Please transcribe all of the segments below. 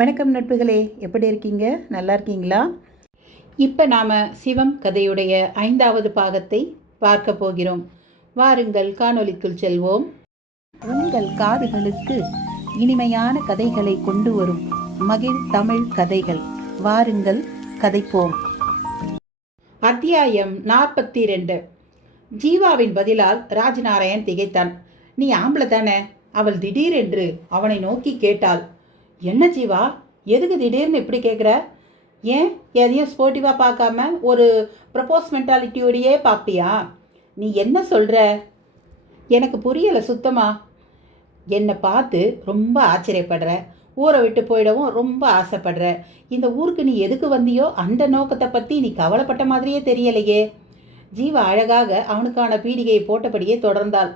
வணக்கம் நட்புகளே, எப்படி இருக்கீங்க? நல்லா இருக்கீங்களா? இப்போ நாம் சிவம் கதையுடைய 5வது பாகத்தை பார்க்க போகிறோம். வாருங்கள் காணொளிக்குள் செல்வோம். உங்கள் காதுகளுக்கு இனிமையான கதைகளை கொண்டு வரும் மகிழ் தமிழ் கதைகள். வாருங்கள் கதைப்போம். அத்தியாயம் 42. ஜீவாவின் பதிலால் ராஜநாராயண் திகைத்தான். நீ ஆம்பளை தானே? அவள் திடீரென்று அவனை நோக்கி கேட்டாள். என்ன ஜீவா, எதுக்கு திடீர்னு இப்படி கேட்குற? ஏன் எதையும் ஸ்போர்ட்டிவாக பார்க்காம ஒரு ப்ரப்போஸ் மென்டாலிட்டியோடையே பார்ப்பியா? நீ என்ன சொல்கிற? எனக்கு புரியலை சுத்தமா. என்னை பார்த்து ரொம்ப ஆச்சரியப்படுற, ஊரை விட்டு போயிடவும் ரொம்ப ஆசைப்படுற. இந்த ஊருக்கு நீ எதுக்கு வந்தியோ அந்த நோக்கத்தை பற்றி நீ கவலைப்பட்ட மாதிரியே தெரியலையே. ஜீவா அழகாக அவனுக்கான பீடிகையை போட்டபடியே தொடர்ந்தாள்.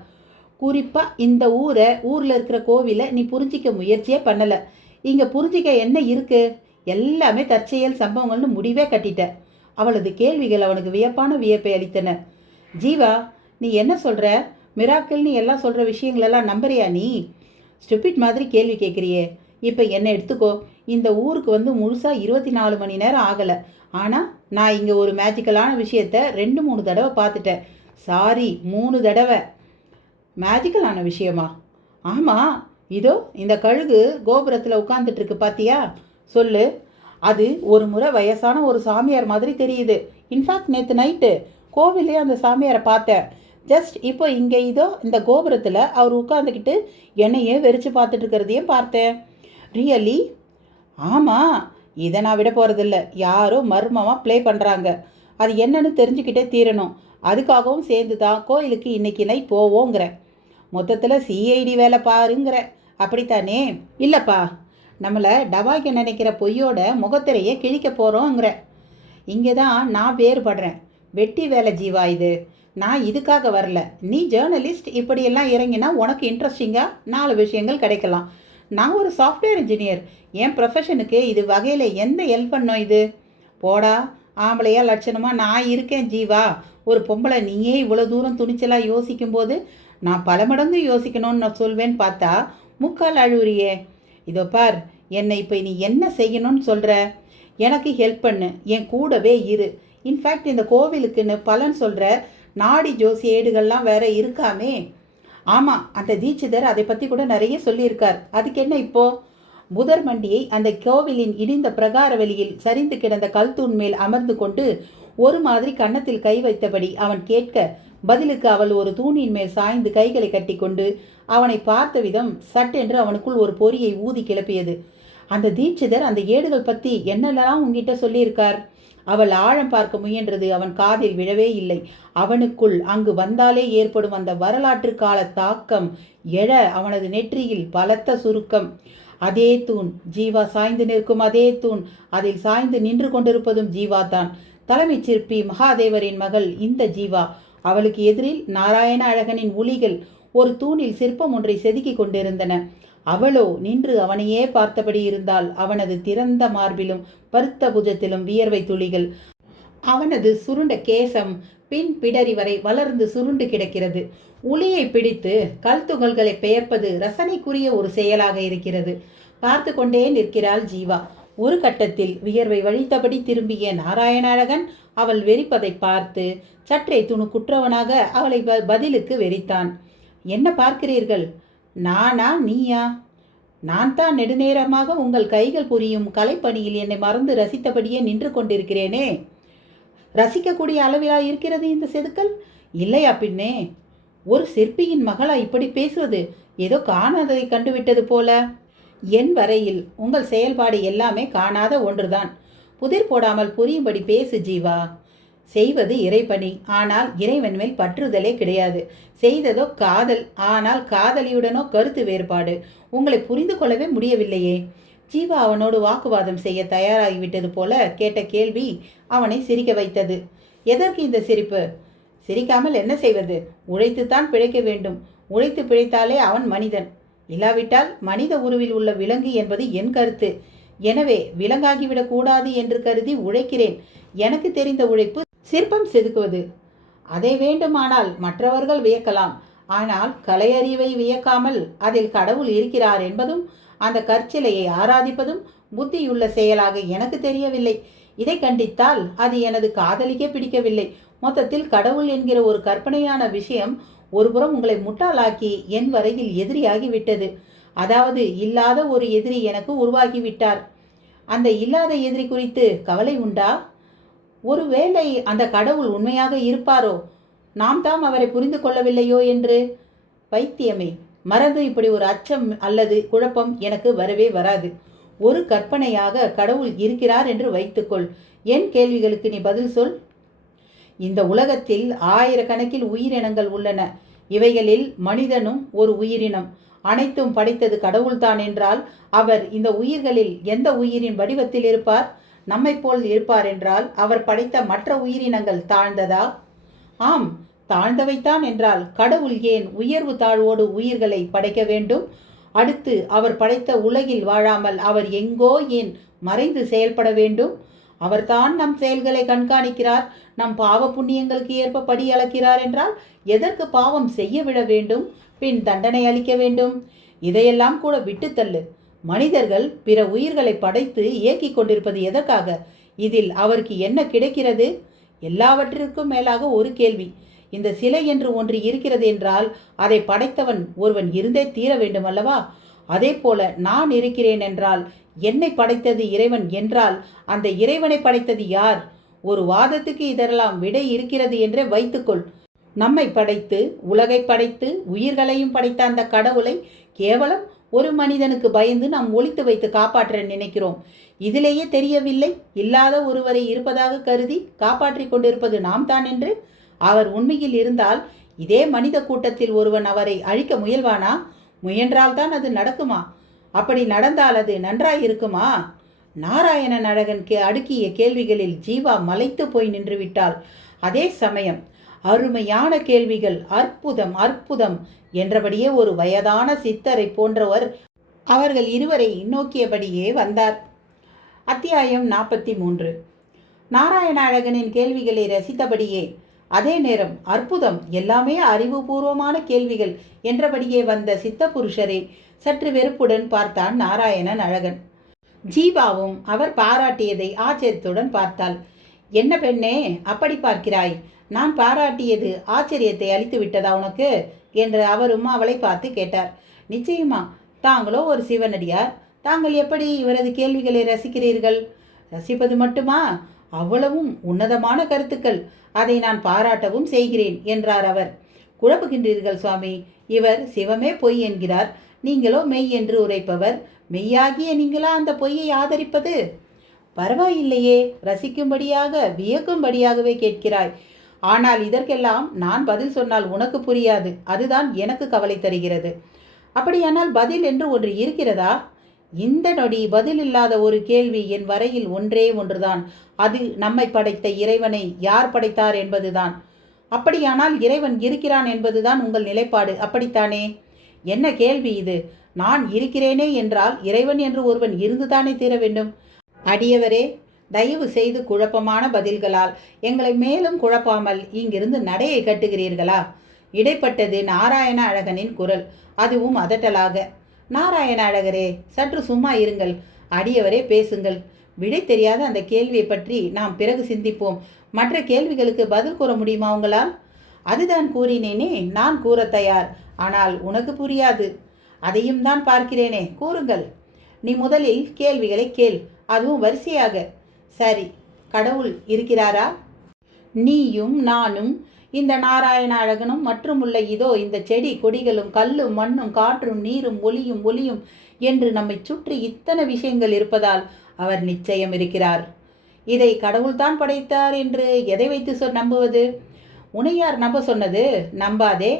குறிப்பாக இந்த ஊரில் இருக்கிற கோவிலை நீ புரிஞ்சிக்க முயற்சியே பண்ணலை. இங்கே புரிஞ்சிக்க என்ன இருக்குது? எல்லாமே தற்செயல் சம்பவங்கள்னு முடிவே கட்டிட்ட. அவளது கேள்விகள் அவனுக்கு வியப்பான வியப்பை அளித்தன. ஜீவா, நீ என்ன சொல்கிற? மிராக்கிள்னு எல்லாம் சொல்கிற விஷயங்களெல்லாம் நம்புறியா நீ? ஸ்டூபிட் மாதிரி கேள்வி கேட்குறியே. இப்போ என்ன எடுத்துக்கோ. இந்த ஊருக்கு வந்து முழுசாக 24 மணி நேரம் ஆகலை. ஆனால் நான் இங்கே ஒரு மேஜிக்கலான விஷயத்த 2-3 தடவை பார்த்துட்டேன். சாரி, 3 தடவை. மேஜிக்கலான விஷயமா? ஆமாம், இதோ இந்த கழுகு கோபுரத்தில் உட்காந்துட்டுருக்கு பார்த்தியா? சொல்லு. அது ஒரு முறை வயசான ஒரு சாமியார் மாதிரி தெரியுது. இன்ஃபேக்ட் நேற்று நைட்டு கோவிலே அந்த சாமியாரை பார்த்தேன். ஜஸ்ட் இப்போ இங்கே இதோ இந்த கோபுரத்தில் அவர் உட்காந்துக்கிட்டு என்னையே வெறிச்சு பார்த்துட்டு இருக்கிறதையும் பார்த்தேன். ரியலி? ஆமாம், இதை நான் விட போகிறதில்ல. யாரோ மர்மமாக ப்ளே பண்ணுறாங்க. அது என்னன்னு தெரிஞ்சுக்கிட்டே தீரணும். அதுக்காகவும் சேர்ந்து தான் கோயிலுக்கு இன்றைக்கி நைட் போவோங்கிறேன். மொத்தத்தில் சிஐடி வேலை பாருங்கிற, அப்படித்தானே? இல்லைப்பா, நம்மளை டபாய்க்க நினைக்கிற பொய்யோட முகத்திரையே கிழிக்க போகிறோங்கிற. இங்கே தான் நான் வேறுபடுறேன். வெட்டி வேலை ஜீவா இது. நான் இதுக்காக வரல. நீ ஜேர்னலிஸ்ட், இப்படியெல்லாம் இறங்கினா உனக்கு இன்ட்ரெஸ்டிங்காக 4 விஷயங்கள் கிடைக்கலாம். நான் ஒரு சாஃப்ட்வேர் இன்ஜினியர். என் ப்ரொஃபஷனுக்கு இது வகையில் எந்த ஹெல்ப் பண்ணோம் இது? போடா, ஆம்பளையா லட்சணமாக நான் இருக்கேன் ஜீவா. ஒரு பொம்பளை நீயே இவ்வளோ தூரம் துணிச்சலாக யோசிக்கும்போது நான் பல மடங்கு யோசிக்கணும்னு நான் சொல்வேன்னு பார்த்தா முக்கால் அழுவுறியே. இதோ பார், என்னை இப்போ நீ என்ன செய்யணும்னு சொல்கிற? எனக்கு ஹெல்ப் பண்ணு, என் கூடவே இரு. இன்ஃபேக்ட் இந்த கோவிலுக்குன்னு பலன் சொல்கிற நாடி ஜோசி ஏடுகள்லாம் வேற இருக்காமே. ஆமாம், அந்த தீட்சிதர் அதை பற்றி கூட நிறைய சொல்லியிருக்கார். அதுக்கு என்ன இப்போது? புதர் மண்டியை அந்த கோவிலின் இடிந்த பிரகார வெளியில் சரிந்து கிடந்த கல்தூண் மேல் அமர்ந்து கொண்டு ஒரு மாதிரி கன்னத்தில் கை வைத்தபடி அவன் கேட்க, பதிலுக்கு அவள் ஒரு தூணின் மேல் சாய்ந்து கைகளை கட்டி கொண்டு அவனை பார்த்த விதம் சட்டென்று அவனுக்குள் ஒரு பொறியை ஊதி கிளப்பியது. அந்த தீட்சிதர் அந்த ஏடுகள் பற்றி என்னெல்லாம் உங்ககிட்ட சொல்லியிருக்கார்? அவள் ஆழம் பார்க்க முயன்றது அவன் காதில் விழவே இல்லை. அவனுக்குள் அங்கு வந்தாலே ஏற்படும் அந்த வரலாற்று கால தாக்கம் எழ அவனது நெற்றியில் பலத்த சுருக்கம். அதே தூண், ஜீவா சாய்ந்து நிற்கும் அதே தூண், அதில் சாய்ந்து நின்று கொண்டிருப்பதும் ஜீவா தான். தலைமைச் சிற்பி மகாதேவரின் மகள் இந்த ஜீவா. அவளுக்கு எதிரில் நாராயண அழகனின் ஒளிகள் ஒரு தூணில் சிற்பம் ஒன்றை செதுக்கி கொண்டிருந்தன. அவளோ நின்று அவனையே பார்த்தபடி இருந்தால். அவனது திறந்த மார்பிலும் பருத்த புஜத்திலும் வியர்வை துளிகள். அவனது சுருண்ட கேசம் பின் பிடரி வரை வளர்ந்து சுருண்டு கிடக்கிறது. உளியை பிடித்து கல் துகள்களை பெயர்ப்பது ரசனைக்குரிய ஒரு செயலாக இருக்கிறது. பார்த்து கொண்டே நிற்கிறாள் ஜீவா. ஒரு கட்டத்தில் வியர்வை வழித்தபடி திரும்பிய நாராயண அழகன் அவள் வெறிப்பதை பார்த்து சற்றே துணுக்குற்றவனாக அவளை பதிலுக்கு வெறித்தான். என்ன பார்க்கிறீர்கள்? நானா நீயா? நான் தான் நெடுநேரமாக உங்கள் கைகள் புரியும் கலைப்பணியில் என்னை மறந்து ரசித்தபடியே நின்று கொண்டிருக்கிறேனே. ரசிக்கக்கூடிய அளவிலா இருக்கிறது இந்த செதுக்கல்? இல்லையா பின்னே? ஒரு சிற்பியின் மகளா இப்படி பேசுவது? ஏதோ காணாததை கண்டுவிட்டது போல. என் வரையில் உங்கள் செயல்பாடு எல்லாமே காணாத ஒன்றுதான். புதிர் போடாமல் புரியும்படி பேசு ஜீவா. செய்வது இறைப்பணி, ஆனால் இறைவன் மேல் பற்றுதலே கிடையாது. செய்ததோ காதல், ஆனால் காதலியுடனோ கருத்து வேறுபாடு. உங்களை புரிந்து கொள்ளவே முடியவில்லையே. ஜீவா அவனோடு வாக்குவாதம் செய்ய தயாராகிவிட்டது போல கேட்ட கேள்வி அவனை சிரிக்க வைத்தது. எதற்கு இந்த சிரிப்பு? சிரிக்காமல் என்ன செய்வது? உழைத்துத்தான் பிழைக்க வேண்டும். உழைத்து பிழைத்தாலே அவன் மனிதன். இல்லாவிட்டால் மனித உருவில் உள்ள விலங்கு என்பது என் கருத்து. எனவே விலங்காகிவிடக்கூடாது என்று கருதி உழைக்கிறேன். எனக்கு தெரிந்த உழைப்பு சிற்பம் செதுக்குவது. அதை வேண்டுமானால் மற்றவர்கள் வியக்கலாம். ஆனால் கலையறிவை வியக்காமல் அதில் கடவுள் இருக்கிறார் என்பதும் அந்த கற்சிலையை ஆராதிப்பதும் புத்தியுள்ள செயலாக எனக்கு தெரியவில்லை. இதை கண்டித்தால் அது எனது காதலிக்கே பிடிக்கவில்லை. மொத்தத்தில் கடவுள் என்கிற ஒரு கற்பனையான விஷயம் ஒருபுறம் உங்களை முட்டாளாக்கி என் வரையில் எதிரியாகிவிட்டது. அதாவது இல்லாத ஒரு எதிரி எனக்கு உருவாகிவிட்டார். அந்த இல்லாத எதிரி குறித்து கவலை உண்டா? ஒருவேளை அந்த கடவுள் உண்மையாக இருப்பாரோ? நாம் தாம் அவரை புரிந்து கொள்ளவில்லையோ என்று. பைத்தியமே, மறந்து இப்படி ஒரு அச்சம் அல்லது குழப்பம் எனக்கு வரவே வராது. ஒரு கற்பனையாக கடவுள் இருக்கிறார் என்று வைத்துக்கொள். என் கேள்விகளுக்கு நீ பதில் சொல். இந்த உலகத்தில் ஆயிரக்கணக்கில் உயிரினங்கள் உள்ளன. இவைகளில் மனிதனும் ஒரு உயிரினம். அனைத்தும் படைத்தது கடவுள்தான் என்றால் அவர் இந்த உயிர்களில் எந்த உயிரின் வடிவத்தில் இருப்பார்? நம்மை போல் இருப்பார் என்றால் அவர் படைத்த மற்ற உயிரினங்கள் தாழ்ந்ததா? ஆம், தாழ்ந்தவைத்தான் என்றால் கடவுள் ஏன் உயர்வு தாழ்வோடு உயிர்களை படைக்க வேண்டும்? அடுத்து அவர் படைத்த உலகில் வாழாமல் அவர் எங்கோ ஏன் மறைந்து செயல்பட வேண்டும்? அவர்தான் நம் செயல்களை கண்காணிக்கிறார், நம் பாவ புண்ணியங்களுக்கு ஏற்ப படி அளக்கிறார் என்றால் எதற்கு பாவம் செய்ய விட வேண்டும், பின் தண்டனை அளிக்க வேண்டும்? இதையெல்லாம் கூட விட்டுத்தள்ளு. மனிதர்கள் பிற உயிர்களை படைத்து இயக்கிக் கொண்டிருப்பது எதற்காக? இதில் அவருக்கு என்ன கிடைக்கிறது? எல்லாவற்றிற்கும் மேலாக ஒரு கேள்வி. இந்த சிலை என்று ஒன்று இருக்கிறது என்றால் அதை படைத்தவன் ஒருவன் இருந்தே தீர வேண்டும் அல்லவா? அதே போல நான் இருக்கிறேன் என்றால் என்னை படைத்தது இறைவன் என்றால் அந்த இறைவனை படைத்தது யார்? ஒரு வாதத்துக்கு இதெல்லாம் விடை இருக்கிறது என்றே வைத்துக்கொள். நம்மை படைத்து உலகை படைத்து உயிர்களையும் படைத்த அந்த கடவுளை கேவலம் ஒரு மனிதனுக்கு பயந்து நாம் ஒளித்து வைத்து காப்பாற்ற நினைக்கிறோம். இதிலேயே தெரியவில்லை இல்லாத ஒருவரை இருப்பதாக கருதி காப்பாற்றி கொண்டிருப்பது நாம் தான் என்று. அவர் உண்மையில் இருந்தால் இதே மனித கூட்டத்தில் ஒருவன் அவரை அழிக்க முயல்வானா? முயன்றால்தான் அது நடக்குமா? அப்படி நடந்தால் அது நன்றாயிருக்குமா? நாராயணன் அழகனுக்கு அடுக்கிய கேள்விகளில் ஜீவா மலைத்து போய் நின்று விட்டாள். அதே சமயம் அருமையான கேள்விகள், அற்புதம் அற்புதம் என்றபடியே ஒரு வயதான சித்தரை போன்றவர் அவர்கள் இருவரை நோக்கியபடியே வந்தார். அத்தியாயம் 43. நாராயண அழகனின் கேள்விகளை ரசித்தபடியே, அதே நேரம் அற்புதம், எல்லாமே அறிவுபூர்வமான கேள்விகள் என்றபடியே வந்த சித்த புருஷரை சற்று வெறுப்புடன் பார்த்தான் நாராயணன் அழகன். ஜீவாவும் அவர் பாராட்டியதை ஆச்சரியத்துடன் பார்த்தாள். என்ன பெண்ணே, அப்படி பார்க்கிறாய்? நான் பாராட்டியது ஆச்சரியத்தை அளித்து விட்டதா உனக்கு என்று அவரும் அவளை பார்த்து கேட்டார். நிச்சயமா, தாங்களோ ஒரு சிவனடியார், தாங்கள் எப்படி இவரது கேள்விகளை ரசிக்கிறீர்கள்? ரசிப்பது மட்டுமா, அவ்வளவும் உன்னதமான கருத்துக்கள். அதை நான் பாராட்டவும் செய்கிறேன் என்றார் அவர். குழப்புகின்றீர்கள் சுவாமி. இவர் சிவமே பொய் என்கிறார், நீங்களோ மெய் என்று உரைப்பவர். மெய்யாகிய நீங்களா அந்த பொய்யை ஆதரிப்பது? பரவாயில்லையே, ரசிக்கும்படியாக வியக்கும்படியாகவே கேட்கிறாய். ஆனால் இதற்கெல்லாம் நான் பதில் சொன்னால் உனக்கு புரியாது. அதுதான் எனக்கு கவலை தருகிறது. அப்படியானால் பதில் என்று ஒன்று இருக்கிறதா? இந்த நொடி பதில் இல்லாத ஒரு கேள்வி என் வரையில் ஒன்றே ஒன்றுதான். அது நம்மை படைத்த இறைவனை யார் படைத்தார் என்பதுதான். அப்படியானால் இறைவன் இருக்கிறான் என்பதுதான் உங்கள் நிலைப்பாடு, அப்படித்தானே? என்ன கேள்வி இது? நான் இருக்கிறேனே என்றால் இறைவன் என்று ஒருவன் இருந்துதானே தீர வேண்டும். அடியவரே, தயவு செய்து குழப்பமான பதில்களால் எங்களை மேலும் குழப்பாமல் இங்கிருந்து நடையை கட்டுகிறீர்களா? இடைப்பட்டது நாராயண அழகனின் குரல், அதுவும் அதட்டலாக. நாராயண அழகரே, சற்று சும்மா இருங்கள். அடியவரே பேசுங்கள். விடை தெரியாத அந்த கேள்வியை பற்றி நாம் பிறகு சிந்திப்போம். மற்ற கேள்விகளுக்கு பதில் கூற முடியுமா உங்களால்? அதுதான் கூறினேனே, நான் கூற தயார். ஆனால் உனக்கு புரியாது. அதையும் தான் பார்க்கிறேனே, கூறுங்கள். நீ முதலில் கேள்விகளை கேள், அதுவும் வரிசையாக. சரி, கடவுள் இருக்கிறாரா? நீயும் நானும் இந்த நாராயண அழகனும் மற்றும் உள்ள இதோ இந்த செடி கொடிகளும் கல்லும் மண்ணும் காற்றும் நீரும் ஒளியும் என்று நம்மை சுற்றி இத்தனை விஷயங்கள் இருப்பதால் அவர் நிச்சயம் இருக்கிறார். இதை கடவுள்தான் படைத்தார் என்று எதை வைத்து நம்புவது? உன்னை யார் நம்ப சொன்னது? நம்பாதே.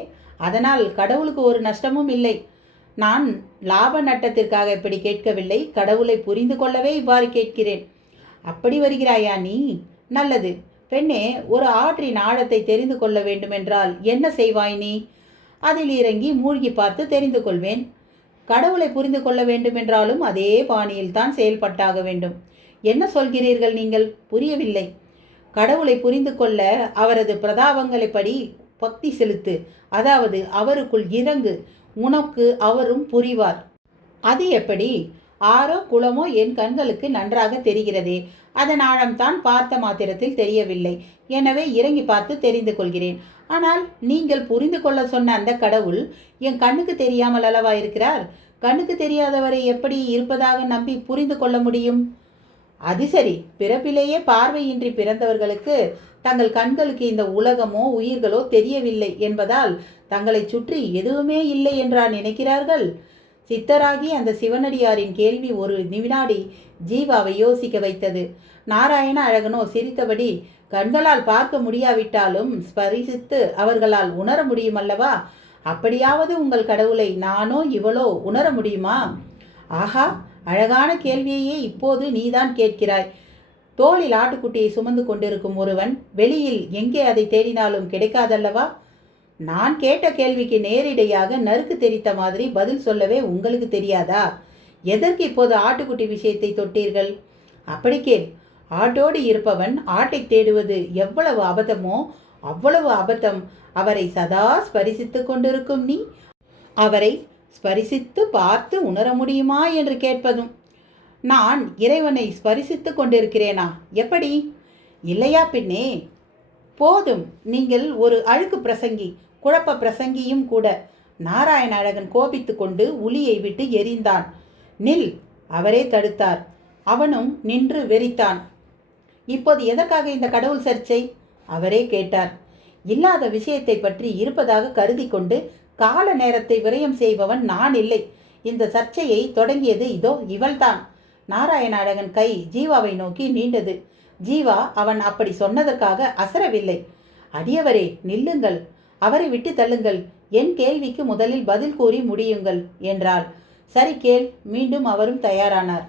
அதனால் கடவுளுக்கு ஒரு நஷ்டமும் இல்லை. நான் லாப நட்டத்திற்காக இப்படி கேட்கவில்லை, கடவுளை புரிந்து கொள்ளவே இவ்வாறு கேட்கிறேன். அப்படி வருகிறாயா நீ? நல்லது. பெண்ணே, ஒரு ஆற்றின் ஆழத்தை தெரிந்து கொள்ள வேண்டுமென்றால் என்ன செய்வாய் நீ? அதில் இறங்கி மூழ்கி பார்த்து தெரிந்து கொள்வேன். கடவுளை புரிந்து கொள்ள வேண்டுமென்றாலும் அதே பாணியில் தான் செயல்பட்டாக வேண்டும். என்ன சொல்கிறீர்கள் நீங்கள்? புரியவில்லை. கடவுளை புரிந்து கொள்ள அவரது பிரதாபங்களை படி பக்தி செலுத்து. அதாவது அவருக்குள் இறங்கு. உனக்கு அவரும் புரிவார். அது எப்படி? ஆறோ குளமோ என் கண்களுக்கு நன்றாக தெரிகிறதே. அதன் ஆழம்தான் பார்த்த மாத்திரத்தில் தெரியவில்லை. எனவே இறங்கி பார்த்து தெரிந்து கொள்கிறேன். ஆனால் நீங்கள் புரிந்து கொள்ள சொன்ன அந்த கடவுள் என் கண்ணுக்கு தெரியாமல் அல்லவா இருக்கிறார்? கண்ணுக்கு தெரியாதவரை எப்படி இருப்பதாக நம்பி புரிந்து கொள்ள முடியும்? அது சரி, பிறப்பிலேயே பார்வையின்றி பிறந்தவர்களுக்கு தங்கள் கண்களுக்கு இந்த உலகமோ உயிர்களோ தெரியவில்லை என்பதால் தங்களை சுற்றி எதுவுமே இல்லை என்றா நினைக்கிறார்கள்? சித்தராகி அந்த சிவனடியாரின் கேள்வி ஒரு வினாடி ஜீவாவை யோசிக்க வைத்தது. நாராயண அழகனோ சிரித்தபடி, கண்களால் பார்க்க முடியாவிட்டாலும் ஸ்பரிசித்து அவர்களால் உணர முடியும் அல்லவா? அப்படியாவது உங்கள் கடவுளை நானோ இவளோ உணர முடியுமா? ஆஹா, அழகான கேள்வியையே இப்போது நீதான் கேட்கிறாய். தோளில் ஆட்டுக்குட்டியை சுமந்து கொண்டிருக்கும் ஒருவன் வெளியில் எங்கே அதை தேடினாலும் கிடைக்காதல்லவா? நான் கேட்ட கேள்விக்கு நேரிடையாக நறுக்கு தெரித்த மாதிரி பதில் சொல்லவே உங்களுக்கு தெரியாதா? எதற்கு இப்போது ஆட்டுக்குட்டி விஷயத்தை தொட்டீர்கள்? அப்படி கேள். ஆட்டோடு இருப்பவன் ஆட்டை தேடுவது எவ்வளவு அபத்தமோ அவ்வளவு அபத்தம் அவரை சதா ஸ்பரிசித்து கொண்டிருக்கும் நீ அவரை ஸ்பரிசித்து பார்த்து உணர முடியுமா என்று கேட்பதும். நான் இறைவனை ஸ்பரிசித்து கொண்டிருக்கிறேனா? எப்படி? இல்லையா பின்னே? போதும், நீங்கள் ஒரு அழுக்கு பிரசங்கி, குழப்ப பிரசங்கியும் கூட. நாராயண அழகன் கோபித்து கொண்டு உளியை விட்டு எரிந்தான். நில்! அவரே தடுத்தார். அவனும் நின்று வெறித்தான். இப்போது எதற்காக இந்த கடவுள் சர்ச்சை? அவரே கேட்டார். இல்லாத விஷயத்தை பற்றி இருப்பதாக கருதி கொண்டு கால நேரத்தை விரயம் செய்பவன் நான் இல்லை. இந்த சர்ச்சையை தொடங்கியது இதோ இவள்தான். நாராயண அழகன் கை ஜீவாவை நோக்கி நீண்டது. ஜீவா அவன் அப்படி சொன்னதற்காக அசரவில்லை. அடியவரே, நில்லுங்கள், அவரை விட்டு தள்ளுங்கள், என் கேள்விக்கு முதலில் பதில் கூறி முடியுங்கள் என்றாள். சரி கேள். மீண்டும் அவரும் தயாரானார்.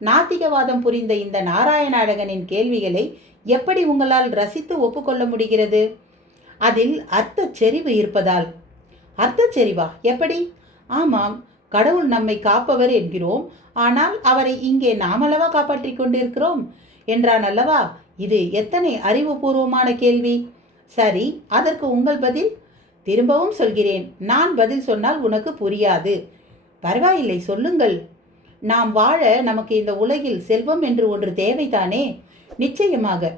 நாத்திகவாதம் புரிந்த இந்த நாராயண அழகனின் கேள்விகளை எப்படி உங்களால் ரசித்து ஒப்புக்கொள்ள முடிகிறது? அதில் அர்த்த செறிவு இருப்பதால். அர்த்த செறிவா? எப்படி? ஆமாம், கடவுள் நம்மை காப்பவர் என்கிறோம். ஆனால் அவரை இங்கே நாமல்லவா காப்பாற்றிக் கொண்டிருக்கிறோம் என்றான் அல்லவா? இது எத்தனை அறிவுபூர்வமான கேள்வி. சரி, அதற்கு உங்கள் பதில்? திரும்பவும் சொல்கிறேன், நான் பதில் சொன்னால் உனக்கு புரியாது. பரவாயில்லை, சொல்லுங்கள். நாம் வாழ நமக்கு இந்த உலகில் செல்வம் என்று ஒன்று தேவைதானே? நிச்சயமாக.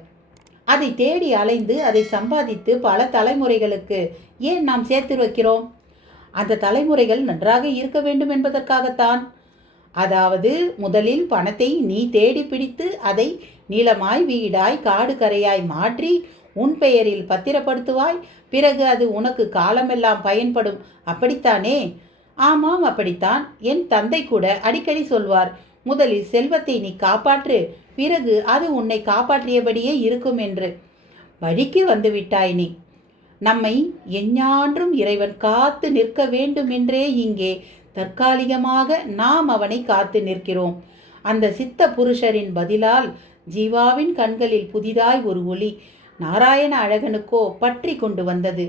அதை தேடி அலைந்து அதை சம்பாதித்து பல தலைமுறைகளுக்கு ஏன் நாம் சேர்த்து வைக்கிறோம்? அந்த தலைமுறைகள் நன்றாக இருக்க வேண்டும் என்பதற்காகத்தான். அதாவது முதலில் பணத்தை நீ தேடி பிடித்து அதை நீளமாய் வீடாய் காடு கரையாய் மாற்றி உன் பெயரில் பத்திரப்படுத்துவாய். பிறகு அது உனக்கு காலமெல்லாம் பயன்படும். அப்படித்தானே? ஆமாம், அப்படித்தான். என் தந்தை கூட அடிக்கடி சொல்வார், முதலில் செல்வத்தை நீ காப்பாற்று, பிறகு அது உன்னை காப்பாற்றியபடியே இருக்கும் என்று. வழிக்கு வந்துவிட்டாய் நீ. நம்மை எஞ்ஞான்றும் இறைவன் காத்து நிற்க வேண்டும் என்றே இங்கே தற்காலிகமாக நாம் அவனை காத்து நிற்கிறோம். அந்த சித்த புருஷரின் பதிலால் ஜீவாவின் கண்களில் புதிதாய் ஒரு ஒளி நாராயண அழகனுக்கோ பற்றி கொண்டு வந்தது.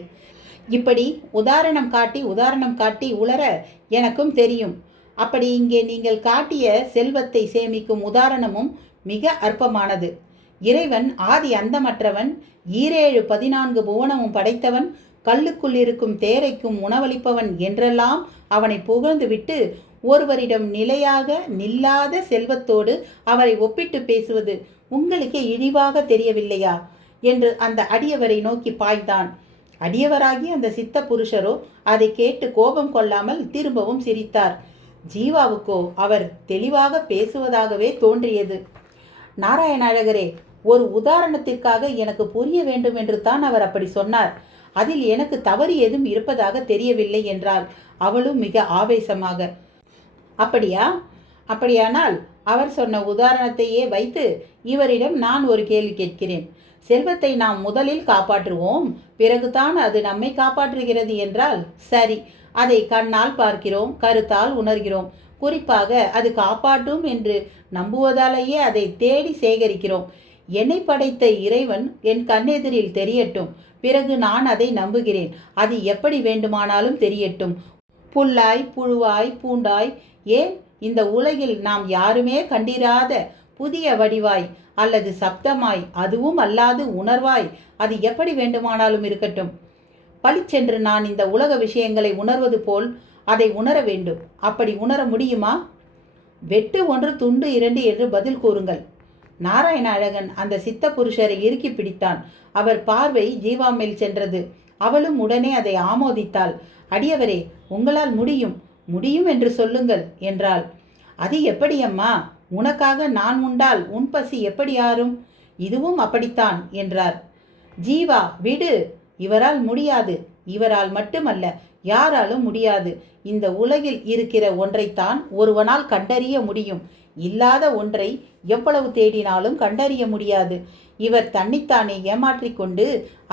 இப்படி உதாரணம் காட்டி உளர எனக்கும் தெரியும். அப்படி இங்கே நீங்கள் காட்டிய செல்வத்தை சேமிக்கும் உதாரணமும் மிக அற்பமானது. இறைவன் ஆதி அந்தமற்றவன், 14 புவனமும் படைத்தவன், கல்லுக்குள் இருக்கும் தேரைக்கும் உணவளிப்பவன் என்றெல்லாம் அவனை புகழ்ந்துவிட்டு ஒருவரிடம் நிலையாக நில்லாத செல்வத்தோடு அவரை ஒப்பிட்டு பேசுவது உங்களுக்கே இழிவாக தெரியவில்லையா என்று அந்த அடியவரை நோக்கி பாய்ந்தான். அடியவராகி அந்த சித்த புருஷரோ அதை கேட்டு கோபம் கொள்ளாமல் திரும்பவும் சிரித்தார். ஜீவாவுக்கோ அவர் தெளிவாக பேசுவதாகவே தோன்றியது. நாராயண அழகரே, ஒரு உதாரணத்திற்காக எனக்கு புரிய வேண்டும் என்று தான் அவர் அப்படி சொன்னார். அதில் எனக்கு தவறு ஏதும் இருப்பதாக தெரியவில்லை என்றாள் அவளும் மிக ஆவேசமாக. அப்படியா? அப்படியானால் அவர் சொன்ன உதாரணத்தையே வைத்து இவரிடம் நான் ஒரு கேள்வி கேட்கிறேன். செல்வத்தை நாம் முதலில் காப்பாற்றுவோம், பிறகுதான் அது நம்மை காப்பாற்றுகிறது என்றால் சரி, அதை கண்ணால் பார்க்கிறோம், கருத்தால் உணர்கிறோம், குறிப்பாக அது காப்பாற்றும் என்று நம்புவதாலேயே அதை தேடி சேகரிக்கிறோம். என்னை படைத்த இறைவன் என் கண்ணெதிரில் தெரியட்டும், பிறகு நான் அதை நம்புகிறேன். அது எப்படி வேண்டுமானாலும் தெரியட்டும். புல்லாய் புழுவாய் பூண்டாய், ஏன் இந்த உலகில் நாம் யாருமே கண்டிராத புதிய வடிவாய் அல்லது சப்தமாய், அதுவும் அல்லாது உணர்வாய், அது எப்படி வேண்டுமானாலும் இருக்கட்டும். பளிச்சென்று நான் இந்த உலக விஷயங்களை உணர்வது போல் அதை உணர வேண்டும். அப்படி உணர முடியுமா? வெட்டு ஒன்று துண்டு இரண்டு என்று பதில் கூறுங்கள். நாராயண அழகன் அந்த சித்த புருஷரை இறுக்கி பிடித்தான். அவர் பார்வை ஜீவா மேல் சென்றது. அவளும் உடனே அதை ஆமோதித்தாள். அடியவரே, உங்களால் முடியும், முடியும் என்று சொல்லுங்கள் என்றாள். அது எப்படி அம்மா? உனக்காக நான் உண்டால் உன் பசி எப்படி ஆறும்? இதுவும் அப்படித்தான் என்றார். ஜீவா, விடு. இவரால் முடியாது. இவரால் மட்டுமல்ல, யாராலும் முடியாது. இந்த உலகில் இருக்கிற ஒன்றைத்தான் ஒருவனால் கண்டறிய முடியும். இல்லாத ஒன்றை எவ்வளவு தேடினாலும் கண்டறிய முடியாது. இவர் தன்னைத்தானே ஏமாற்றிக்கொண்டு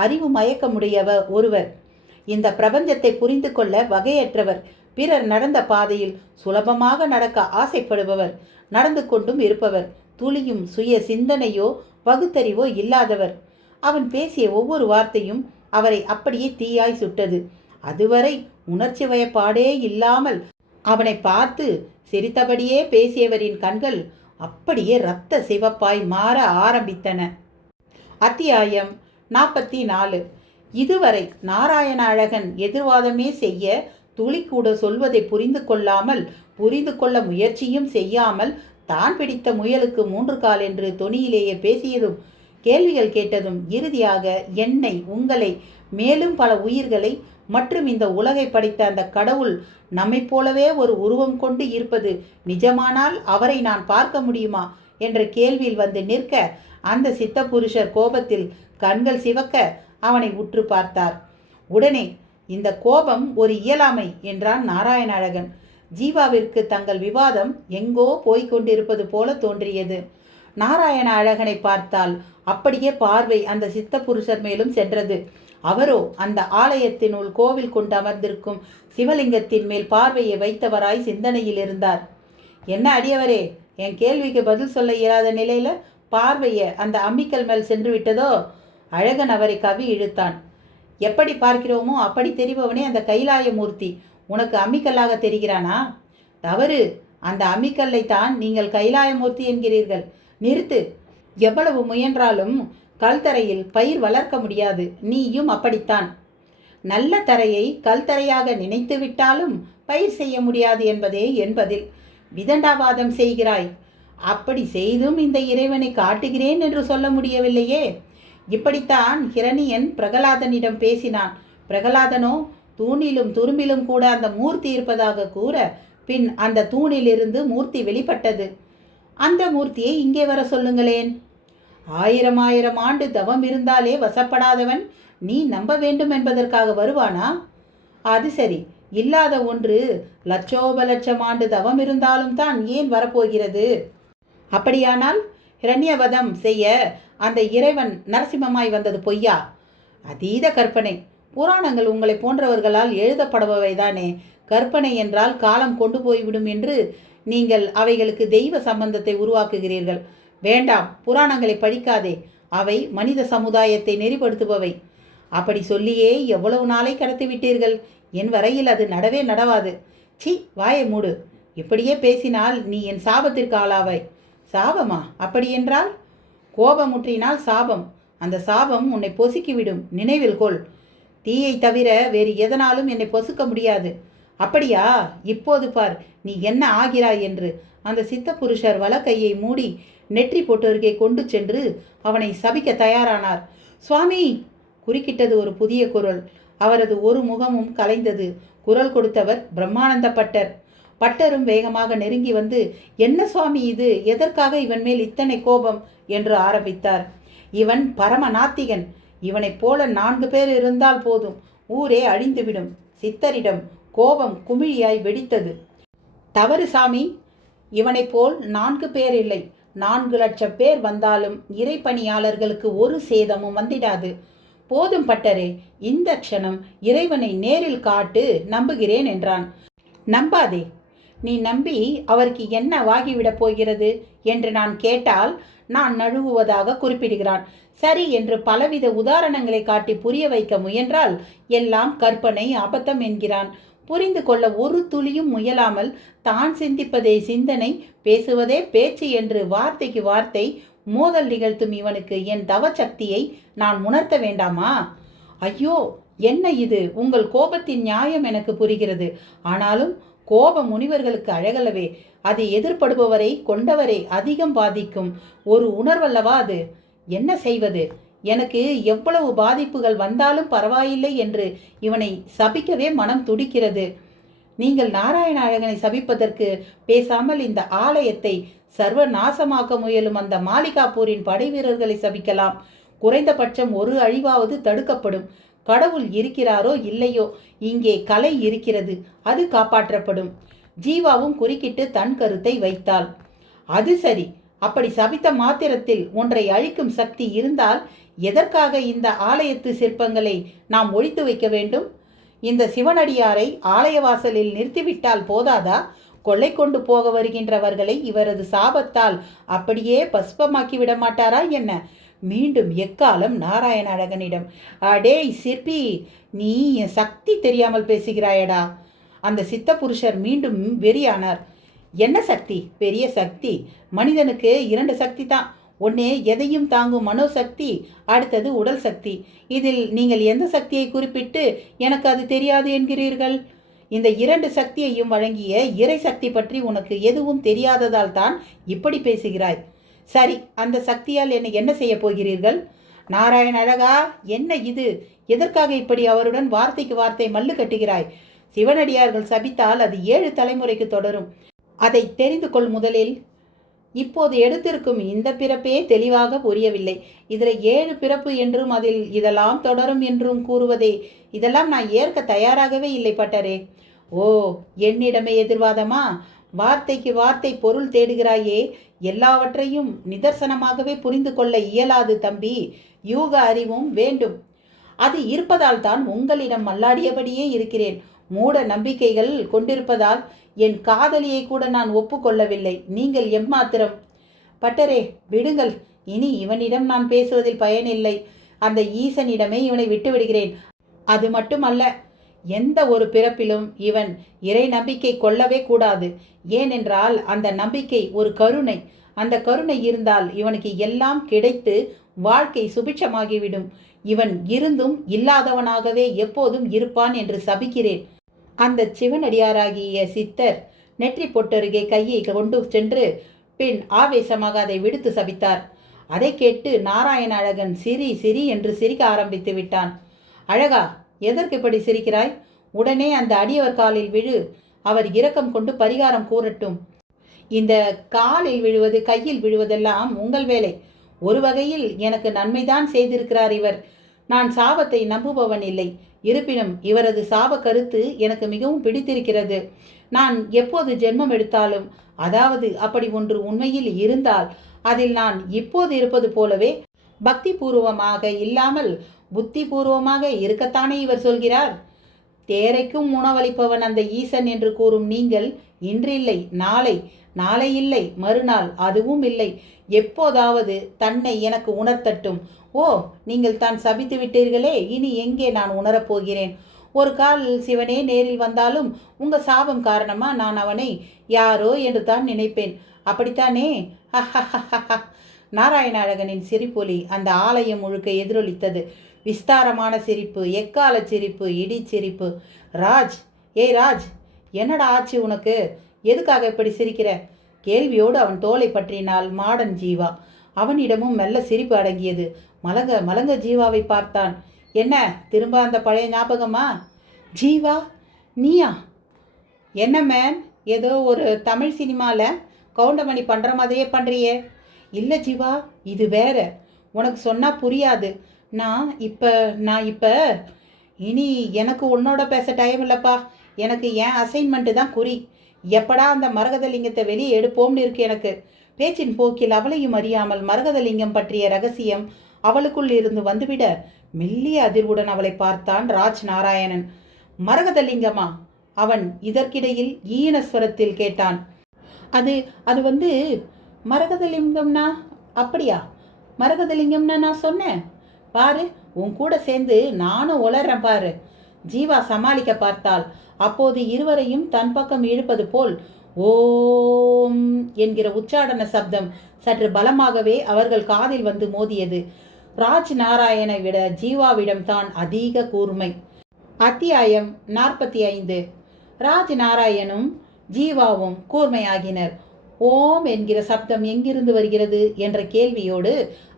அறிவு மயக்கமுடையவர் ஒருவர். இந்த பிரபஞ்சத்தை புரிந்து கொள்ள வகையற்றவர். பிறர் நடந்த பாதையில் சுலபமாக நடக்க ஆசைப்படுபவர். நடந்து கொண்டும் இருப்பவர். துளியும் சுய சிந்தனையோ பகுத்தறிவோ இல்லாதவர். அவன் பேசிய ஒவ்வொரு வார்த்தையும் அவரை அப்படியே தீயாய் சுட்டது. அதுவரை உணர்ச்சி வயப்பாடே இல்லாமல் அவனை பார்த்து சிரித்தபடியே பேசியவரின் கண்கள் அப்படியே இரத்த சிவப்பாய் மாற ஆரம்பித்தன. அத்தியாயம் 44. இதுவரை நாராயண அழகன் எதிர்வாதமே செய்ய, துளிக்கூட சொல்வதை புரிந்து கொள்ளாமல், புரிந்து கொள்ள முயற்சியும் செய்யாமல், தான் பிடித்த முயலுக்கு 3 கால் என்று தொனியிலேயே பேசியதும், கேள்விகள் கேட்டதும், இறுதியாக என்னை, உங்களை, மேலும் பல உயிர்களை மற்றும் இந்த உலகை படைத்த அந்த கடவுள் நம்மைப் போலவே ஒரு உருவம் கொண்டு இருப்பது நிஜமானால் அவரை நான் பார்க்க முடியுமா என்ற கேள்வியில் வந்து நிற்க, அந்த சித்த புருஷர் கோபத்தில் கண்கள் சிவக்க அவனை உற்று பார்த்தார். உடனே, இந்த கோபம் ஒரு இயலாமை என்றான் நாராயண அழகன். ஜீவாவிற்கு தங்கள் விவாதம் எங்கோ போய்கொண்டிருப்பது போல தோன்றியது. நாராயண அழகனை பார்த்தால் அப்படியே பார்வை அந்த சித்த புருஷர் மேலும் சென்றது. அவரோ அந்த ஆலயத்தினுள் கோவில் கொண்டு அமர்ந்திருக்கும் சிவலிங்கத்தின் மேல் பார்வையை வைத்தவராய் சிந்தனையில் இருந்தார். என்ன அடியவரே, என் கேள்விக்கு பதில் சொல்ல இயலாத நிலையில பார்வையை அந்த அம்மிக்கல் மேல் சென்று விட்டதோ? அழகன் அவரை கவி இழுத்தான். எப்படி பார்க்கிறோமோ அப்படி தெரிபவனே அந்த கைலாயமூர்த்தி உனக்கு அம்மிக்கல்லாக தெரிகிறானா? தவறு. அந்த அம்மிக்கல்லை தான் நீங்கள் கைலாயமூர்த்தி என்கிறீர்கள். நிறுத்து. எவ்வளவு முயன்றாலும் கல் தரையில் பயிர் வளர்க்க முடியாது. நீயும் அப்படித்தான். நல்ல தரையை கல் தரையாக நினைத்து விட்டாலும் பயிர் செய்ய முடியாது என்பதே என் பதில். விதண்டாவாதம் செய்கிறாய். அப்படி செய்தும் இந்த இறைவனை காட்டுகிறேன் என்று சொல்ல முடியவில்லையே. இப்படித்தான் ஹிரணியன் பிரகலாதனிடம் பேசினான். பிரகலாதனோ தூணிலும் துரும்பிலும் கூட அந்த மூர்த்தி இருப்பதாக கூற, பின் அந்த தூணிலிருந்து மூர்த்தி வெளிப்பட்டது. அந்த மூர்த்தியை இங்கே வர சொல்லுங்களேன். 1000 ஆண்டு தவம் இருந்தாலே வசப்படாதவன் நீ நம்ப வேண்டும் என்பதற்காக வருவானா? அது சரி, இல்லாத ஒன்று லட்சோபலட்சம் ஆண்டு தவம் இருந்தாலும் தான் ஏன் வரப்போகிறது? அப்படியானால் ஹிரண்யவதம் செய்ய அந்த இறைவன் நரசிம்மமாய் வந்தது பொய்யா? அதீத கற்பனை. புராணங்கள் உங்களை போன்றவர்களால் எழுதப்படுபவைதானே. கற்பனை என்றால் காலம் கொண்டு போய்விடும் என்று நீங்கள் அவைகளுக்கு தெய்வ சம்பந்தத்தை உருவாக்குகிறீர்கள். வேண்டாம், புராணங்களை படிக்காதே. அவை மனித சமுதாயத்தை நெறிப்படுத்துபவை. அப்படி சொல்லியே எவ்வளவு நாளை கடத்தி விட்டீர்கள். என் வரையில் அது நடவே நடவாது. சி, வாயை மூடு. இப்படியே பேசினால் நீ என் சாபத்திற்கு ஆளாவாய். சாபமா? அப்படியென்றால்? கோபமுற்றினால் சாபம். அந்த சாபம் உன்னை பொசுக்கிவிடும். நினைவில் கொள். தீயை தவிர வேறு எதனாலும் என்னை பொசுக்க முடியாது. அப்படியா? இப்போது பார் நீ என்ன ஆகிறாய் என்று. அந்த சித்த புருஷர் வலக்கையை மூடி நெற்றி பொட்டருகே கொண்டு சென்று அவனை சபிக்க தயாரானார். சுவாமி! குறுக்கிட்டது ஒரு புதிய குரல். அவரது ஒரு முகமும் கலைந்தது. குரல் கொடுத்தவர் பிரம்மானந்த பட்டர். பட்டரும் வேகமாக நெருங்கி வந்து, என்ன சுவாமி இது? எதற்காக இவன் மேல் இத்தனை கோபம் என்று ஆரம்பித்தார். இவன் பரம நாத்திகன். இவனைப் போல 4 பேர் இருந்தால் போதும், ஊரே அழிந்துவிடும். சித்தரிடம் கோபம் குமிழியாய் வெடித்தது. தவறு சாமி. இவனைப் போல் 4 பேர் இல்லை, 4 லட்சம் பேர் வந்தாலும் இறைப்பணியாளர்களுக்கு ஒரு சேதமும் வந்திடாது. போதும் பட்டரே, இந்த க்ஷணம் இறைவனை நேரில் காட்டு, நம்புகிறேன் என்றான். நம்பாதே. நீ நம்பி அவருக்கு என்ன வாகிவிடப் போகிறது என்று நான் கேட்டால் நான் நழுவுவதாக குறிப்பிடுகிறான். சரி என்று பலவித உதாரணங்களை காட்டி புரிய வைக்க முயன்றால் எல்லாம் கற்பனை, அபத்தம் என்கிறான். புரிந்து கொள்ள ஒரு துளியும் முயலாமல் தான் சிந்திப்பதே சிந்தனை, பேசுவதே பேச்சு என்று வார்த்தைக்கு வார்த்தை மோதல் நிகழ்த்தும் இவனுக்கு என் தவசக்தியை நான் உணர்த்த வேண்டாமா? ஐயோ, என்ன இது? உங்கள் கோபத்தின் நியாயம் எனக்கு புரிகிறது. ஆனாலும் கோபம் முனிவர்களுக்கு அழகல்லவே, அது எதிர்ப்படுபவரை கொண்டவரை அதிகம் பாதிக்கும் ஒரு உணர்வல்லவா அது. என்ன செய்வது? எனக்கு எவ்வளவு பாதிப்புகள் வந்தாலும் பரவாயில்லை என்று இவனை சபிக்கவே மனம் துடிக்கிறது. நீங்கள் நாராயண அழகனை சபிப்பதற்கு பேசாமல் இந்த ஆலயத்தை சர்வ நாசமாக்க முயலும் அந்த மாலிகாப்பூரின் படை வீரர்களை சபிக்கலாம். குறைந்தபட்சம் ஒரு அழிவாவது தடுக்கப்படும். கடவுள் இருக்கிறாரோ இல்லையோ, இங்கே கலை இருக்கிறது, அது காப்பாற்றப்படும். ஜீவாவும் குறுக்கிட்டு தன் கருத்தை வைத்தாள். அது சரி, அப்படி சபித்த மாத்திரத்தில் ஒன்றை அழிக்கும் சக்தி இருந்தால் எதற்காக இந்த ஆலயத்து சிற்பங்களை நாம் ஒழித்து வைக்க வேண்டும்? இந்த சிவனடியாரை ஆலயவாசலில் நிறுத்திவிட்டால் போதாதா? கொள்ளை கொண்டு போக வருகின்றவர்களை இவரது சாபத்தால் அப்படியே பஸ்பமாக்கி விட மாட்டாரா என்ன? மீண்டும் எக்காலம் நாராயண அழகனிடம், அடேய் சிற்பி, நீ என் சக்தி தெரியாமல் பேசுகிறாயடா. அந்த சித்த புருஷர் மீண்டும் வெறியானார். என்ன சக்தி? பெரிய சக்தி. மனிதனுக்கு 2 சக்தி தான். ஒன்று எதையும் தாங்கும் மனோசக்தி, அடுத்தது உடல் சக்தி. இதில் நீங்கள் எந்த சக்தியை குறிப்பிட்டு எனக்கு அது தெரியாது என்கிறீர்கள்? இந்த 2 சக்தியையும் வழங்கிய இறை சக்தி பற்றி உனக்கு எதுவும் தெரியாததால் தான் இப்படி பேசுகிறாய். சரி, அந்த சக்தியால் என்னை என்ன செய்ய போகிறீர்கள்? நாராயண அழகா, என்ன இது? எதற்காக இப்படி அவருடன் வார்த்தைக்கு வார்த்தை மல்லு கட்டுகிறாய்? சிவனடியார்கள் சபித்தால் அது 7 தலைமுறைக்கு தொடரும். அதை தெரிந்து கொள் முதலில். இப்போது எடுத்திருக்கும் இந்த பிறப்பே தெளிவாக புரியவில்லை. இதில் 7 பிறப்பு என்றும் அதில் இதெல்லாம் தொடரும் என்றும் கூறுவதே, இதெல்லாம் நான் ஏற்க தயாராகவே இல்லை பட்டரே. ஓ, என்னிடமே எதிர்வாதமா? வார்த்தைக்கு வார்த்தை பொருள் தேடுகிறாயே. எல்லாவற்றையும் நிதர்சனமாகவே புரிந்து கொள்ள இயலாது தம்பி. யூக அறிவும் வேண்டும். அது இருப்பதால் தான் உங்களிடம் மல்லாடியபடியே இருக்கிறேன். மூட நம்பிக்கைகள் கொண்டிருப்பதால் என் காதலியை கூட நான் ஒப்புக்கொள்ளவில்லை. நீங்கள் எம்மாத்திரம்? பட்டரே, விடுங்கள். இனி இவனிடம் நான் பேசுவதில் பயனில்லை. அந்த ஈசனிடமே இவனை விட்டுவிடுகிறேன். அது மட்டுமல்ல, எந்த ஒரு பிறப்பிலும் இவன் இறை நம்பிக்கை கொள்ளவே கூடாது. ஏனென்றால் அந்த நம்பிக்கை ஒரு கருணை. அந்த கருணை இருந்தால் இவனுக்கு எல்லாம் கிடைத்து வாழ்க்கை சுபிட்சமாகிவிடும். இவன் இருந்தும் இல்லாதவனாகவே எப்போதும் இருப்பான் என்று சபிக்கிறேன். அந்த சிவனடியாராகிய சித்தர் நெற்றி பொட்டருகே கையை கொண்டு சென்று பின் ஆவேசமாக அதை விடுத்து சபித்தார். அதை கேட்டு நாராயண அழகன் சிரி என்று சிரிக்க ஆரம்பித்து விட்டான். அழகா, எதற்கு இப்படி சிரிக்கிறாய்? உடனே அந்த அடியவர் காலில் விழு. அவர் இரக்கம் கொண்டு பரிகாரம் கூறட்டும். இந்த காலில் விழுவது கையில் விழுவதெல்லாம் உங்கள் வேலை. ஒரு வகையில் எனக்கு நன்மைதான் செய்திருக்கிறார் இவர். நான் சாபத்தை நம்புபவன் இல்லை. இருப்பினும் இவரது சாப கருத்து எனக்கு மிகவும் பிடித்திருக்கிறது. நான் எப்போது ஜென்மம் எடுத்தாலும், அதாவது அப்படி ஒன்று உண்மையில் இருந்தால், அதில் நான் இப்போது இருப்பது போலவே பக்தி பூர்வமாக இல்லாமல் புத்தி பூர்வமாக இருக்கத்தானே இவர் சொல்கிறார். தேரைக்கும் உணவளிப்பவன் அந்த ஈசன் என்று கூறும் நீங்கள் இன்றில்லை, நாளை, நாளை இல்லை, மறுநாள், அதுவும் இல்லை, எப்போதாவது தன்னை எனக்கு உணர்த்தட்டும். ஓ, நீங்கள் தான் சபித்து விட்டீர்களே, இனி எங்கே நான் உணரப்போகிறேன்? ஒரு கால் சிவனே நேரில் வந்தாலும் உங்கள் சாபம் காரணமாக நான் அவனை யாரோ என்று தான் நினைப்பேன். அப்படித்தானே? நாராயண அழகனின் சிரிப்பொலி அந்த ஆலயம் முழுக்க எதிரொலித்தது. விஸ்தாரமான சிரிப்பு, எக்கால சிரிப்பு, இடி சிரிப்பு. ராஜ், ஏய் ராஜ், என்னடா ஆச்சு உனக்கு? எதுக்காக இப்படி சிரிக்கிற? கேள்வியோடு அவன் தோலை பற்றினாள் மாடன் ஜீவா. அவனிடமும் மெல்ல சிரிப்பு அடங்கியது. மலங்க மலங்க ஜீவாவை பார்த்தான். என்ன, திரும்ப அந்த பழைய ஞாபகமா? ஜீவா, நீயா? என்ன மேன், ஏதோ ஒரு தமிழ் சினிமாவில் கவுண்டமணி பண்ணுற மாதிரியே பண்ணுறியே. இல்லை ஜீவா, இது வேற. உனக்கு சொன்னால் புரியாது. நான் இப்போ இனி எனக்கு உன்னோட பேச டைம் இல்லைப்பா. எனக்கு என் அசைன்மெண்ட்டு தான் குறி. எப்படா அந்த மரகதலிங்கத்தை வெளியே எடுப்போம்னு இருக்கு எனக்கு. பேச்சின் போக்கில் அவளையும் அறியாமல் மரகதலிங்கம் பற்றிய ரகசியம் அவளுக்குள் இருந்து வந்துவிட மெல்லிய அதிர்வுடன் அவளை பார்த்தான் ராஜ் நாராயணன். மரகதலிங்கமா? அவன் இதற்கிடையில் ஈனஸ்வரத்தில் கேட்டான். அது மரகதலிங்கம்னா? அப்படியா? மரகதலிங்கம்னா நான் சொன்னேன் பாரு, உன் கூட சேர்ந்து நானும் உளறேன் பாரு. ஜீவா சமாளிக்க பார்த்தாள். அப்போது இருவரையும் தன் பக்கம் இழுப்பது போல் ஓம் என்கிற உச்சாடன சப்தம் சற்று பலமாகவே அவர்கள் காதில் வந்து மோதியது. ராஜ் நாராயணை விட ஜீவாவிடம் தான் அதிக கூர்மை. அத்தியாயம் 45. ராஜநாராயணும் ஜீவாவும் கூர்மையாகினர். ஓம் என்கிற சப்தம் எங்கிருந்து வருகிறது என்ற கேள்வியோடு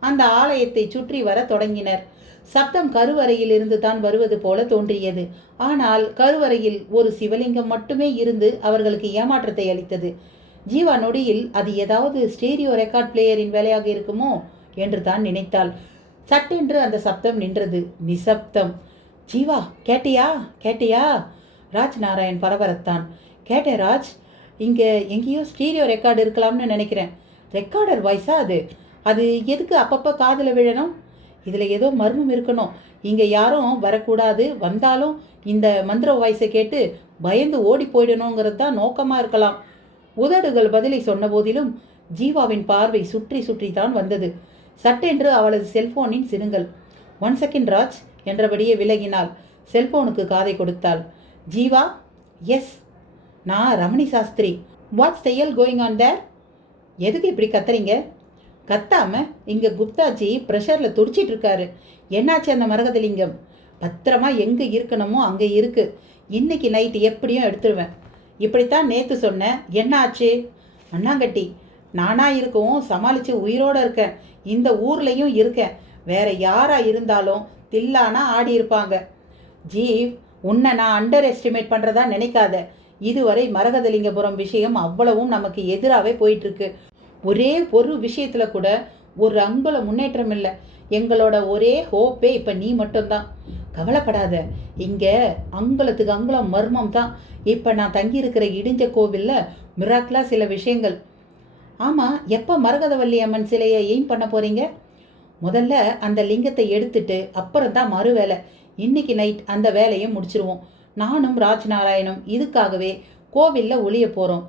அந்த ஆலயத்தை சுற்றி வர தொடங்கினர். சப்தம் கருவறையில் இருந்து தான் வருவது போல தோன்றியது. ஆனால் கருவறையில் ஒரு சிவலிங்கம் மட்டுமே இருந்து அவர்களுக்கு ஏமாற்றத்தை அளித்தது. ஜீவா நொடியில் அது ஏதாவது ஸ்டீரியோ ரெக்கார்ட் பிளேயரின் வேலையாக இருக்குமோ என்று தான் நினைத்தாள். சட்டென்று அந்த சப்தம் நின்றது. நிசப்தம். ஜீவா, கேட்டியா கேட்டியா? ராஜ் நாராயண் பரபரத்தான். கேட்டேன் ராஜ். இங்கே எங்கேயோ ஸ்டீரியோ ரெக்கார்டு இருக்கலாம்னு நினைக்கிறேன். ரெக்கார்டர் வாய்ஸா அது? அது எதுக்கு அப்பப்போ காதில் விழணும்? இதில் ஏதோ மர்மம் இருக்கணும். இங்கே யாரும் வரக்கூடாது, வந்தாலும் இந்த மந்திர வாய்ஸை கேட்டு பயந்து ஓடி போயிடணுங்கிறது தான் நோக்கமாக இருக்கலாம். உதடுகள் பதிலை சொன்ன போதிலும் ஜீவாவின் பார்வை சுற்றி சுற்றி தான் வந்தது. சட்டென்று அவளது செல்போனின் சிறுங்கள். 1 செகண்ட் ராஜ் என்றபடியே விலகினாள். செல்போனுக்கு காதை கொடுத்தாள். ஜீவா. எஸ், நான் Ramani Sastri. What's the hell going on there? எதுக்கு இப்படி கத்துறீங்க? கத்தாம இங்கே குப்தாஜி ப்ரெஷரில் துடிச்சிட்டு இருக்காரு. என்னாச்சு அந்த மரகதலிங்கம்? பத்திரமா எங்கே இருக்கணுமோ அங்கே இருக்கு. இன்னைக்கு நைட்டு எப்படியும் எடுத்துருவேன். இப்படித்தான் நேற்று சொன்னேன். என்ன ஆச்சு? அண்ணாங்கட்டி, நானா இருக்கவும் சமாளித்து உயிரோடு இருக்கேன். இந்த ஊர்லேயும் இருக்கேன். வேற யாரா இருந்தாலும் தில்லானா ஆடி இருப்பாங்க. ஜீவ், உன்னை நான் அண்டர் எஸ்டிமேட் பண்ணுறதா நினைக்காத. இதுவரை மரகதலிங்கபுரம் விஷயம் அவ்வளவும் நமக்கு எதிராகவே போயிட்டுருக்கு. ஒரே ஒரு விஷயத்தில் கூட ஒரு அங்குல முன்னேற்றம் இல்லை. எங்களோட ஒரே ஹோப்பே இப்போ நீ மட்டும்தான். கவலைப்படாத. இங்கே அங்குலத்துக்கு அங்குலம் மர்மம் தான். இப்போ நான் தங்கியிருக்கிற இடிஞ்ச கோவிலில் மிராக்கிளாக சில விஷயங்கள். ஆமாம், எப்போ மரகதவல்லி அம்மன் சிலையை எய்ம் பண்ண போகிறீங்க? முதல்ல அந்த லிங்கத்தை எடுத்துட்டு அப்புறம் தான் மறு வேலை. இன்னைக்கு நைட் அந்த வேலையை முடிச்சிருவோம். நானும் ராஜ் நாராயணும் இதுக்காகவே கோவிலில் ஒளிய போகிறோம்.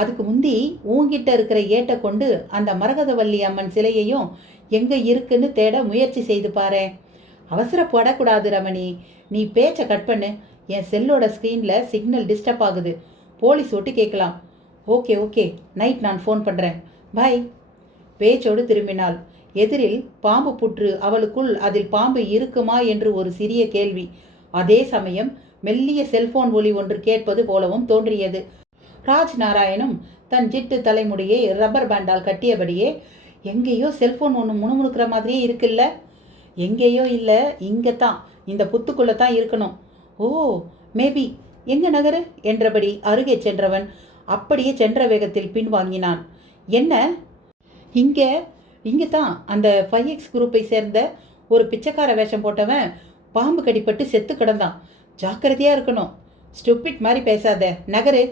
அதுக்கு முந்தி உங்ககிட்ட இருக்கிற ஏட்டை கொண்டு அந்த மரகதவல்லி அம்மன் சிலையையும் எங்கே இருக்குன்னு தேட முயற்சி செய்து பாரு. அவசரப்படக்கூடாது ரமணி. நீ பேச்சை கட் பண்ணு. என் செல்லோட ஸ்க்ரீனில் சிக்னல் டிஸ்டர்ப் ஆகுது. போலீஸ் ஒட்டு கேட்கலாம். ஓகே ஓகே, நைட் நான் ஃபோன் பண்ணுறேன். பாய். பேச்சோடு திரும்பினாள். எதிரில் பாம்பு புற்று. அவளுக்குள் அதில் பாம்பு இருக்குமா என்று ஒரு சிறிய கேள்வி. அதே சமயம் மெல்லிய செல்போன் ஒலி ஒன்று கேட்பது போலவும் தோன்றியது. ராஜ் நாராயணும் தன் ஜிட்டு தலைமுடியை ரப்பர் பேண்டால் கட்டியபடியே, எங்கேயோ செல்போன் ஒன்று முணுமுணுக்கிற மாதிரியே இருக்குல்ல? எங்கேயோ இல்லை, இங்கே தான், இந்த புத்துக்குள்ளே தான் இருக்கணும். ஓ, மேபி. எங்கே நகரு என்றபடி அருகே சென்றவன் அப்படியே சென்ற வேகத்தில் பின்வாங்கினான். என்ன? இங்கே இங்கே தான் அந்த 5X குரூப்பை சேர்ந்த ஒரு பிச்சைக்கார வேஷம் போட்டவன் பாம்பு கடிப்பட்டு செத்து கிடந்தான். ஜாக்கிரதையாக இருக்கணும். ஸ்டூபிட் மாதிரி பேசாத, நகரு.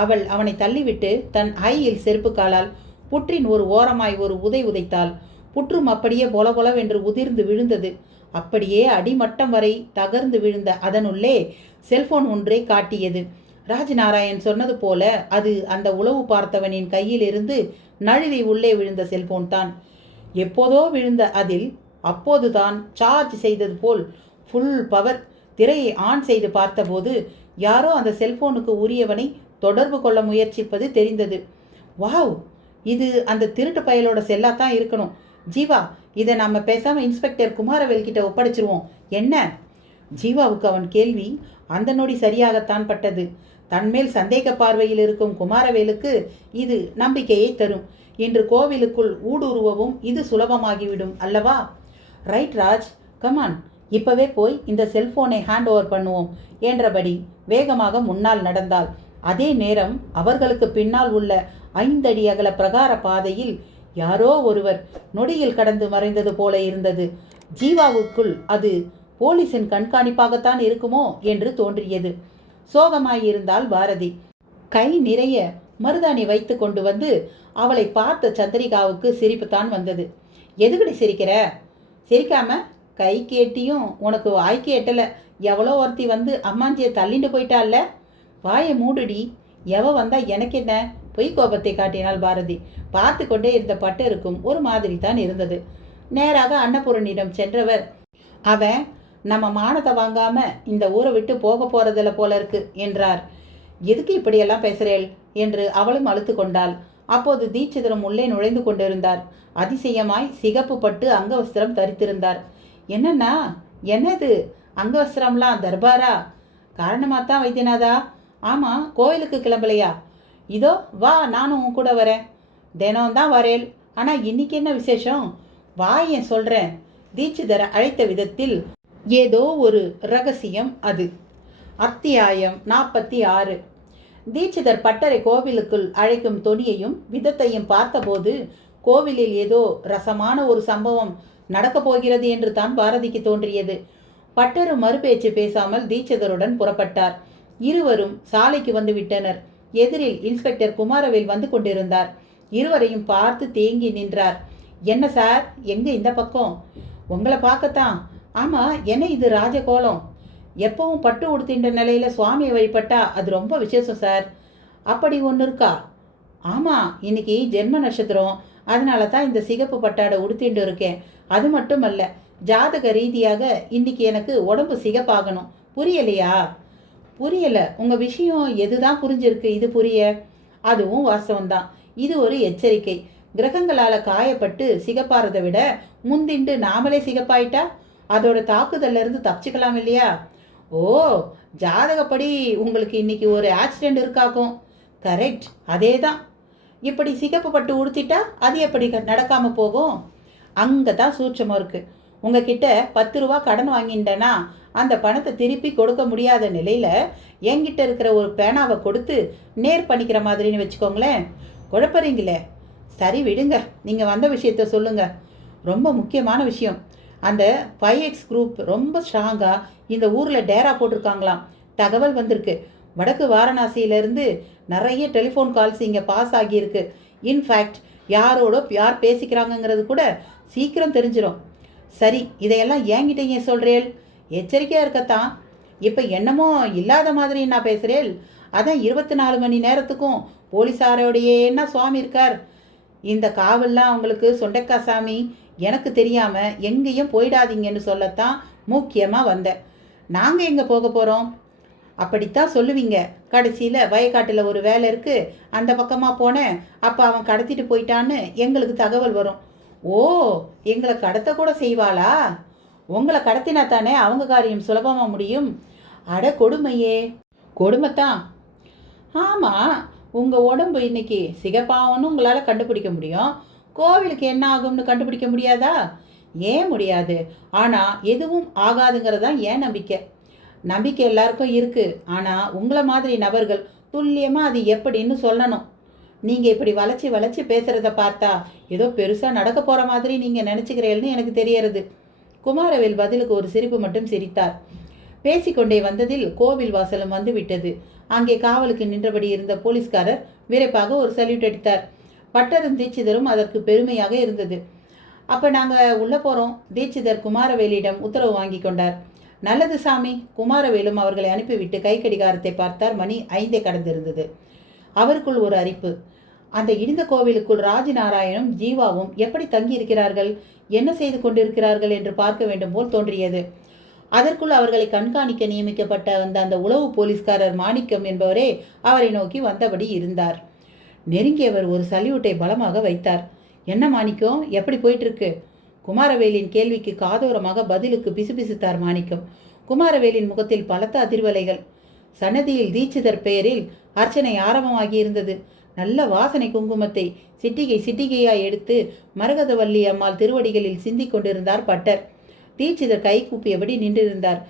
அவள் அவனை தள்ளிவிட்டு தன் ஹையில் செருப்பு காலால் புற்றின் ஒரு ஓரமாய் ஒரு உதை உதைத்தாள். புற்றும் அப்படியே பொல பொலவென்று உதிர்ந்து விழுந்தது. அப்படியே அடிமட்டம் வரை தகர்ந்து விழுந்த அதனுள்ளே செல்போன் ஒன்றை காட்டியது. ராஜநாராயண் சொன்னது போல அது அந்த உளவு பார்த்தவனின் கையிலிருந்து நழுவி உள்ளே விழுந்த செல்போன் தான். எப்போதோ விழுந்த அதில் அப்போதுதான் சார்ஜ் செய்தது போல் ஃபுல் பவர். திரையை ஆன் செய்து பார்த்தபோது யாரோ அந்த செல்போனுக்கு உரியவனை தொடர்பு கொள்ள முயற்சிப்பது தெரிந்தது. வாவ், இது அந்த திருட்டு பயலோட செல்லாத்தான் இருக்கணும். ஜீவா, இதை நம்ம பேசாமல் இன்ஸ்பெக்டர் குமாரவேல் கிட்ட ஒப்படைச்சிருவோம். என்ன? ஜீவாவுக்கு அவன் கேள்வி அந்த நொடி சரியாகத்தான் பட்டது. தன்மேல் சந்தேக பார்வையில் இருக்கும் குமாரவேலுக்கு இது நம்பிக்கையை தரும். இன்று கோவிலுக்குள் ஊடுருவவும் இது சுலபமாகிவிடும் அல்லவா? Right Raj, come on. இப்பவே போய் இந்த செல்போனை ஹேண்ட் ஓவர் பண்ணுவோம் என்றபடி வேகமாக முன்னால் நடந்தாள். அதே நேரம் அவர்களுக்கு பின்னால் உள்ள 5 அடி அகல பிரகார பாதையில் யாரோ ஒருவர் நொடியில் கடந்து மறைந்தது போல இருந்தது. ஜீவாவுக்குள் அது போலீஸின் கண்காணிப்பாகத்தான் இருக்குமோ என்று தோன்றியது. சோகமாயிருந்தாள் பாரதி. கை நிறைய மருதாணி வைத்து கொண்டு வந்து அவளை பார்த்த சந்திரிகாவுக்கு சிரிப்புத்தான் வந்தது. எதுக்கடி சிரிக்கிற? சிரிக்காம கை கேட்டியும் உனக்கு வாய்க்கு எட்டல. எவ்வளோ ஒருத்தி வந்து அம்மாஞ்சியை தள்ளிண்டு போயிட்டால. வாயை மூடுடி. எவ வந்தா எனக்கு என்ன? பொய் கோபத்தை காட்டினாள் பாரதி. பார்த்து கொண்டே இருந்த பட்டருக்கும் ஒரு மாதிரி தான் இருந்தது. நேராக அன்னபூரணியிடம் சென்றவர், அவன் நம்ம மானத்தை வாங்காம இந்த ஊரை விட்டு போக போறதில்ல போல இருக்கு என்றார். எதுக்கு இப்படியெல்லாம் பேசுறேள் என்று அவளும் அழுத்து கொண்டாள். அப்போது தீட்சிதரும் உள்ளே நுழைந்து கொண்டிருந்தார். அதிசயமாய் சிகப்பு பட்டு அங்கவஸ்திரம் தரித்திருந்தார். என்னன்னா? என்னது அங்கவஸ்திரம்லாம் தர்பாரா? காரணமாத்தான் வைத்தியநாதா. ஆமாம், கோயிலுக்கு கிளம்பலையா? இதோ வா, நானும் உன் கூட வரேன். தினம்தான் வரேன். ஆனால் இன்னைக்கு என்ன விசேஷம்? வா, ஏன் சொல்கிறேன். தீட்சிதர் அழைத்த விதத்தில் ஏதோ ஒரு ரகசியம் அது. அத்தியாயம் 46. தீட்சிதர் பட்டரை கோவிலுக்குள் அழைக்கும் தொனியையும் விதத்தையும் பார்த்தபோது கோவிலில் ஏதோ ரசமான ஒரு சம்பவம் நடக்கப் போகிறது என்று தான் பாரதிக்கு தோன்றியது. பட்டரும் மறுபேச்சு பேசாமல் தீட்சிதருடன் புறப்பட்டார். இருவரும் சாலைக்கு வந்து விட்டனர். எதிரில் இன்ஸ்பெக்டர் குமாரவேல் வந்து கொண்டிருந்தார். இருவரையும் பார்த்து தேங்கி நின்றார். என்ன சார், எங்க இந்த பக்கம்? உங்களை பார்க்கத்தான். ஆமா, என்ன இது ராஜகோலம்? எப்பவும் பட்டு உடுத்தின்ற நிலையில சுவாமியை வழிபட்டா அது ரொம்ப விசேஷம் சார். அப்படி ஒன்று இருக்கா? ஆமா, இன்னைக்கு ஜென்ம நட்சத்திரம். அதனால தான் இந்த சிகப்பு பட்டாடை உடுத்திட்டு இருக்கேன். அது மட்டும் அல்ல, ஜாதக ரீதியாக இன்னைக்கு எனக்கு உடம்பு சிகப்பாகணும். புரியலையா? புரியல. உங்க விஷயம் எதுதான் புரிஞ்சிருக்கு? இது புரிய? அதுவும் வாஸ்தவம்தான். இது ஒரு எச்சரிக்கை. கிரகங்களால காயப்பட்டு சிகப்பாறதை விட முந்திண்டு நாமளே சிகப்பாயிட்டா அதோட தாக்குதல்ல இருந்து தப்பிச்சுக்கலாம் இல்லையா? ஓ, ஜாதகப்படி உங்களுக்கு இன்னைக்கு ஒரு ஆக்சிடென்ட் இருக்காக்கும். கரெக்ட், அதே தான். இப்படி சிகப்பு பட்டு உடுத்திட்டா அது எப்படி நடக்காம போகும்? அங்கே தான் சூட்சமாக இருக்கு. உங்ககிட்ட 10 ரூபா கடன் வாங்கிட்டேன்னா அந்த பணத்தை திருப்பி கொடுக்க முடியாத நிலையில் என்கிட்ட இருக்கிற ஒரு பேனாவை கொடுத்து நேர் பண்ணிக்கிற மாதிரின்னு வச்சுக்கோங்களேன். குழப்பறீங்களே. சரி விடுங்க, நீங்கள் வந்த விஷயத்த சொல்லுங்க. ரொம்ப முக்கியமான விஷயம். அந்த 5X குரூப் ரொம்ப ஸ்ட்ராங்காக இந்த ஊரில் டேரா போட்டிருக்காங்களாம். தகவல் வந்திருக்கு. வடக்கு வாரணாசியிலேருந்து நிறைய டெலிஃபோன் கால்ஸ் இங்கே பாஸ் ஆகியிருக்கு. இன்ஃபேக்ட் யாரோட யார் பேசிக்கிறாங்கங்கிறது கூட சீக்கிரம் தெரிஞ்சிடும். சரி, இதையெல்லாம் என்கிட்ட ஏன் சொல்கிறேள்? எச்சரிக்கையாக இருக்கத்தான். இப்போ என்னமோ இல்லாத மாதிரி நான் பேசுகிறேள். அதான் 24 மணி நேரத்துக்கும் போலீஸாரோடையே என்ன சுவாமி இருக்கார். இந்த காவல்லாம் அவங்களுக்கு சொண்டக்கா சாமி. எனக்கு தெரியாமல் எங்கேயும் போயிடாதீங்கன்னு சொல்லத்தான் முக்கியமாக வந்தேன். நாங்கள் எங்கே போக போகிறோம்? அப்படித்தான் சொல்லுவீங்க. கடைசியில் வயக்காட்டில் ஒரு வேலை இருக்குது, அந்த பக்கமாக போனேன், அப்போ அவன் கடத்திட்டு போயிட்டான்னு எங்களுக்கு தகவல் வரும். ஓ, எங்களை கடத்த கூட செய்வாளா? உங்களை கடத்தினா தானே அவங்க காரியம் சுலபமாக முடியும். அட கொடுமையே. கொடுமைத்தான். ஆமாம், உங்கள் உடம்பு இன்னைக்கு சிகப்பாகனு உங்களால் கண்டுபிடிக்க முடியும். கோவிலுக்கு என்ன ஆகும்னு கண்டுபிடிக்க முடியாதா? ஏன் முடியாது? ஆனால் எதுவும் ஆகாதுங்கிறதான் ஏன் நம்பிக்கை. நம்பிக்கை எல்லாருக்கும் இருக்குது. ஆனால் உங்களை மாதிரி நபர்கள் துல்லியமாக அது எப்படின்னு சொல்லணும். நீங்கள் இப்படி வளைச்சி வளைச்சி பேசுகிறத பார்த்தா ஏதோ பெருசாக நடக்க போகிற மாதிரி நீங்கள் நினச்சிக்கிறீங்கன்னு எனக்கு தெரியறது. குமாரவேல் பதிலுக்கு ஒரு சிரிப்பு மட்டும் சிரித்தார். பேசிக்கொண்டே வந்ததில் கோவில் வாசலும் வந்து விட்டது. அங்கே காவலுக்கு நின்றபடி இருந்த போலீஸ்காரர் விரைப்பாக ஒரு சல்யூட் அடித்தார். பட்டரும் தீட்சிதரும் அதற்கு பெருமையாக இருந்தது. அப்போ நாங்கள் உள்ளே போகிறோம். தீட்சிதர் குமாரவேலிடம் உத்தரவு வாங்கி கொண்டார். நல்லது சாமி. குமாரவேலும் அவர்களை அனுப்பிவிட்டு கை கடிகாரத்தை பார்த்தார். மணி 5 கடந்திருந்தது. அவருக்குள் ஒரு அரிப்பு. அந்த இடிந்த கோவிலுக்குள் ராஜநாராயணும் ஜீவாவும் எப்படி தங்கி இருக்கிறார்கள், என்ன செய்து கொண்டிருக்கிறார்கள் என்று பார்க்க வேண்டும் போல் தோன்றியது. அதற்குள் அவர்களை கண்காணிக்க நியமிக்கப்பட்ட அந்த உளவு போலீஸ்காரர் மாணிக்கம் என்பவரே அவரை நோக்கி வந்தபடி இருந்தார். நெருங்கியவர் ஒரு சல்யூட்டை பலமாக வைத்தார். என்ன மாணிக்கம், எப்படி போயிட்டு இருக்கு? குமாரவேலின் கேள்விக்கு காதோரமாக பதிலுக்கு பிசுபிசுத்தார் மாணிக்கம். குமாரவேலின் முகத்தில் பலத்த அதிர்வலைகள். சன்னதியில் தீட்சிதர் பெயரில் அர்ச்சனை ஆரம்பமாகி இருந்தது. நல்ல வாசனை குங்குமத்தை சிட்டிகை சிட்டிகையாய் எடுத்து மரகதவல்லி அம்மாள் திருவடிகளில் சிந்திக் கொண்டிருந்தார் பட்டர். தீட்சிதர் கை கூப்பியபடி நின்றிருந்தார்.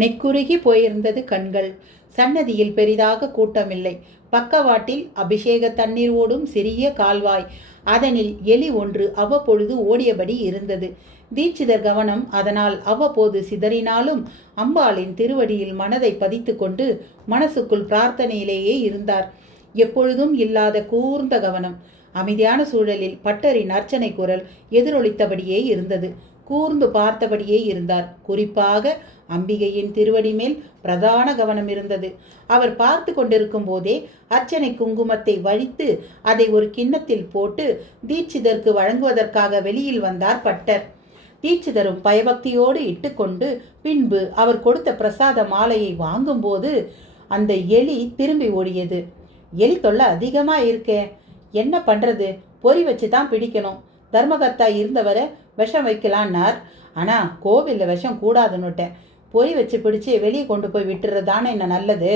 நெக்குருகி போயிருந்தது கண்கள். சன்னதியில் பெரிதாக கூட்டமில்லை. பக்கவாட்டில் அபிஷேக தண்ணீர் ஓடும் சிறிய கால்வாய். அதனில் எலி ஒன்று அவ்வப்பொழுது ஓடியபடி இருந்தது. தீட்சிதர் கவனம் அதனால் அவ்வப்போது சிதறினாலும் அம்பாளின் திருவடியில் மனதை பதித்து கொண்டு மனசுக்குள் பிரார்த்தனையிலேயே இருந்தார். எப்பொழுதும் இல்லாத கூர்ந்த கவனம். அமைதியான சூழலில் பட்டரின் அர்ச்சனை குரல் எதிரொலித்தபடியே இருந்தது. கூர்ந்து பார்த்தபடியே இருந்தார். குறிப்பாக அம்பிகையின் திருவடி மேல் பிரதான கவனம் இருந்தது. அவர் பார்த்து கொண்டிருக்கும் போதே அர்ச்சனை குங்குமத்தை வழித்து அதை ஒரு கிண்ணத்தில் போட்டு தீட்சிதருக்கு வழங்குவதற்காக வெளியில் வந்தார் பட்டர். தீட்சிதரும் பயபக்தியோடு இட்டுக்கொண்டு பின்பு அவர் கொடுத்த பிரசாத மாலையை வாங்கும்போது அந்த எலி திரும்பி ஓடியது. எலி தொல்லை அதிகமாக இருக்கே, என்ன பண்ணுறது? பொறி வச்சு தான் பிடிக்கணும். தர்மகர்த்தா இருந்தவரை விஷம் வைக்கலான்னார். ஆனால் கோவிலில் விஷம் கூடாதுன்னுட்டேன். பொறி வச்சு பிடிச்சி வெளியே கொண்டு போய் விட்டுறதானே என்ன நல்லது.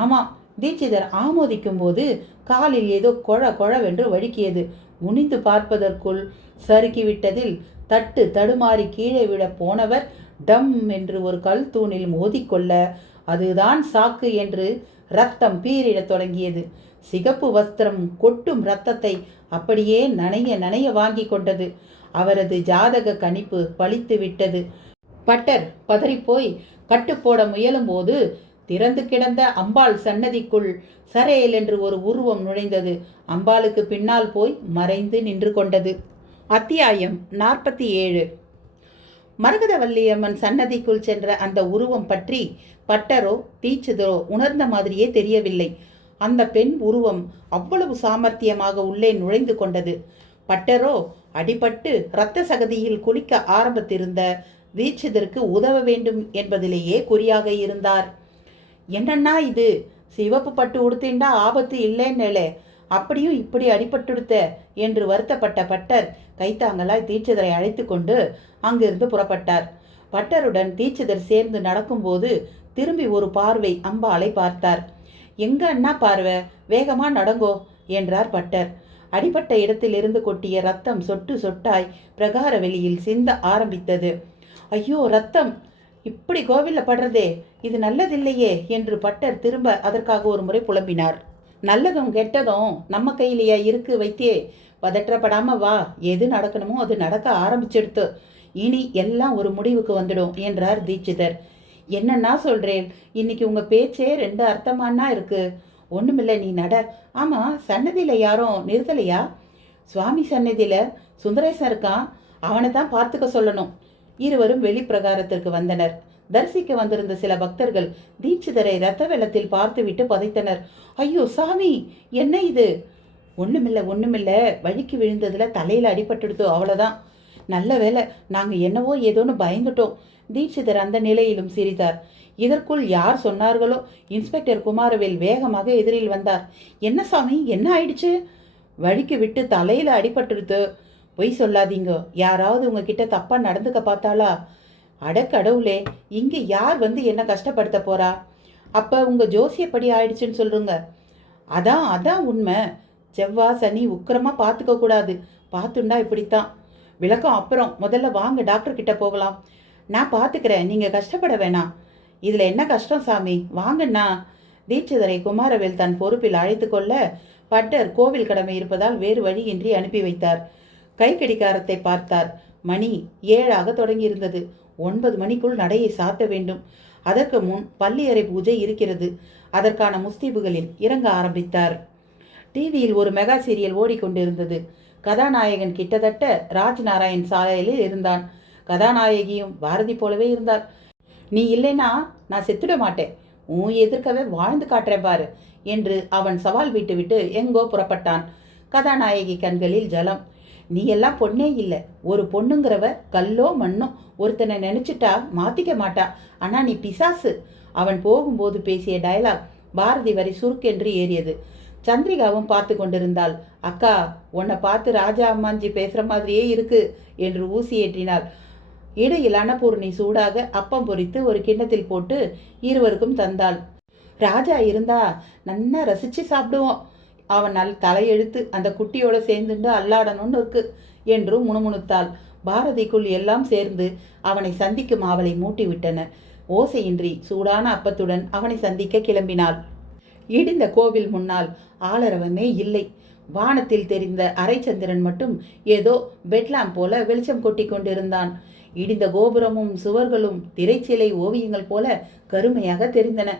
ஆமாம், தீட்சிதர் ஆமோதிக்கும் போது காலில் ஏதோ கொழ கொழவென்று வழுக்கியது. குனிந்து பார்ப்பதற்குள் சறுக்கிவிட்டதில் தட்டு தடுமாறி கீழே விட போனவர் டம் என்று ஒரு கல் தூணில் மோதிக்கொள்ள அதுதான் சாக்கு என்று ரத்தம் பீரிடத் தொடங்கியது. சிகப்பு வஸ்திரம் கொட்டும் ரத்தத்தை அப்படியே நனைய நனைய வாங்கி கொண்டது. அவரது ஜாதக கணிப்பு பலித்து விட்டது. பட்டர் பதறிப்போய் கட்டுப்போட முயலும் போது திறந்து கிடந்த அம்பாள் சன்னதிக்குள் சரேல் என்று ஒரு உருவம் நுழைந்தது. அம்பாளுக்கு பின்னால் போய் மறைந்து நின்று கொண்டது. அத்தியாயம் 47. மரகதவல்லியம்மன் சன்னதிக்குள் சென்ற அந்த உருவம் பற்றி பட்டரோ தீட்சிதரோ உணர்ந்த மாதிரியே தெரியவில்லை. அந்த பெண் உருவம் அவ்வளவு சாமர்த்தியமாக உள்ளே நுழைந்து கொண்டது. பட்டரோ அடிபட்டு இரத்த சகதியில் குளிக்க ஆரம்பித்திருந்த தீட்சிதருக்கு உதவ வேண்டும் என்பதிலேயே குறியாக இருந்தார். என்னன்னா இது, சிவப்பு பட்டு உடுத்திண்டா ஆபத்து இல்லைன்னே, அப்படியும் இப்படி அடிபட்டுடுத்த என்று வருத்தப்பட்ட பட்டர் கைத்தாங்கலாய் தீட்சிதரை அழைத்து கொண்டு அங்கிருந்து புறப்பட்டார். பட்டருடன் தீட்சிதர் சேர்ந்து நடக்கும்போது திரும்பி ஒரு பார்வை அம்பாளை பார்த்தார். எங்க அண்ணா பார்வை, வேகமா நடங்கோ என்றார் பட்டர். அடிபட்ட இடத்திலிருந்து கொட்டிய ரத்தம் சொட்டு சொட்டாய் பிரகார வெளியில் சிந்த ஆரம்பித்தது. ஐயோ ரத்தம், இப்படி கோவில்ல படுறதே, இது நல்லதில்லையே என்று பட்டர் திரும்ப அதற்காக ஒரு முறை புலம்பினார். நல்லதும் கெட்டதும் நம்ம கையிலேயே இருக்கு வைத்தியே, பதற்றப்படாம வா, எது நடக்கணுமோ அது நடக்க ஆரம்பிச்செடுத்து, இனி எல்லாம் ஒரு முடிவுக்கு வந்துடும் என்றார் தீட்சிதர். என்னன்னா சொல்றேன், இன்னைக்கு உங்க பேச்சே ரெண்டு அர்த்தமானா இருக்கு. ஒண்ணுமில்ல, நீ நட. ஆமா, சன்னதியில யாரும் நிறுத்தலையா? சுவாமி சன்னதியில சுந்தரேசன் இருக்கான், அவனை தான் பார்த்துக்க சொல்லணும். இருவரும் வெளிப்பிரகாரத்திற்கு வந்தனர். தரிசிக்க வந்திருந்த சில பக்தர்கள் தீட்சிதரை இரத்த வெள்ளத்தில் பார்த்துவிட்டு பதைத்தனர். ஐயோ சாமி, என்ன இது? ஒண்ணுமில்ல, வழிக்கு விழுந்ததுல தலையில அடிபட்டுடுத்தோ, அவ்வளவுதான். நல்ல வேலை, நாங்க என்னவோ ஏதோன்னு பயந்துட்டோம். தீட்சிதர் அந்த நிலையிலும் சிரித்தார். இதற்குள் யார் சொன்னார்களோ இன்ஸ்பெக்டர் குமாரவேல் வேகமாக எதிரில் வந்தார். என்ன சாமி, என்ன ஆயிடுச்சு? வழிக்கு விட்டு தலையில அடிபட்டுடுத்து. பொய் சொல்லாதீங்க, யாராவது உங்ககிட்ட தப்பா நடந்துக்க பார்த்தாளா? அடக்கடவுளே, இங்க யார் வந்து என்ன கஷ்டப்படுத்த போறா? அப்ப உங்க ஜோசியப்படி ஆயிடுச்சுன்னு சொல்லுங்க. அதான் உண்மை. செவ்வாய் சனி உக்கிரமா பார்த்துக்க கூடாது. பார்த்துண்டா இப்படித்தான். விளக்கம் அப்புறம், முதல்ல வாங்க டாக்டர் கிட்ட போகலாம். நான் பார்த்துக்கிறேன், நீங்க கஷ்டப்பட வேணாம். இதுல என்ன கஷ்டம் சாமி, வாங்கண்ணா. தீட்சிதரை குமாரவேல் தன் பொறுப்பில் அழைத்து கொள்ள பட்டர் கோவில் கடமை இருப்பதால் வேறு வழியின்றி அனுப்பி வைத்தார். கை கடிகாரத்தை பார்த்தார். மணி 7 தொடங்கியிருந்தது. 9 மணிக்குள் நடையை சாத்த வேண்டும். அதற்கு முன் பள்ளியறை பூஜை இருக்கிறது. அதற்கான முஸ்தீபுகளில் இறங்க ஆரம்பித்தார். டிவியில் ஒரு மெகா சீரியல் ஓடிக்கொண்டிருந்தது. கதாநாயகன் கிட்டத்தட்ட ராஜ்நாராயண் சாயலில் இருந்தான். கதாநாயகியும் பாரதி போலவே இருந்தார். நீ இல்லைன்னா நான் செத்துட மாட்டேன், உன் எதிர்க்கவே வாழ்ந்து காட்டுறேன் பாரு என்று அவன் சவால் விட்டுவிட்டு எங்கோ புறப்பட்டான். கதாநாயகி கண்களில் ஜலம். நீ எல்லாம் பொண்ணே இல்லை. ஒரு பொண்ணுங்கிறவ கல்லோ மண்ணோ ஒருத்தனை நினைச்சிட்டா மாத்திக்க மாட்டா. ஆனா நீ பிசாசு. அவன் போகும்போது பேசிய டயலாக் பாரதி வரை சுருக்கென்று ஏறியது. சந்திரிகாவும் பார்த்து கொண்டிருந்தாள். அக்கா, உன்னை பார்த்து ராஜா அம்மாஞ்சி பேசுற மாதிரியே இருக்கு என்று ஊசி ஏற்றினாள். இடையில் அன்னபூர்ணி சூடாக அப்பம் பொரித்து ஒரு கிண்ணத்தில் போட்டு இருவருக்கும் தந்தாள். ராஜா இருந்தா நன்னா ரசிச்சு சாப்பிடுவோம். அவனால் தலையெழுத்து அந்த குட்டியோட சேர்ந்துண்டு அல்லாடணும்னு இருக்கு என்றும் முணுமுணுத்தாள். பாரதிக்குள் எல்லாம் சேர்ந்து அவனை சந்திக்கும் ஆவலை மூட்டிவிட்டன. ஓசையின்றி சூடான அப்பத்துடன் அவனை சந்திக்க கிளம்பினாள். இடிந்த கோவில் முன்னால் ஆளரவமே இல்லை. வானத்தில் தெரிந்த அரைச்சந்திரன் மட்டும் ஏதோ பெட்லாம் போல வெளிச்சம் கொட்டி கொண்டிருந்தான். இடிந்த கோபுரமும் சுவர்களும் திரைச்சிலை ஓவியங்கள் போல கருமையாக தெரிந்தன.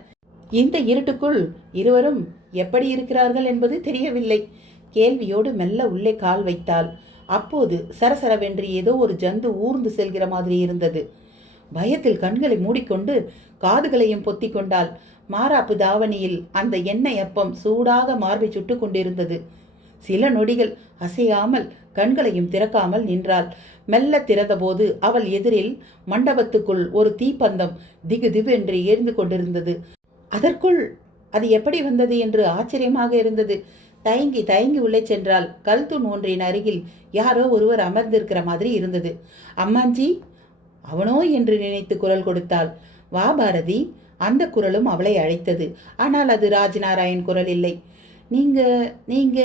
இந்த இருட்டுக்குள் இருவரும் எப்படி இருக்கிறார்கள் என்பது தெரியவில்லை. கேள்வியோடு மெல்ல உள்ளே கால் வைத்தாள். அப்போது சரசரவென்று ஏதோ ஒரு ஜந்து ஊர்ந்து செல்கிற மாதிரி இருந்தது. பயத்தில் கண்களை மூடிக்கொண்டு காதுகளையும் பொத்தி கொண்டாள். மாராப்பு தாவணியில் அந்த எண்ணெய் அப்பம் சூடாக மார்பை சுட்டு கொண்டிருந்தது. சில நொடிகள் அசையாமல் கண்களையும் திறக்காமல் நின்றாள். மெல்ல திறந்தபோது அவள் எதிரில் மண்டபத்துக்குள் ஒரு தீப்பந்தம் திகு திகு என்று எரிந்து கொண்டிருந்தது. அதற்குள் அது எப்படி வந்தது என்று ஆச்சரியமாக இருந்தது. தயங்கி தயங்கி உள்ளே சென்றால் கல் தூண் ஒன்றின் அருகில் யாரோ ஒருவர் அமர்ந்திருக்கிற மாதிரி இருந்தது. அம்மாஞ்சி, அவனோ என்று நினைத்து குரல் கொடுத்தாள். வா பாரதி, அந்த குரலும் அவளை அழைத்தது. ஆனால் அது ராஜ்நாராயண் குரல் இல்லை. நீங்க நீங்க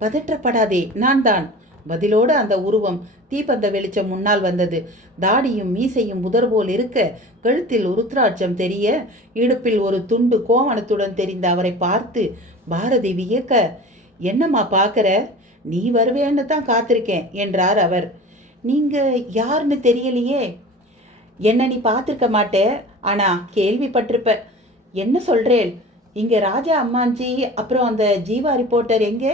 பதற்றப்படாதே, நான் தான். பதிலோடு அந்த உருவம் தீப்பந்த வெளிச்சம் முன்னால் வந்தது. தாடியும் மீசையும் புதர் போல் இருக்க, கழுத்தில் உருத்ராட்சம் தெரிய, இடுப்பில் ஒரு துண்டு கோவணத்துடன் தெரிந்த அவரை பார்த்து பாரதி வியக்க, என்னம்மா பார்க்கற? நீ வருவேன்னு தான் காத்திருக்கேன் என்றார் அவர். நீங்க யாருன்னு தெரியலையே. என்ன நீ பார்த்துருக்க மாட்டே, ஆனா கேள்விப்பட்டிருப்ப. என்ன சொல்றேன்? இங்க ராஜா அம்மாஞ்சி அப்புறம் அந்த ஜீவா ரிப்போர்ட்டர் எங்கே?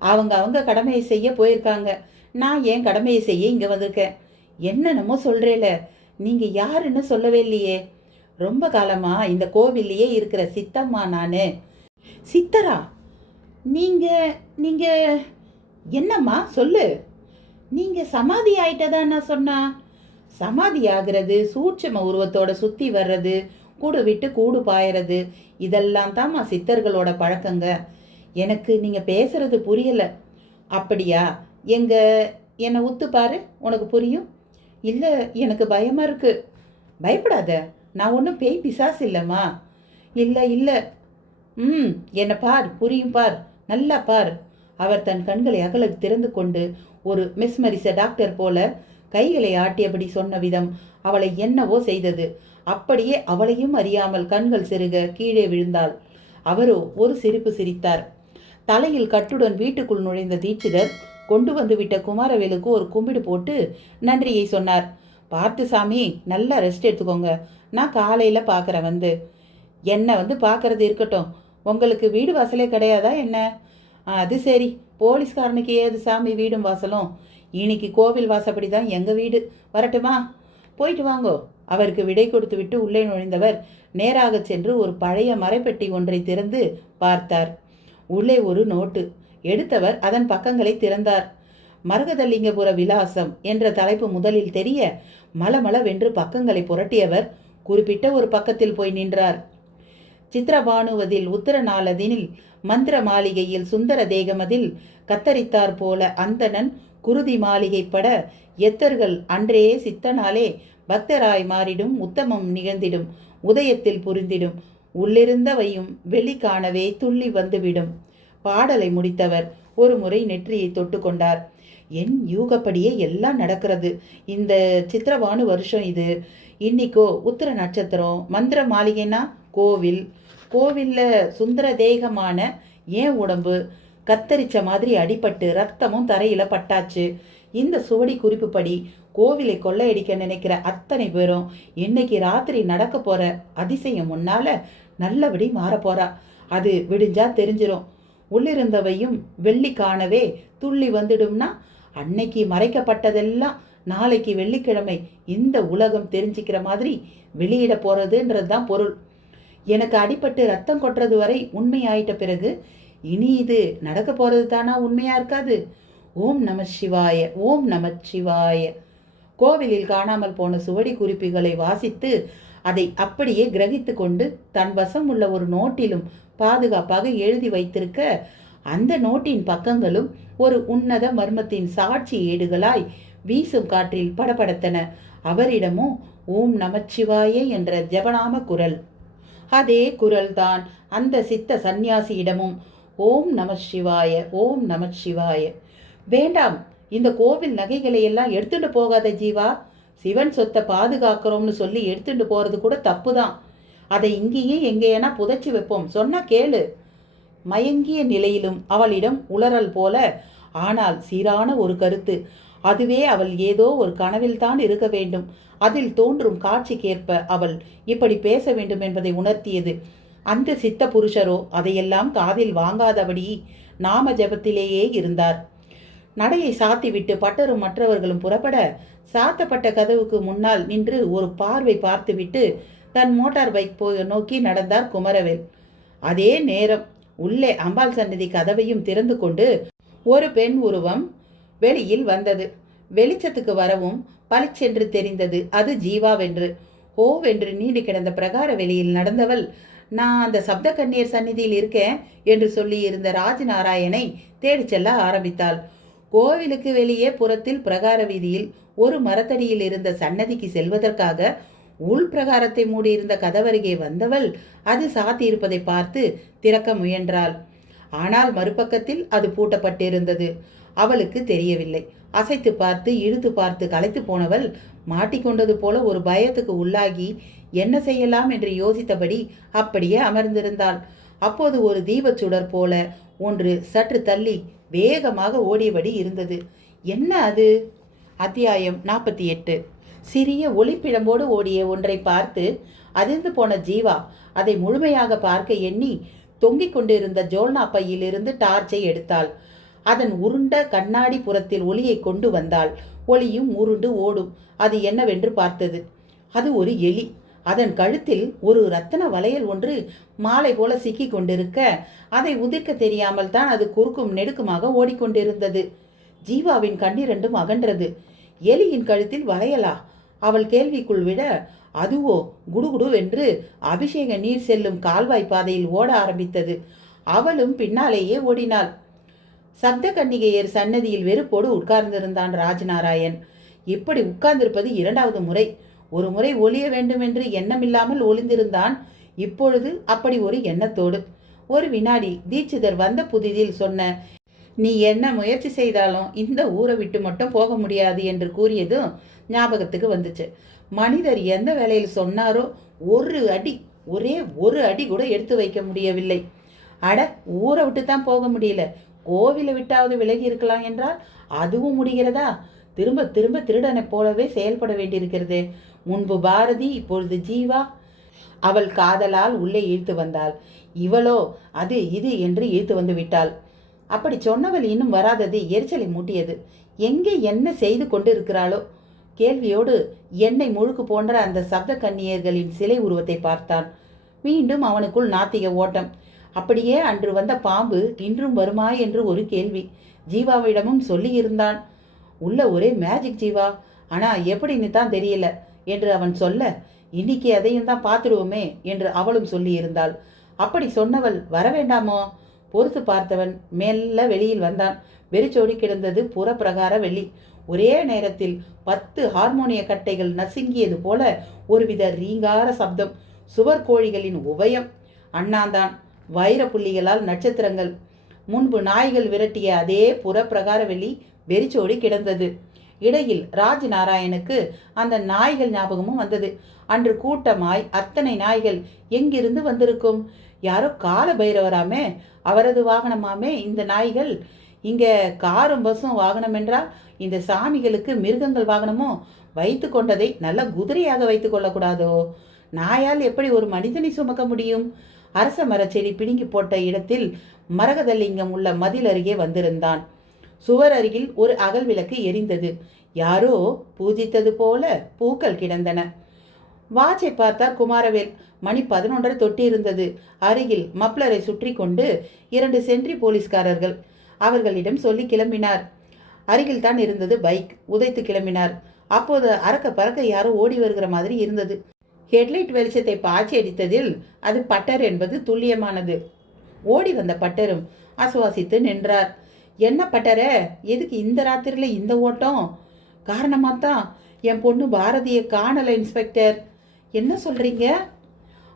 அவங்க கடமையை செய்ய போயிருக்காங்க. நான் என் கடமையை செய்ய இங்கே வந்திருக்கேன். என்னென்னமோ சொல்கிறேல, நீங்கள் யாருன்னு சொல்லவே இல்லையே. ரொம்ப காலமாக இந்த கோவில்லையே இருக்கிற சித்தம்மா நான். சித்தரா? நீங்கள் நீங்கள் என்னம்மா சொல்லு. நீங்கள் சமாதி ஆயிட்டதா நான் சொன்னா? சமாதி ஆகிறது, சூட்சம உருவத்தோட சுற்றி வர்றது, கூடு விட்டு கூடு பாயறது, இதெல்லாம் தான்மா சித்தர்களோட பழக்கங்க. எனக்கு நீங்கள் பேசுறது புரியலை. அப்படியா? என்னை உத்து பாரு, உனக்கு புரியும். இல்லை, எனக்கு பயமாக இருக்கு. பயப்படாத, நான் ஒன்றும் பேய் பிசாசு இல்லைம்மா. இல்லை இல்லை. என்னை பார், புரியும் பார், நல்லா பார். அவர் தன் கண்களை அகல திறந்து கொண்டு ஒரு மெஸ்மரிச டாக்டர் போல கைகளை ஆட்டியபடி சொன்ன விதம் அவளை என்னவோ செய்தது. அப்படியே அவளையும் அறியாமல் கண்கள் செருக கீழே விழுந்தாள். அவரோ ஒரு சிரிப்பு சிரித்தார். தலையில் கட்டுடன் வீட்டுக்குள் நுழைந்த தீட்சிதர் கொண்டு வந்து விட்ட குமாரவேலுக்கு ஒரு கும்பிடு போட்டு நன்றியை சொன்னார். பார்த்து சாமி, நல்லா ரெஸ்ட் எடுத்துக்கோங்க, நான் காலையில் பார்க்குறேன். என்னை பார்க்கறது இருக்கட்டும், உங்களுக்கு வீடு வாசலே கிடையாதா என்ன? அது சரி, போலீஸ்காரனுக்கு ஏது சாமி வீடும் வாசலும்? இன்னைக்கு கோவில் வாசப்படி தான் எங்கள் வீடு. வரட்டுமா? போயிட்டு வாங்கோ. அவருக்கு விடை கொடுத்து விட்டு உள்ளே நுழைந்தவர் நேராக சென்று ஒரு பழைய மரைப்பெட்டி ஒன்றை திறந்து பார்த்தார். உள்ளே ஒரு நோட்டு. எடுத்தவர் அதன் பக்கங்களை திறந்தார். மரகதலிங்கபுர விலாசம் என்ற தலைப்பு முதலில் தெரிய மலமளவென்று பக்கங்களை புரட்டியவர் குறிப்பிட்ட ஒரு பக்கத்தில் போய் நின்றார். சித்திரபானுவதில் உத்தரநாளதினில் மந்திர மாளிகையில் சுந்தர தேகமதில் கத்தரித்தார் போல அந்தணன் குருதி மாளிகை பட எத்தர்கள் அன்றே சித்தனாலே பக்தராய் மாறிடும், உத்தமம் நிகழ்ந்திடும், உதயத்தில் புரிந்திடும், உள்ளிருந்தவையும் வெளி காணவே துள்ளி வந்துவிடும். பாடலை முடித்தவர் ஒரு முறை நெற்றியை தொட்டு கொண்டார். என் யூகப்படியே எல்லாம் நடக்கிறது. இந்த சித்திரபானு வருஷம் இது. இன்னைக்கோ உத்திர நட்சத்திரம். மந்திர மாளிகைனா கோவில். கோவிலில் சுந்தர தேகமான ஏன் உடம்பு கத்தரிச்ச மாதிரி அடிபட்டு ரத்தமும் தரையில் பட்டாச்சு. இந்த சுவடி குறிப்புப்படி கோவிலை கொள்ளையடிக்க நினைக்கிற அத்தனை பேரும் இன்னைக்கு ராத்திரி நடக்க போற அதிசயம் முன்னால நல்லபடி மாறப்போறா. அது விடிஞ்சா தெரிஞ்சிடும். உள்ளிருந்தவையும் வெள்ளி காணவே துள்ளி வந்துடும்னா அன்னைக்கு மறைக்கப்பட்டதெல்லாம் நாளைக்கு வெள்ளிக்கிழமை இந்த உலகம் தெரிஞ்சுக்கிற மாதிரி வெளியிட போறதுன்றது தான் பொருள். எனக்கு அடிபட்டு ரத்தம் கொட்டுறது வரை உண்மையாயிட்ட பிறகு இனி இது நடக்க போறது தானா உண்மையா இருக்காது? ஓம் நம சிவாய, ஓம் நம சிவாய. கோவிலில் காணாமல் போன சுவடி குறிப்புகளை வாசித்து அதை அப்படியே கிரகித்து கொண்டு தன் வசம் உள்ள ஒரு நோட்டிலும் பாதுகாப்பாக எழுதி வைத்திருக்க அந்த நோட்டின் பக்கங்களும் ஒரு உன்னத மர்மத்தின் சாட்சி ஏடுகளாய் வீசும் காற்றில் படபடத்தன. அவரிடமோ ஓம் நமச்சிவாய என்ற ஜபநாம குரல். அதே குரல்தான் அந்த சித்த சந்நியாசியிடமும் ஓம் நம சிவாய, ஓம் நம சிவாய. வேண்டாம், இந்த கோவில் நகைகளை எல்லாம் எடுத்துட்டு போகாத ஜீவா. சிவன் சொத்தை பாதுகாக்கிறோம்னு சொல்லி எடுத்துட்டு போறது கூட தப்பு தான். அதை இங்கேயே எங்கேனா புதைச்சி வைப்போம், சொன்னா கேளு. மயங்கிய நிலையிலும் அவளிடம் உளறல் போல, ஆனால் சீரான ஒரு கருத்து. அதுவே அவள் ஏதோ ஒரு கனவில்தான் இருக்க வேண்டும். அதில் தோன்றும் காட்சிக்கேற்ப அவள் இப்படி பேச வேண்டும் என்பதை உணர்த்தியது. அந்த சித்த புருஷரோ அதையெல்லாம் காதில் வாங்காதபடி நாம ஜபத்திலேயே இருந்தார். நடையை சாத்திவிட்டு பட்டரும் மற்றவர்களும் புறப்பட சாத்தப்பட்ட கதவுக்கு முன்னால் நின்று ஒரு பார்வை பார்த்துவிட்டு தன் மோட்டார் பைக் நோக்கி நடந்தார் குமரவேல். அதே நேரம் உள்ளே அம்பாள் சன்னதி கதவையும் திறந்து கொண்டு ஒரு பெண் உருவம் வெளியில் வந்தது. வெளிச்சத்துக்கு வரவும் பளிச்சென்று தெரிந்தது அது ஜீவாவென்று. ஓவென்று நீண்டு கிடந்த பிரகார வெளியில் நடந்தவள், நான் அந்த சப்த கன்னியர் சந்நிதியில் இருக்கேன் என்று சொல்லி இருந்த ராஜநாராயணை தேடிச் செல்ல ஆரம்பித்தாள். கோவிலுக்கு வெளியே புறத்தில் பிரகார வீதியில் ஒரு மரத்தடியில் இருந்த சன்னதிக்கு செல்வதற்காக உள் பிரகாரத்தை மூடியிருந்த கதவருகே வந்தவள் அது சாத்தியிருப்பதை பார்த்து திறக்க முயன்றாள். ஆனால் மறுபக்கத்தில் அது பூட்டப்பட்டிருந்தது. அவளுக்கு தெரியவில்லை. அசைத்து பார்த்து இழுத்து பார்த்து களைத்து போனவள் மாட்டிக்கொண்டது போல ஒரு பயத்துக்கு உள்ளாகி என்ன செய்யலாம் என்று யோசித்தபடி அப்படியே அமர்ந்திருந்தாள். அப்போது ஒரு தீபச்சுடர் போல ஒன்று சற்று தள்ளி வேகமாக ஓடியபடி இருந்தது. என்ன அது? அத்தியாயம் 48. சிறிய ஒளிப்பிழம்போடு ஓடிய ஒன்றை பார்த்து அதிர்ந்து போன ஜீவா அதை முழுமையாக பார்க்க எண்ணி தொங்கிக் கொண்டிருந்த ஜோல்னா பையிலிருந்து டார்ச்சை எடுத்தாள். அதன் உருண்ட கண்ணாடி புறத்தில் ஒளியை கொண்டு வந்தாள். ஒளியும் உருண்டு ஓடும். அது என்னவென்று பார்த்தது. அது ஒரு எலி. அதன் கழுத்தில் ஒரு ரத்தன வளையல் ஒன்று மாலை போல சிக்கி கொண்டிருக்க அதை உதிர்க்க தெரியாமல் தான் அது குறுக்கும் நெடுக்குமாக ஓடிக்கொண்டிருந்தது. ஜீவாவின் கண்ணிரண்டும் அகன்றது. எலியின் கழுத்தில் வளையலா? அவள் கேள்விக்குள் விட அதுவோ குடுகுடுவென்று அபிஷேக நீர் செல்லும் கால்வாய் பாதையில் ஓட ஆரம்பித்தது. அவளும் பின்னாலேயே ஓடினாள். சப்த கன்னிகையர் சன்னதியில் வெறுப்போடு உட்கார்ந்திருந்தான் ராஜநாராயண். இப்படி உட்கார்ந்திருப்பது இரண்டாவது முறை. ஒரு முறை ஒளிய வேண்டுமென்று எண்ணமில்லாமல் ஒளிந்திருந்தான். இப்பொழுது அப்படி ஒரு எண்ணத்தோடு. ஒரு வினாடி தீட்சிதர் வந்த புதிதில் சொன்ன, நீ என்ன முயற்சி செய்தாலும் இந்த ஊரை விட்டு மட்டும் போக முடியாது என்று கூறியதும் ஞாபகத்துக்கு வந்துச்சு. மனிதர் எந்த வேலையில் சொன்னாரோ ஒரே ஒரு அடி கூட எடுத்து வைக்க முடியவில்லை. அட, ஊரை விட்டு தான் போக முடியல, கோவிலை விட்டாவது விலகி இருக்கலாம் என்றால் அதுவும் முடிகிறதா? திரும்ப திரும்ப திருடனை போலவே செயல்பட வேண்டியிருக்கிறது. முன்பு பாரதி, இப்பொழுது ஜீவா. அவள் காதலால் உள்ளே இழுத்து வந்தாள். இவளோ அது இது என்று இழுத்து வந்து விட்டாள். அப்படி சொன்னவள் இன்னும் வராதது எரிச்சலை மூட்டியது. எங்கே என்ன செய்து கொண்டிருக்கிறாளோ? கேள்வியோடு எண்ணெய் முழுக்கு போன்ற அந்த சப்த கன்னியர்களின் சிலை உருவத்தை பார்த்தான். மீண்டும் அவனுக்குள் நாத்திக ஓட்டம். அப்படியே அன்று வந்த பாம்பு இன்றும் வருமா என்று ஒரு கேள்வி. ஜீவாவிடமும் சொல்லியிருந்தான். உள்ள ஒரே மேஜிக் ஜீவா, ஆனா எப்படின்னு தான் தெரியல என்று அவன் சொல்ல, இன்னைக்கு அதையும் தான் பார்த்துடுவோமே என்று அவளும் சொல்லியிருந்தாள். அப்படி சொன்னவள் வரவேண்டாமோ? பொறுத்து பார்த்தவன் மெல்ல வெளியில் வந்தான். வெறிச்சோடி கிடந்தது புற பிரகார வெள்ளி. ஒரே நேரத்தில் 10 ஹார்மோனிய கட்டைகள் நசுங்கியது போல ஒருவித ரீங்கார சப்தம். சுவர் கோழிகளின் உபயம். அண்ணாந்தான். வைர புள்ளிகளால் நட்சத்திரங்கள். முன்பு நாய்கள் விரட்டிய அதே புற பிரகார வெளி வெறிச்சோடி கிடந்தது. இடையில் ராஜ் நாராயணுக்கு அந்த நாய்கள் ஞாபகமும் வந்தது. அன்று கூட்டமாய் அத்தனை நாய்கள் எங்கிருந்து வந்திருக்கும்? யாரோ கால பைரவராமே, அவரது வாகனமாமே இந்த நாய்கள். இங்க காரும் பஸ்ஸும் வாகனம் என்றால் இந்த சாமிகளுக்கு மிருகங்கள் வாகனமோ? வைத்து கொண்டதை நல்ல குதிரையாக வைத்து கொள்ளக்கூடாதோ? நாயால் எப்படி ஒரு மனிதனை சுமக்க முடியும்? அரச மரச்செடி பிடுங்கி போட்ட இடத்தில் மரகதலிங்கம் உள்ள மதில் அருகே வந்திருந்தான். சுவர் அருகில் ஒரு அகல் விளக்கு எரிந்தது. யாரோ பூஜித்தது போல பூக்கள் கிடந்தன. வாட்சை பார்த்தார் குமாரவேல். மணி 11 தொட்டியிருந்தது. அருகில் மப்ளரை சுற்றி கொண்டு 2 சென்ட்ரி போலீஸ்காரர்கள். அவர்களிடம் சொல்லி கிளம்பினார். அருகில் தான் இருந்தது பைக். உதைத்து கிளம்பினார். அப்போது அறக்க பறக்க யாரோ ஓடி வருகிற மாதிரி இருந்தது. ஹெட்லைட் வெளிச்சத்தை பாய்ச்சி அடித்ததில் அது பட்டர் என்பது துல்லியமானது. ஓடி வந்த பட்டரும் ஆசுவாசித்து நின்றார். என்ன பட்டர, எதுக்கு இந்த ராத்திரியில் இந்த ஓட்டம்? காரணமாகத்தான் என் பொண்ணு பாரதியை காணலை இன்ஸ்பெக்டர். என்ன சொல்கிறீங்க?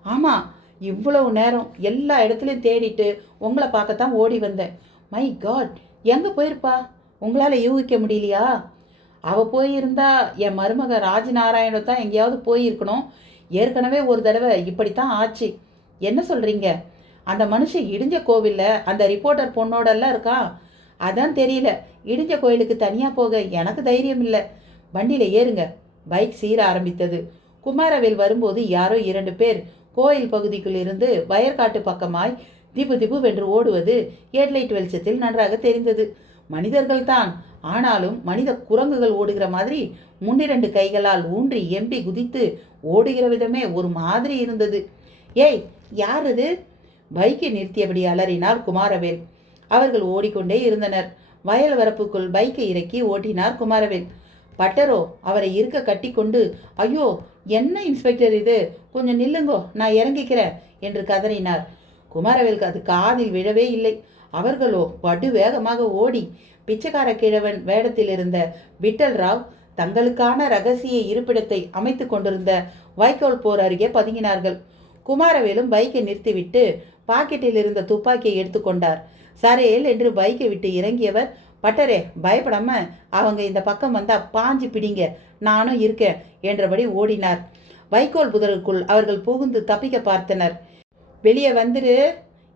ஆமாம், இவ்வளவு நேரம் எல்லா இடத்துலையும் தேடிட்டு உங்களை பார்க்கத்தான் ஓடி வந்தேன். மை காட், எங்கே போயிருப்பா? உங்களால் யூகிக்க முடியலையா? அவள் போயிருந்தா என் மருமக ராஜநாராயணன் தான் எங்கேயாவது போயிருக்கணும். ஏற்கனவே ஒரு தடவை இப்படித்தான் ஆச்சு. என்ன சொல்கிறீங்க? அந்த மனுஷன் இடிஞ்ச கோவிலில் அந்த ரிப்போர்ட்டர் பொண்ணோடெல்லாம் இருக்கா? அதான் தெரியல. இடிஞ்ச கோயிலுக்கு தனியாக போக எனக்கு தைரியம் இல்லை. வண்டியில் ஏறுங்க. பைக் சீர ஆரம்பித்தது. குமாரவேல் வரும்போது யாரோ 2 பேர் கோயில் பகுதிக்குள் இருந்து வயற்காட்டு பக்கமாய் திபு திபு வென்று ஓடுவது ஹெட்லைட் வெளிச்சத்தில் நன்றாக தெரிந்தது. மனிதர்கள் தான், ஆனாலும் மனித குரங்குகள் ஓடுகிற மாதிரி முன்னிரண்டு கைகளால் ஊன்றி எம்பி குதித்து ஓடுகிற விதமே ஒரு மாதிரி இருந்தது. ஏய், யார் இது? பைக்கை நிறுத்தியபடி அலறினார் குமாரவேல். அவர்கள் ஓடிக்கொண்டே இருந்தனர். வயல் வரப்புக்குள் பைக்கை இறக்கி ஓட்டினார் குமாரவேல். பட்டரோ அவரை இருக்க கட்டி கொண்டு, ஐயோ என்ன இன்ஸ்பெக்டர் இது, கொஞ்சம் நில்லுங்கோ, நான் இறங்கிக்கிறேன் என்று கதறினார். குமாரவேலுக்கு அது காதில் விழவே இல்லை. அவர்களோ படு வேகமாக ஓடி பிச்சைக்கார கிழவன் வேடத்தில் இருந்த விட்டல் ராவ் தங்களுக்கான ரகசிய இருப்பிடத்தை அமைத்து கொண்டிருந்த வைக்கோல் போர் அருகே பதுங்கினார்கள். குமாரவேலும் பைக்கை நிறுத்திவிட்டு பாக்கெட்டில் இருந்த துப்பாக்கியை எடுத்துக்கொண்டார். சரேல் என்று பைக்கை விட்டு இறங்கியவர், பட்டரே பயப்படாம அவங்க இந்த பக்கம் வந்தா பாஞ்சு பிடிங்க, நானும் இருக்கேன் என்றபடி ஓடினார். வைக்கோல் புதருக்குள் அவர்கள் புகுந்து தப்பிக்க பார்த்தனர். வெளியே வந்துரு,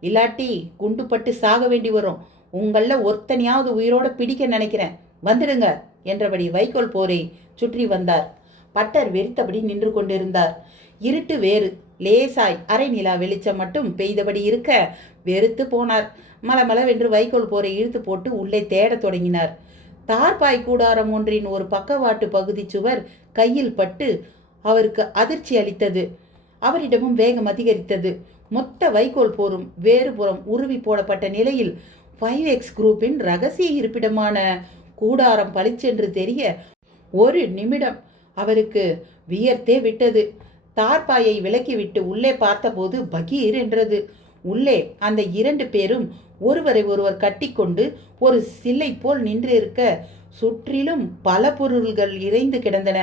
இல்லாட்டி குண்டுப்பட்டு சாக வேண்டி வரும். உங்களில் ஒருத்தனையாவது உயிரோட பிடிக்க நினைக்கிறேன், வந்துடுங்க என்றபடி வைக்கோல் போரை சுற்றி வந்தார். பட்டர் வெறித்தபடி நின்று கொண்டிருந்தார். இருட்டு வேறு, லேசாய் அரை நிலா வெளிச்சம் மட்டும் பெய்தபடி இருக்க வெறுத்து போனார். மலமளவென்று வைக்கோல் போரை இழுத்து போட்டு உள்ளே தேடத் தொடங்கினார். தார்பாய் கூடாரம் ஒன்றின் ஒரு பக்கவாட்டு பகுதி சுவர் கையில் பட்டு அவருக்கு அதிர்ச்சி அளித்தது. அவரிடமும் வேகம் அதிகரித்தது. மொத்த வைக்கோல் போரும் வேறுபுறம் உருவி போடப்பட்ட நிலையில் 5X குரூப்பின் ரகசிய இருப்பிடமான கூடாரம் பளிச்சென்று தெரிய ஒரு நிமிடம் அவருக்கு வியர்த்தே விட்டது. தார்பாயை விலக்கிவிட்டு உள்ளே பார்த்தபோது பகீர் என்றது. உள்ளே அந்த 2 பேரும் ஒருவரை ஒருவர் கட்டிக்கொண்டு ஒரு சிலை போல் நின்றிருக்க, சுற்றிலும் பல பொருள்கள் இறைந்து கிடந்தன.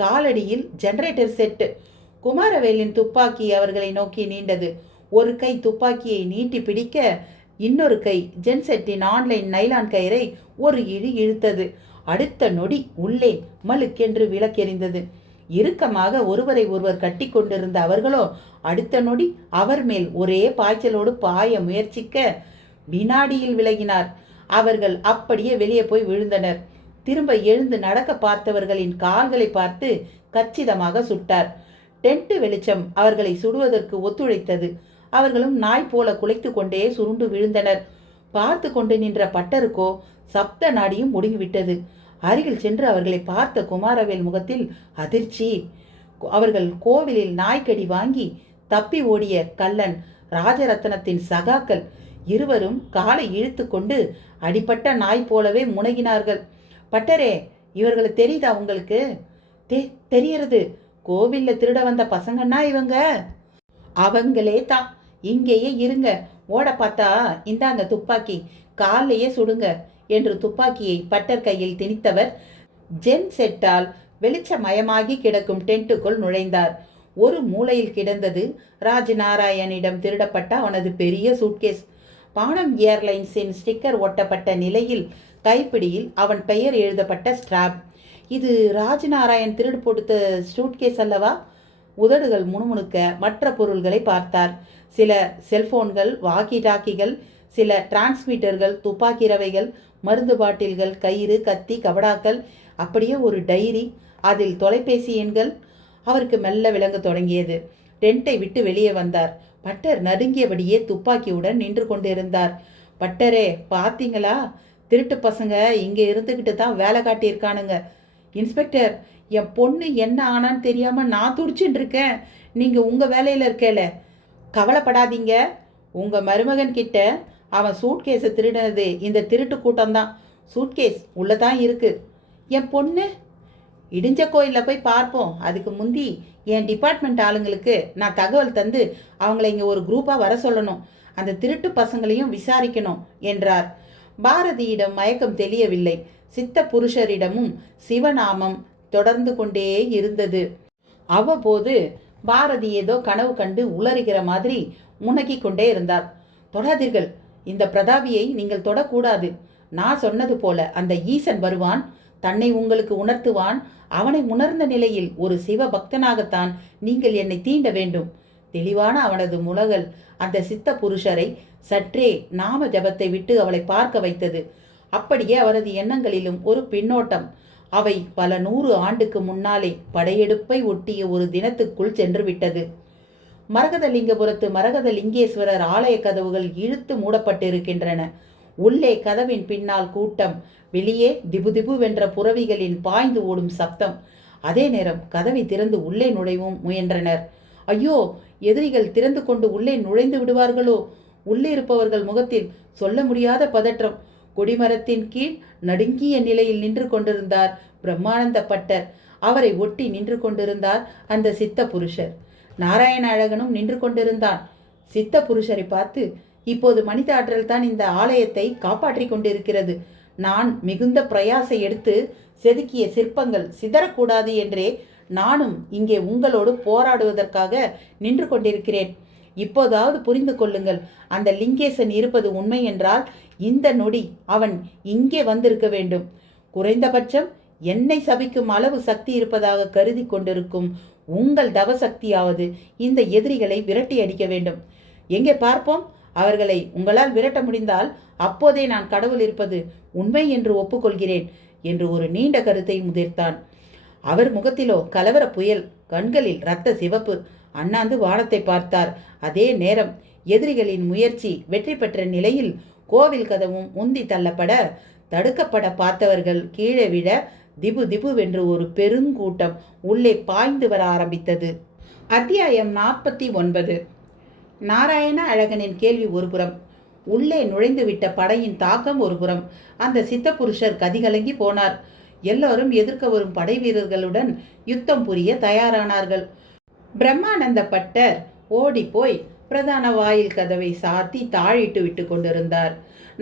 காலடியில் ஜெனரேட்டர் செட்டு. குமாரவேலின் துப்பாக்கி அவர்களை நோக்கி நீண்டது. ஒரு கை துப்பாக்கியை நீட்டி பிடிக்க, இன்னொரு கை ஜென்செட்டின் ஆன்லைன் நைலான் கயிறை ஒரு இழி இழுத்தது. அடுத்த நொடி உள்ளே மலுக்கென்று விளக்கெறிந்தது. இறுக்கமாக ஒருவரை ஒருவர் கட்டி கொண்டிருந்த அவர்களோ அடுத்த நொடி அவர் மேல் ஒரே பாய்ச்சலோடு பாய முயற்சிக்க வினாடியில் விலகினார். அவர்கள் அப்படியே வெளியே போய் விழுந்தனர். திரும்ப எழுந்து நடக்க பார்த்தவர்களின் கால்களை பார்த்து கச்சிதமாக சுட்டார். டென்ட் வெளிச்சம் அவர்களை சுடுவதற்கு ஒத்துழைத்தது. அவர்களும் நாய் போல குலைத்து கொண்டே சுருண்டு விழுந்தனர். பார்த்து கொண்டு நின்ற பட்டருக்கோ சப்த நாடியும் ஒடுங்கிவிட்டது. அருகில் சென்று அவர்களை பார்த்த குமாரவேல் முகத்தில் அதிர்ச்சி. அவர்கள் கோவிலில் நாய்க்கடி வாங்கி தப்பி ஓடிய கள்ளன் ராஜரத்னத்தின் சகாக்கள். இருவரும் காலை இழுத்து கொண்டு அடிப்பட்ட நாய் போலவே முனகினார்கள். பட்டரே, இவர்களை தெரியுதா உங்களுக்கு? தெரியறது. கோவில்ல திருட வந்த பசங்கன்னா இவங்க. அவங்களே தான். இங்கேயே இருங்க, ஓட பார்த்தா இந்தாங்க துப்பாக்கி, காலையே சுடுங்க என்று துப்பாக்கியை பட்டர் கையில் திணித்தவர் ஜென் செட்டால் வெளிச்சமயமாகி கிடக்கும் டென்ட்டுக்குள் நுழைந்தார். ஒரு மூலையில் கிடந்தது ராஜ்நாராயணிடம் திருடப்பட்ட அவனது பெரிய சூட்கேஸ். பானம் ஏர்லைன்ஸின் ஸ்டிக்கர் ஒட்டப்பட்ட நிலையில் கைப்பிடியில் அவன் பெயர் எழுதப்பட்ட ஸ்ட்ராப். இது ராஜ்நாராயண் திருடு கொடுத்த சூட்கேஸ் அல்லவா? உதடுகள் முணுமுணுக்க மற்ற பொருள்களை பார்த்தார். சில செல்போன்கள், வாக்கி டாக்கிகள், சில டிரான்ஸ்மிட்டர்கள், துப்பாக்கி ரவைகள், மருந்து பாட்டில்கள், கயிறு, கத்தி, கபடாக்கள், அப்படியே ஒரு டைரி, அதில் தொலைபேசி எண்கள். அவருக்கு மெல்ல விளங்க தொடங்கியது. டென்ட்டை விட்டு வெளியே வந்தார். பட்டர் நடுங்கியபடியே துப்பாக்கியுடன் நின்று கொண்டிருந்தார். பட்டரே, பார்த்தீங்களா? திருட்டு பசங்க இங்கே இருந்துக்கிட்டு தான் வேலை காட்டியிருக்கானுங்க. இன்ஸ்பெக்டர், என் பொண்ணு என்ன ஆனான்னு தெரியாமல் நான் துடிச்சுட்டு இருக்கேன். நீங்கள் உங்கள் வேலையில் இருக்கேல. கவலைப்படாதீங்க. உங்கள் மருமகன் கிட்ட அவன் சூட்கேஸை திருடினது இந்த திருட்டு கூட்டம்தான். சூட்கேஸ் உள்ளதான் இருக்குது. என் பொண்ணு இடிஞ்ச கோயிலில் போய் பார்ப்போம். அதுக்கு முந்தி என் டிபார்ட்மெண்ட் ஆளுங்களுக்கு நான் தகவல் தந்து அவங்கள இங்கே ஒரு குரூப்பாக வர சொல்லணும். அந்த திருட்டு பசங்களையும் விசாரிக்கணும் என்றார். பாரதியிடம் மயக்கம் தெளியவில்லை. சித்த புருஷரிடமும் சிவநாமம் தொடர்ந்து கொண்டே இருந்தது. அவ்வப்போது பாரதி ஏதோ கனவு கண்டு உளறுகிற மாதிரி முனகிக் கொண்டே இருந்தார். தொடாதீர்கள், இந்த பிரதாபியை நீங்கள் தொடக்கூடாது. நான் சொன்னது போல அந்த ஈசன் வருவான், தன்னை உங்களுக்கு உணர்த்துவான். அவனை உணர்ந்த நிலையில் ஒரு சிவ பக்தனாகத்தான் நீங்கள் என்னை தீண்ட வேண்டும். தெளிவான அவனது முலகல் அந்த சித்த புருஷரை சற்றே நாம ஜபத்தை விட்டு அவளை பார்க்க வைத்தது. அப்படியே அவரது எண்ணங்களிலும் ஒரு பின்னோட்டம். அவை பல 100 ஆண்டுக்கு முன்னாலே படையெடுப்பை ஒட்டிய ஒரு தினத்துக்குள் சென்று விட்டது. மரகதலிங்கபுரத்து மரகதலிங்கேஸ்வரர் ஆலய கதவுகள் இழுத்து மூடப்பட்டிருக்கின்றன. உள்ளே கதவின் பின்னால் கூட்டம், வெளியே திபுதிபுவென்ற புறவிகளின் பாய்ந்து ஓடும் சப்தம். அதே நேரம் கதவை திறந்து உள்ளே நுழைவும் முயன்றனர். ஐயோ, எதிரிகள் திறந்து கொண்டு உள்ளே நுழைந்து விடுவார்களோ? உள்ளே இருப்பவர்கள் முகத்தில் சொல்ல முடியாத பதற்றம். கொடிமரத்தின் கீழ் நடுங்கிய நிலையில் நின்று கொண்டிருந்தார் பிரம்மானந்த பட்டர். அவரை ஒட்டி நின்று கொண்டிருந்தார் அந்த சித்த புருஷர். நாராயண அழகனும் நின்று கொண்டிருந்தான். சித்த புருஷரை பார்த்து, இப்போது மனித ஆற்றல் தான் இந்த ஆலயத்தை காப்பாற்றி கொண்டிருக்கிறது. நான் மிகுந்த பிரயாசை எடுத்து செதுக்கிய சிற்பங்கள் சிதறக்கூடாது என்றே நானும் இங்கே உங்களோடு போராடுவதற்காக நின்று கொண்டிருக்கிறேன். இப்போதாவது புரிந்து கொள்ளுங்கள். அந்த லிங்கேசன் இருப்பது உண்மை என்றால் இந்த நொடி அவன் இங்கே வந்திருக்க வேண்டும். குறைந்தபட்சம் என்னை சபிக்கும் அளவு சக்தி இருப்பதாக கருதி கொண்டிருக்கும் உங்கள் தவசக்தியாவது இந்த எதிரிகளை விரட்டி அடிக்க வேண்டும். எங்கே பார்ப்போம். அவர்களை உங்களால் விரட்ட முடிந்தால் அப்போதே நான் கடவுள் இருப்பது உண்மை என்று ஒப்புக்கொள்கிறேன் என்று ஒரு நீண்ட கருத்தை முதிர்த்தான். அவர் முகத்திலோ கலவர புயல், கண்களில் இரத்த சிவப்பு. அண்ணாந்து வானத்தை பார்த்தார். அதே நேரம் எதிரிகளின் முயற்சி வெற்றி பெற்ற நிலையில் கோவில் கதவும் உந்தி தள்ளப்பட, தடுக்கப்பட பார்த்தவர்கள் கீழே விட திபு திபுவென்று ஒரு பெருங்கூட்டம் உள்ளே பாய்ந்து வர ஆரம்பித்தது. அத்தியாயம் 49. நாராயண அழகனின் கேள்வி ஒருபுறம், உள்ளே நுழைந்துவிட்ட படையின் தாக்கம் ஒருபுறம். அந்த சித்த புருஷர் கதிகலங்கி போனார். எல்லோரும் எதிர்க்க வரும் படை வீரர்களுடன் யுத்தம் புரிய தயாரானார்கள். பிரம்மானந்த பட்டர் ஓடி போய் பிரதான வாயில் கதவை சாத்தி தாழிட்டு விட்டு கொண்டிருந்தார்.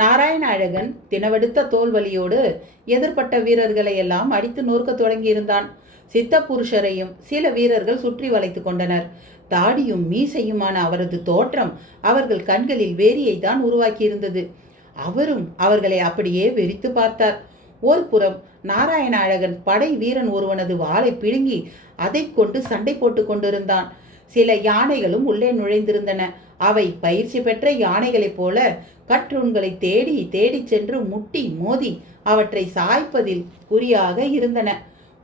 நாராயண அழகன் தினவெடுத்த தோல்வலியோடு எதிர்பட்ட வீரர்களை எல்லாம் அடித்து நொறுக்க தொடங்கியிருந்தான். சித்த புருஷரையும் சில வீரர்கள் சுற்றி வளைத்து கொண்டனர். தாடியும் மீசையுமான அவரது தோற்றம் அவர்கள் கண்களில் வேரியை தான் உருவாக்கியிருந்தது. அவரும் அவர்களை அப்படியே வெறித்து பார்த்தார். ஒரு புறம் நாராயண அழகன் படை வீரன் ஒருவனது வாளை பிடுங்கி அதை கொண்டு சண்டை போட்டு கொண்டிருந்தான். சில யானைகளும் உள்ளே நுழைந்திருந்தன. அவை பயிற்சி பெற்ற யானைகளைப் போல கற்றூன்களை தேடி தேடி சென்று முட்டி மோதி அவற்றை சாய்ப்பதில் குறியாக இருந்தன.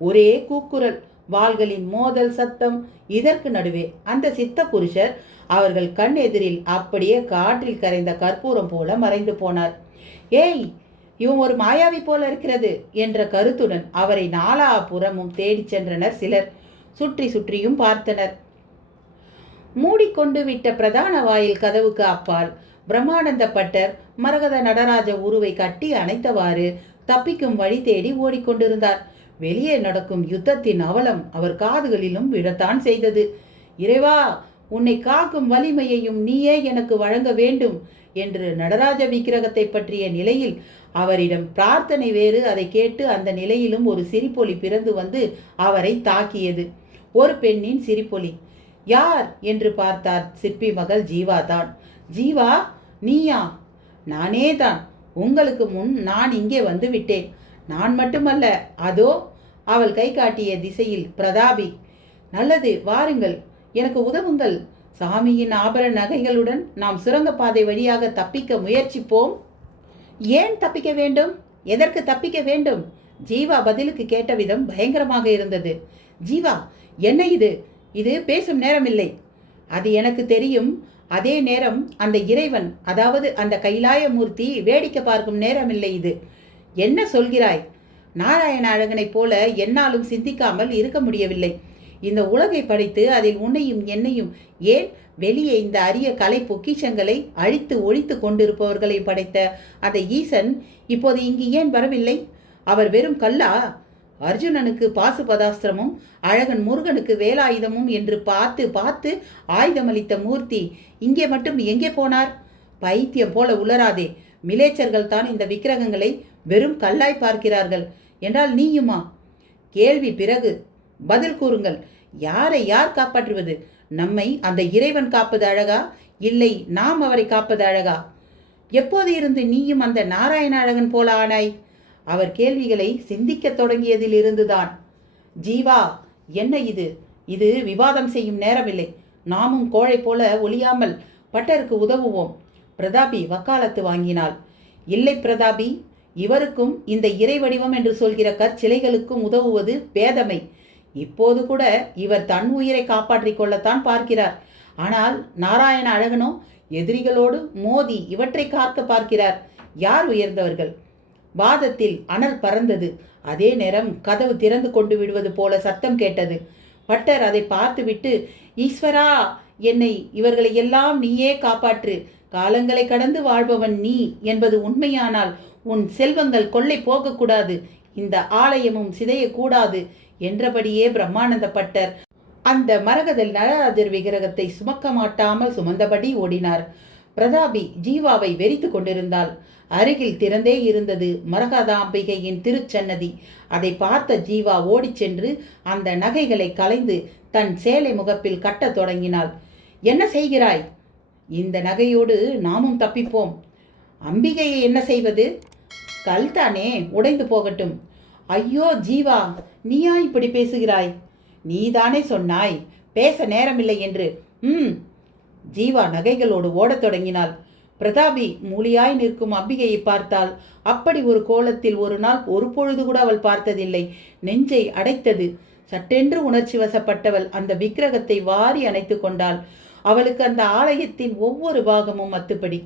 ஒரே கூக்குரல், வாள்களின் மோதல் சத்தம். இதற்கு நடுவே அந்த சித்த புருஷர் அவர்கள் கண் எதிரில் அப்படியே காற்றில் கரைந்த கற்பூரம் போல மறைந்து போனார். ஏய், இவன் ஒரு மாயாவி போல இருக்கிறது என்ற கருத்துடன் அவரை நாலாபுறமும் தேடிச் சென்றனர் சிலர். சுற்றி சுற்றியும் பார்த்தனர். மூடிக்கொண்டு விட்ட பிரதான வாயில் கதவுக்கு அப்பால் பிரம்மானந்த பட்டர் மரகத நடராஜ உருவை கட்டி அணைத்தவாறு தப்பிக்கும் வழி தேடி ஓடிக்கொண்டிருந்தார். வெளியே நடக்கும் யுத்தத்தின் அவலம் அவர் காதுகளிலும் விழத்தான் செய்தது. இறைவா, உன்னை காக்கும் வலிமையையும் நீயே எனக்கு வழங்க வேண்டும் என்று நடராஜ விக்கிரகத்தை பற்றிய நிலையில் அவரிடம் பிரார்த்தனை வேறு. அதை கேட்டு அந்த நிலையிலும் ஒரு சிரிப்பொலி பிறந்து வந்து அவரை தாக்கியது. ஒரு பெண்ணின் சிரிப்பொலி. யார் என்று பார்த்தார். சிற்பி மகள் ஜீவா தான். ஜீவா, நீயா? நானே தான். உங்களுக்கு முன் நான் இங்கே வந்து விட்டேன். நான் மட்டுமல்ல, அதோ அவள் கை காட்டிய திசையில் பிரதாபி. நல்லது, வாருங்கள், எனக்கு உதவுங்கள். சாமியின் ஆபரண நகைகளுடன் நாம் சுரங்கப்பாதை வழியாக தப்பிக்க முயற்சிப்போம். ஏன் தப்பிக்க வேண்டும்? எதற்கு தப்பிக்க வேண்டும்? ஜீவா பதிலுக்கு கேட்ட விதம் பயங்கரமாக இருந்தது. ஜீவா, என்ன இது? இது பேசும் நேரமில்லை. அது எனக்கு தெரியும். அதே நேரம் அந்த இறைவன், அதாவது அந்த கைலாயமூர்த்தி வேடிக்கை பார்க்கும் நேரமில்லை இது. என்ன சொல்கிறாய்? நாராயண அழகனைப் போல என்னாலும் சிந்திக்காமல் இருக்க முடியவில்லை. இந்த உலகை படைத்து அதில் உன்னையும் என்னையும், ஏன் வெளியே இந்த அரிய கலை பொக்கிஷங்களை அழித்து ஒழித்து கொண்டிருப்பவர்களை படைத்த அந்த ஈசன் இப்போது இங்கு ஏன் வரவில்லை? அவர் வெறும் கல்லா? அர்ஜுனனுக்கு பாசுபதாஸ்திரமும் அழகன் முருகனுக்கு வேலாயுதமும் என்று பார்த்து பார்த்து ஆயுதமளித்த மூர்த்தி இங்கே மட்டும் எங்கே போனார்? பைத்தியம் போல உளராதே. மிலேச்சர்கள் தான் இந்த விக்கிரகங்களை வெறும் கல்லாய் பார்க்கிறார்கள் என்றால் நீயுமா? கேள்வி பிறகு பதில் கூறுங்கள். யாரை யார் காப்பாற்றுவது? நம்மை அந்த இறைவன் காப்பது அழகா, இல்லை நாம் அவரை காப்பது அழகா? எப்போது இருந்து நீயும் அந்த நாராயண அழகன் போல ஆனாய்? அவர் கேள்விகளை சிந்திக்கத் தொடங்கியதில் இருந்துதான். ஜீவா, என்ன இது? இது விவாதம் செய்யும் நேரமில்லை. நாமும் கோழை போல ஒளியாமல் பட்டருக்கு உதவுவோம். பிரதாபி வக்காலத்து வாங்கினாள். இல்லை பிரதாபி, இவருக்கும் இந்த இறை வடிவம் என்று சொல்கிற கற்சிலைகளுக்கும் உதவுவது பேதமை. இப்போது கூட இவர் தன் உயிரை காப்பாற்றிக் கொள்ளத்தான் பார்க்கிறார். ஆனால் நாராயண அழகனோ எதிரிகளோடு மோதி இவற்றை காக்க பார்க்கிறார். யார் உயர்ந்தவர்கள்? வாதத்தில் அனல் பறந்தது. அதே நேரம் கதவு திறந்து கொண்டு விடுவது போல சத்தம் கேட்டது. பட்டர் அதை பார்த்துவிட்டு, ஈஸ்வரா, என்னை இவர்களை எல்லாம் நீயே காப்பாற்று. காலங்களை கடந்து வாழ்பவன் நீ என்பது உண்மையானால் உன் செல்வங்கள் கொள்ளை போகக்கூடாது, இந்த ஆலயமும் சிதையக்கூடாது என்றபடியே பிரம்மானந்த பட்டர் அந்த மரகத நடராஜர் விக்கிரகத்தை சுமக்க மாட்டாமல் சுமந்தபடி ஓடினார். பிரதாபி ஜீவாவை வெறித்து கொண்டிருந்தாள். அருகில் திறந்தே இருந்தது மரகதாம்பிகையின் திருச்சன்னதி. அதை பார்த்த ஜீவா ஓடிச் சென்று அந்த நகைகளை களைந்து தன் சேலை முகப்பில் கட்டத் தொடங்கினாள். என்ன செய்கிறாய்? இந்த நகையோடு நாமும் தப்பிப்போம். அம்பிகையை என்ன செய்வது? கல்தானே, உடைந்து போகட்டும். ஐயோ ஜீவா, நீயா இப்படி பேசுகிறாய்? நீதானே சொன்னாய் பேச நேரமில்லை என்று. ஜீவா நகைகளோடு ஓடத் தொடங்கினாள். பிரதாபி மூலியாய் நிற்கும் அம்பிகையை பார்த்தாள். அப்படி ஒரு கோலத்தில் ஒரு நாள் ஒரு பொழுது கூட அவள் பார்த்ததில்லை. நெஞ்சை அடைத்தது. சட்டென்று உணர்ச்சி வசப்பட்டவள் அந்த விக்கிரகத்தை வாரி அணைத்து கொண்டாள். அவளுக்கு அந்த ஆலயத்தின் ஒவ்வொரு பாகமும் அத்துப்படி.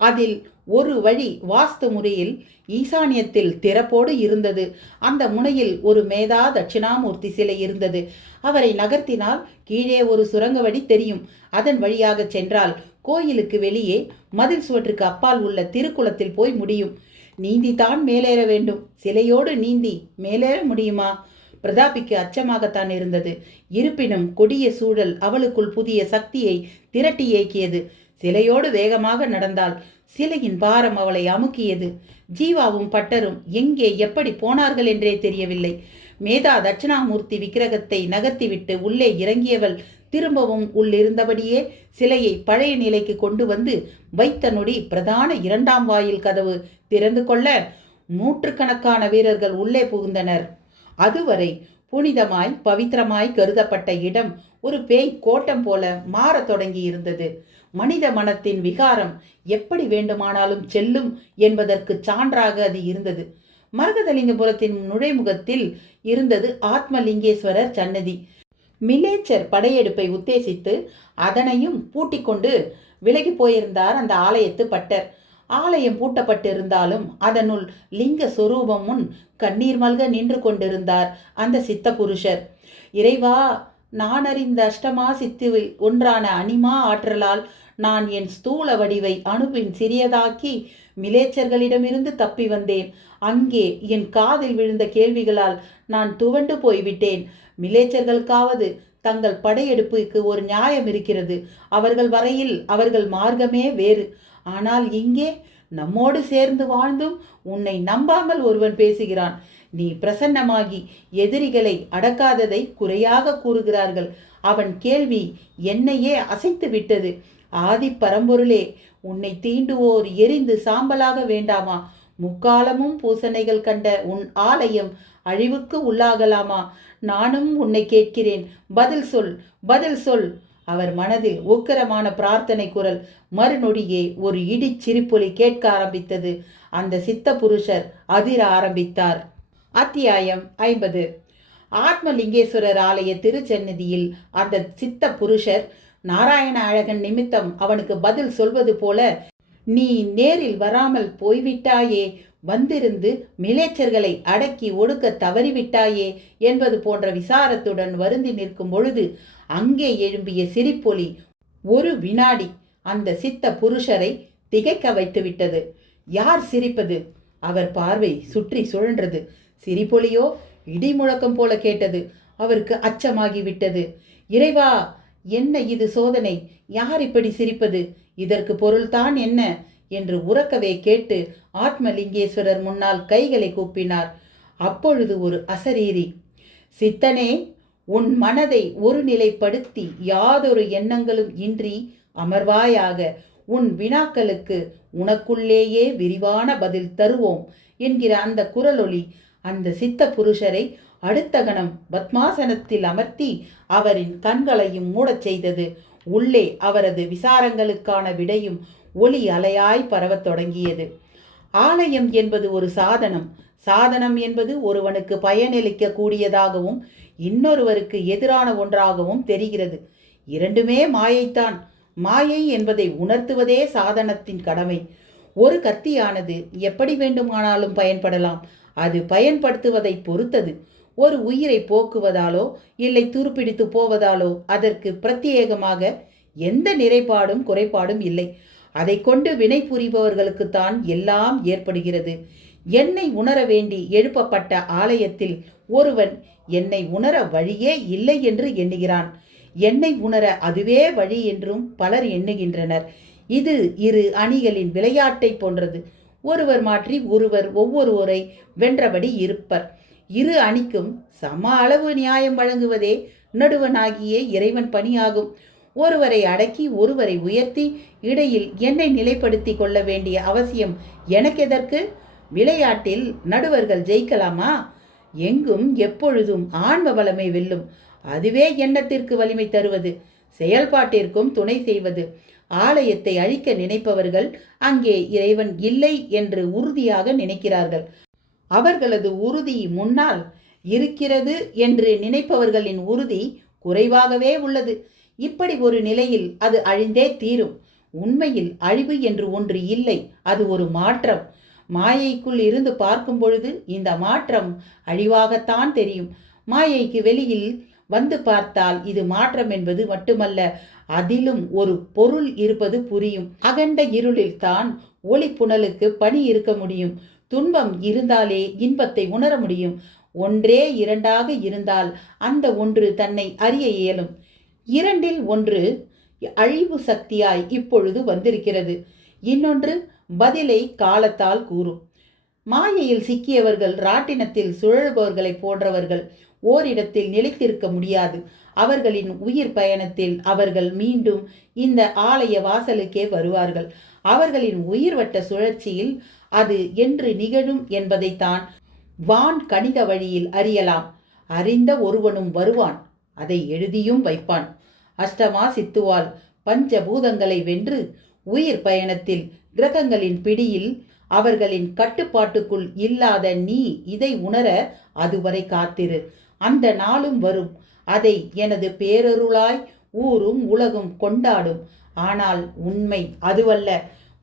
அதில் ஒரு வழி வாஸ்து முறையில் ஈசானியத்தில் திறப்போடு இருந்தது. அந்த முனையில் ஒரு மேதா தட்சிணாமூர்த்தி சிலை இருந்தது. அவரை நகர்த்தினால் கீழே ஒரு சுரங்க வழி தெரியும். அதன் வழியாக சென்றால் கோயிலுக்கு வெளியே மதில் சுவற்றுக்கு அப்பால் உள்ள திருக்குளத்தில் போய் முடியும். நீந்தித்தான் மேலேற வேண்டும். சிலையோடு நீந்தி மேலேற முடியுமா? பிரதாபிக்கு அச்சமாகத்தான் இருந்தது. இருப்பினும் கொடிய சூழல் அவளுக்குள் புதிய சக்தியை திரட்டி இயக்கியது. சிலையோடு வேகமாக நடந்தாள். சிலையின் பாரம் அவளை அமுக்கியது. ஜீவாவும் பட்டரும் எங்கே எப்படி போனார்கள் என்றே தெரியவில்லை. மேதா தட்சிணாமூர்த்தி விக்கிரகத்தை நகர்த்திவிட்டு உள்ளே இறங்கியவள் திரும்பவும் உள்ளிருந்தபடியே சிலையை பழைய நிலைக்கு கொண்டு வந்து வைத்த நொடி பிரதான 2ஆம் வாயில் கதவு திறந்து கொள்ள நூற்றுக்கணக்கான வீரர்கள் உள்ளே புகுந்தனர். அதுவரை புனிதமாய் பவித்திரமாய் கருதப்பட்ட இடம் ஒரு பேய் கோட்டம் போல மாறத் தொடங்கி இருந்தது. மனித மனத்தின் விகாரம் எப்படி வேண்டுமானாலும் செல்லும் என்பதற்கு சான்றாக அது இருந்தது. மரகதலிங்கபுரத்தின் நுழைமுகத்தில் இருந்தது ஆத்மலிங்கேஸ்வரர் சன்னதி. மிலேச்சர் படையெடுப்பை உத்தேசித்து அதனையும் பூட்டிக் கொண்டு விலகி போயிருந்தார் அந்த ஆலயத்து பட்டர். ஆலயம் பூட்டப்பட்டிருந்தாலும் அதனுள் லிங்க சொரூபம் முன் கண்ணீர் மல்க நின்று கொண்டிருந்தார் அந்த சித்த புருஷர். இறைவா, நான் அறிந்த அஷ்டமா சித்துவில் ஒன்றான அனிமா ஆற்றலால் நான் என் ஸ்தூல வடிவை அணுவின் சிறியதாக்கி மிலேச்சர்களிடமிருந்து தப்பி வந்தேன். அங்கே என் காதில் விழுந்த கேள்விகளால் நான் துவண்டு போய்விட்டேன். மிலேச்சர்களுக்காவது தங்கள் படையெடுப்புக்கு ஒரு நியாயம் இருக்கிறது. அவர்கள் வரையில் அவர்கள் மார்க்கமே வேறு. ஆனால் இங்கே நம்மோடு சேர்ந்து வாழ்ந்தும் உன்னை நம்பாமல் ஒருவன் பேசுகிறான். நீ பிரசன்னமாகி எதிரிகளை அடக்காததை குறையாக கூறுகிறார்கள். அவன் கேள்வி என்னையே அசைத்து விட்டது. ஆதி பரம்பொருளே, உன்னை தீண்டுவோர் எரிந்து சாம்பலாக வேண்டாமா? முக்காலமும் பூசணைகள் கண்ட உன் ஆலயம் அழிவுக்கு உள்ளாகலாமா? நானும் உன்னை கேட்கிறேன், பதில் சொல், பதில் சொல். அவர் மனதில் உக்கிரமான பிரார்த்தனை குரல். மறுநொடியே ஒரு இடிச் சிரிப்பொலி கேட்க ஆரம்பித்தது. அந்த சித்த புருஷர் அதிர ஆரம்பித்தார். அத்தியாயம் 50. ஆத்மலிங்கேஸ்வரர் ஆலய திருச்சன்னதியில் அந்த சித்த புருஷர் நாராயண அழகன் நிமித்தம் அவனுக்கு பதில் சொல்வது போல, நீ நேரில் வராமல் போய்விட்டாயே, வந்திருந்து மிலேச்சர்களை அடக்கி ஒடுக்க தவறிவிட்டாயே என்பது போன்ற விசாரத்துடன் வருந்தி நிற்கும் பொழுது அங்கே எழும்பிய சிரிப்பொலி ஒரு வினாடி அந்த சித்த புருஷரை திகைக்க வைத்துவிட்டது. யார் சிரிப்பது? அவர் பார்வை சுற்றி சுழன்றது. சிரிப்பொலியோ இடி முழக்கம் போல கேட்டது. அவருக்கு அச்சமாகிவிட்டது. இறைவா, என்ன இது சோதனை? யார் இப்படி சிரிப்பது? இதற்கு பொருள்தான் என்ன என்று உரக்கவே கேட்டு ஆத்மலிங்கேஸ்வரர் முன்னால் கைகளை கூப்பினார். அப்பொழுது ஒரு அசரீரி, சித்தனே, உன் மனதை ஒரு நிலைப்படுத்தி யாதொரு எண்ணங்களும் இன்றி அமர்வாயாக. உன் வினாக்களுக்கு உனக்குள்ளேயே விரிவான பதில் தருவோம் என்கிற அந்த குரலொலி அந்த சித்த புருஷரை அடுத்த கணம் பத்மாசனத்தில் அமர்த்தி அவரின் கண்களையும் மூடச் செய்தது. உள்ளே அவரது விசாரங்களுக்கான விடையும் ஒளி அலையாய் பரவத் தொடங்கியது. ஆலயம் என்பது ஒரு சாதனம். சாதனம் என்பது ஒருவனுக்கு பயனளிக்க கூடியதாகவும் இன்னொருவருக்கு எதிரான ஒன்றாகவும் தெரிகிறது. இரண்டுமே மாயைத்தான். மாயை என்பதை உணர்த்துவதே சாதனத்தின் கடமை. ஒரு கத்தியானது எப்படி வேண்டுமானாலும் பயன்படலாம். அது பயன்படுத்துவதை பொறுத்தது. ஒரு உயிரை போக்குவதாலோ இல்லை துருப்பிடித்து போவதாலோ அதற்கு பிரத்யேகமாக எந்த நிறைபாடும் குறைபாடும் இல்லை. அதை கொண்டு வினை புரிபவர்களுக்குத்தான் எல்லாம் ஏற்படுகிறது. என்னை உணர வேண்டி எழுப்பப்பட்ட ஆலயத்தில் ஒருவன் என்னை உணர வழியே இல்லை என்று எண்ணுகிறான். என்னை உணர அதுவே வழி என்றும் பலர் எண்ணுகின்றனர். இது இரு அணிகளின் விளையாட்டை போன்றது. ஒருவர் மாற்றி ஒருவர் ஒவ்வொருவரை வென்றபடி இருப்பர். இரு அணிக்கும் சம அளவு நியாயம் வழங்குவதே நடுவனாகிய இறைவன் பணியாகும். ஒருவரை அடக்கி ஒருவரை உயர்த்தி இடையில் என்னை நிலைப்படுத்தி கொள்ள வேண்டிய அவசியம் எனக்கு எதற்கு? விளையாட்டில் நடுவர்கள் ஜெயிக்கலாமா? எங்கும் எப்பொழுதும் ஆன்ம பலமை வெல்லும். அதுவே எண்ணத்திற்கு வலிமை தருவது, செயல்பாட்டிற்கும் துணை செய்வது. ஆலயத்தை அழிக்க நினைப்பவர்கள் அங்கே இறைவன் இல்லை என்று உறுதியாக நினைக்கிறார்கள். அவர்களது உறுதி முன்னால் இருக்கிறது என்று நினைப்பவர்களின் உறுதி குறைவாகவே உள்ளது. இப்படி ஒரு நிலையில் அது அழிந்தே தீரும். உண்மையில் அழிவு என்று ஒன்று இல்லை, அது ஒரு மாற்றம். மாயைக்குள் இருந்து பார்க்கும் பொழுது இந்த மாற்றம் அழிவாகத்தான் தெரியும். மாயைக்கு வெளியில் வந்து பார்த்தால் இது மாற்றம் என்பது மட்டுமல்ல, அதிலும் ஒரு பொருள் இருப்பது புரியும். அகண்ட இருளில் தான் ஒளி புனலுக்கு பணி இருக்க முடியும். துன்பம் இருந்தாலே இன்பத்தை உணர முடியும். ஒன்றே இரண்டாக இருந்தால் அந்த ஒன்று தன்னை அறிய இயலும். இரண்டில் ஒன்று அழிவு சக்தியாய் இப்பொழுது வந்திருக்கிறது, இன்னொன்று பதிலை காலத்தால் கூறும். மாயையில் சிக்கியவர்கள் ராட்டினத்தில் சுழல்பவர்களை போன்றவர்கள். ஓரிடத்தில் நிலைத்திருக்க முடியாது. அவர்களின் உயிர் பயணத்தில் அவர்கள் மீண்டும் இந்த ஆலய வாசலுக்கே வருவார்கள். அவர்களின் உயிர் வட்ட சுழற்சியில் அது என்று நிகழும் என்பதைத்தான் வான் கணித வழியில் அறியலாம். அறிந்த ஒருவனும் வருவான், அதை எழுதியும் வைப்பான். அஷ்டமா சித்துவால் பஞ்சபூதங்களை வென்று உயிர் பயணத்தில் கிரகங்களின் பிடியில் அவர்களின் கட்டுப்பாட்டுக்குள் இல்லாத நீ இதை உணர அதுவரை காத்திரு. அந்த நாளும் வரும். அதை எனது பேரருளாய் ஊரும் உலகும் கொண்டாடும். ஆனால் உண்மை அதுவல்ல.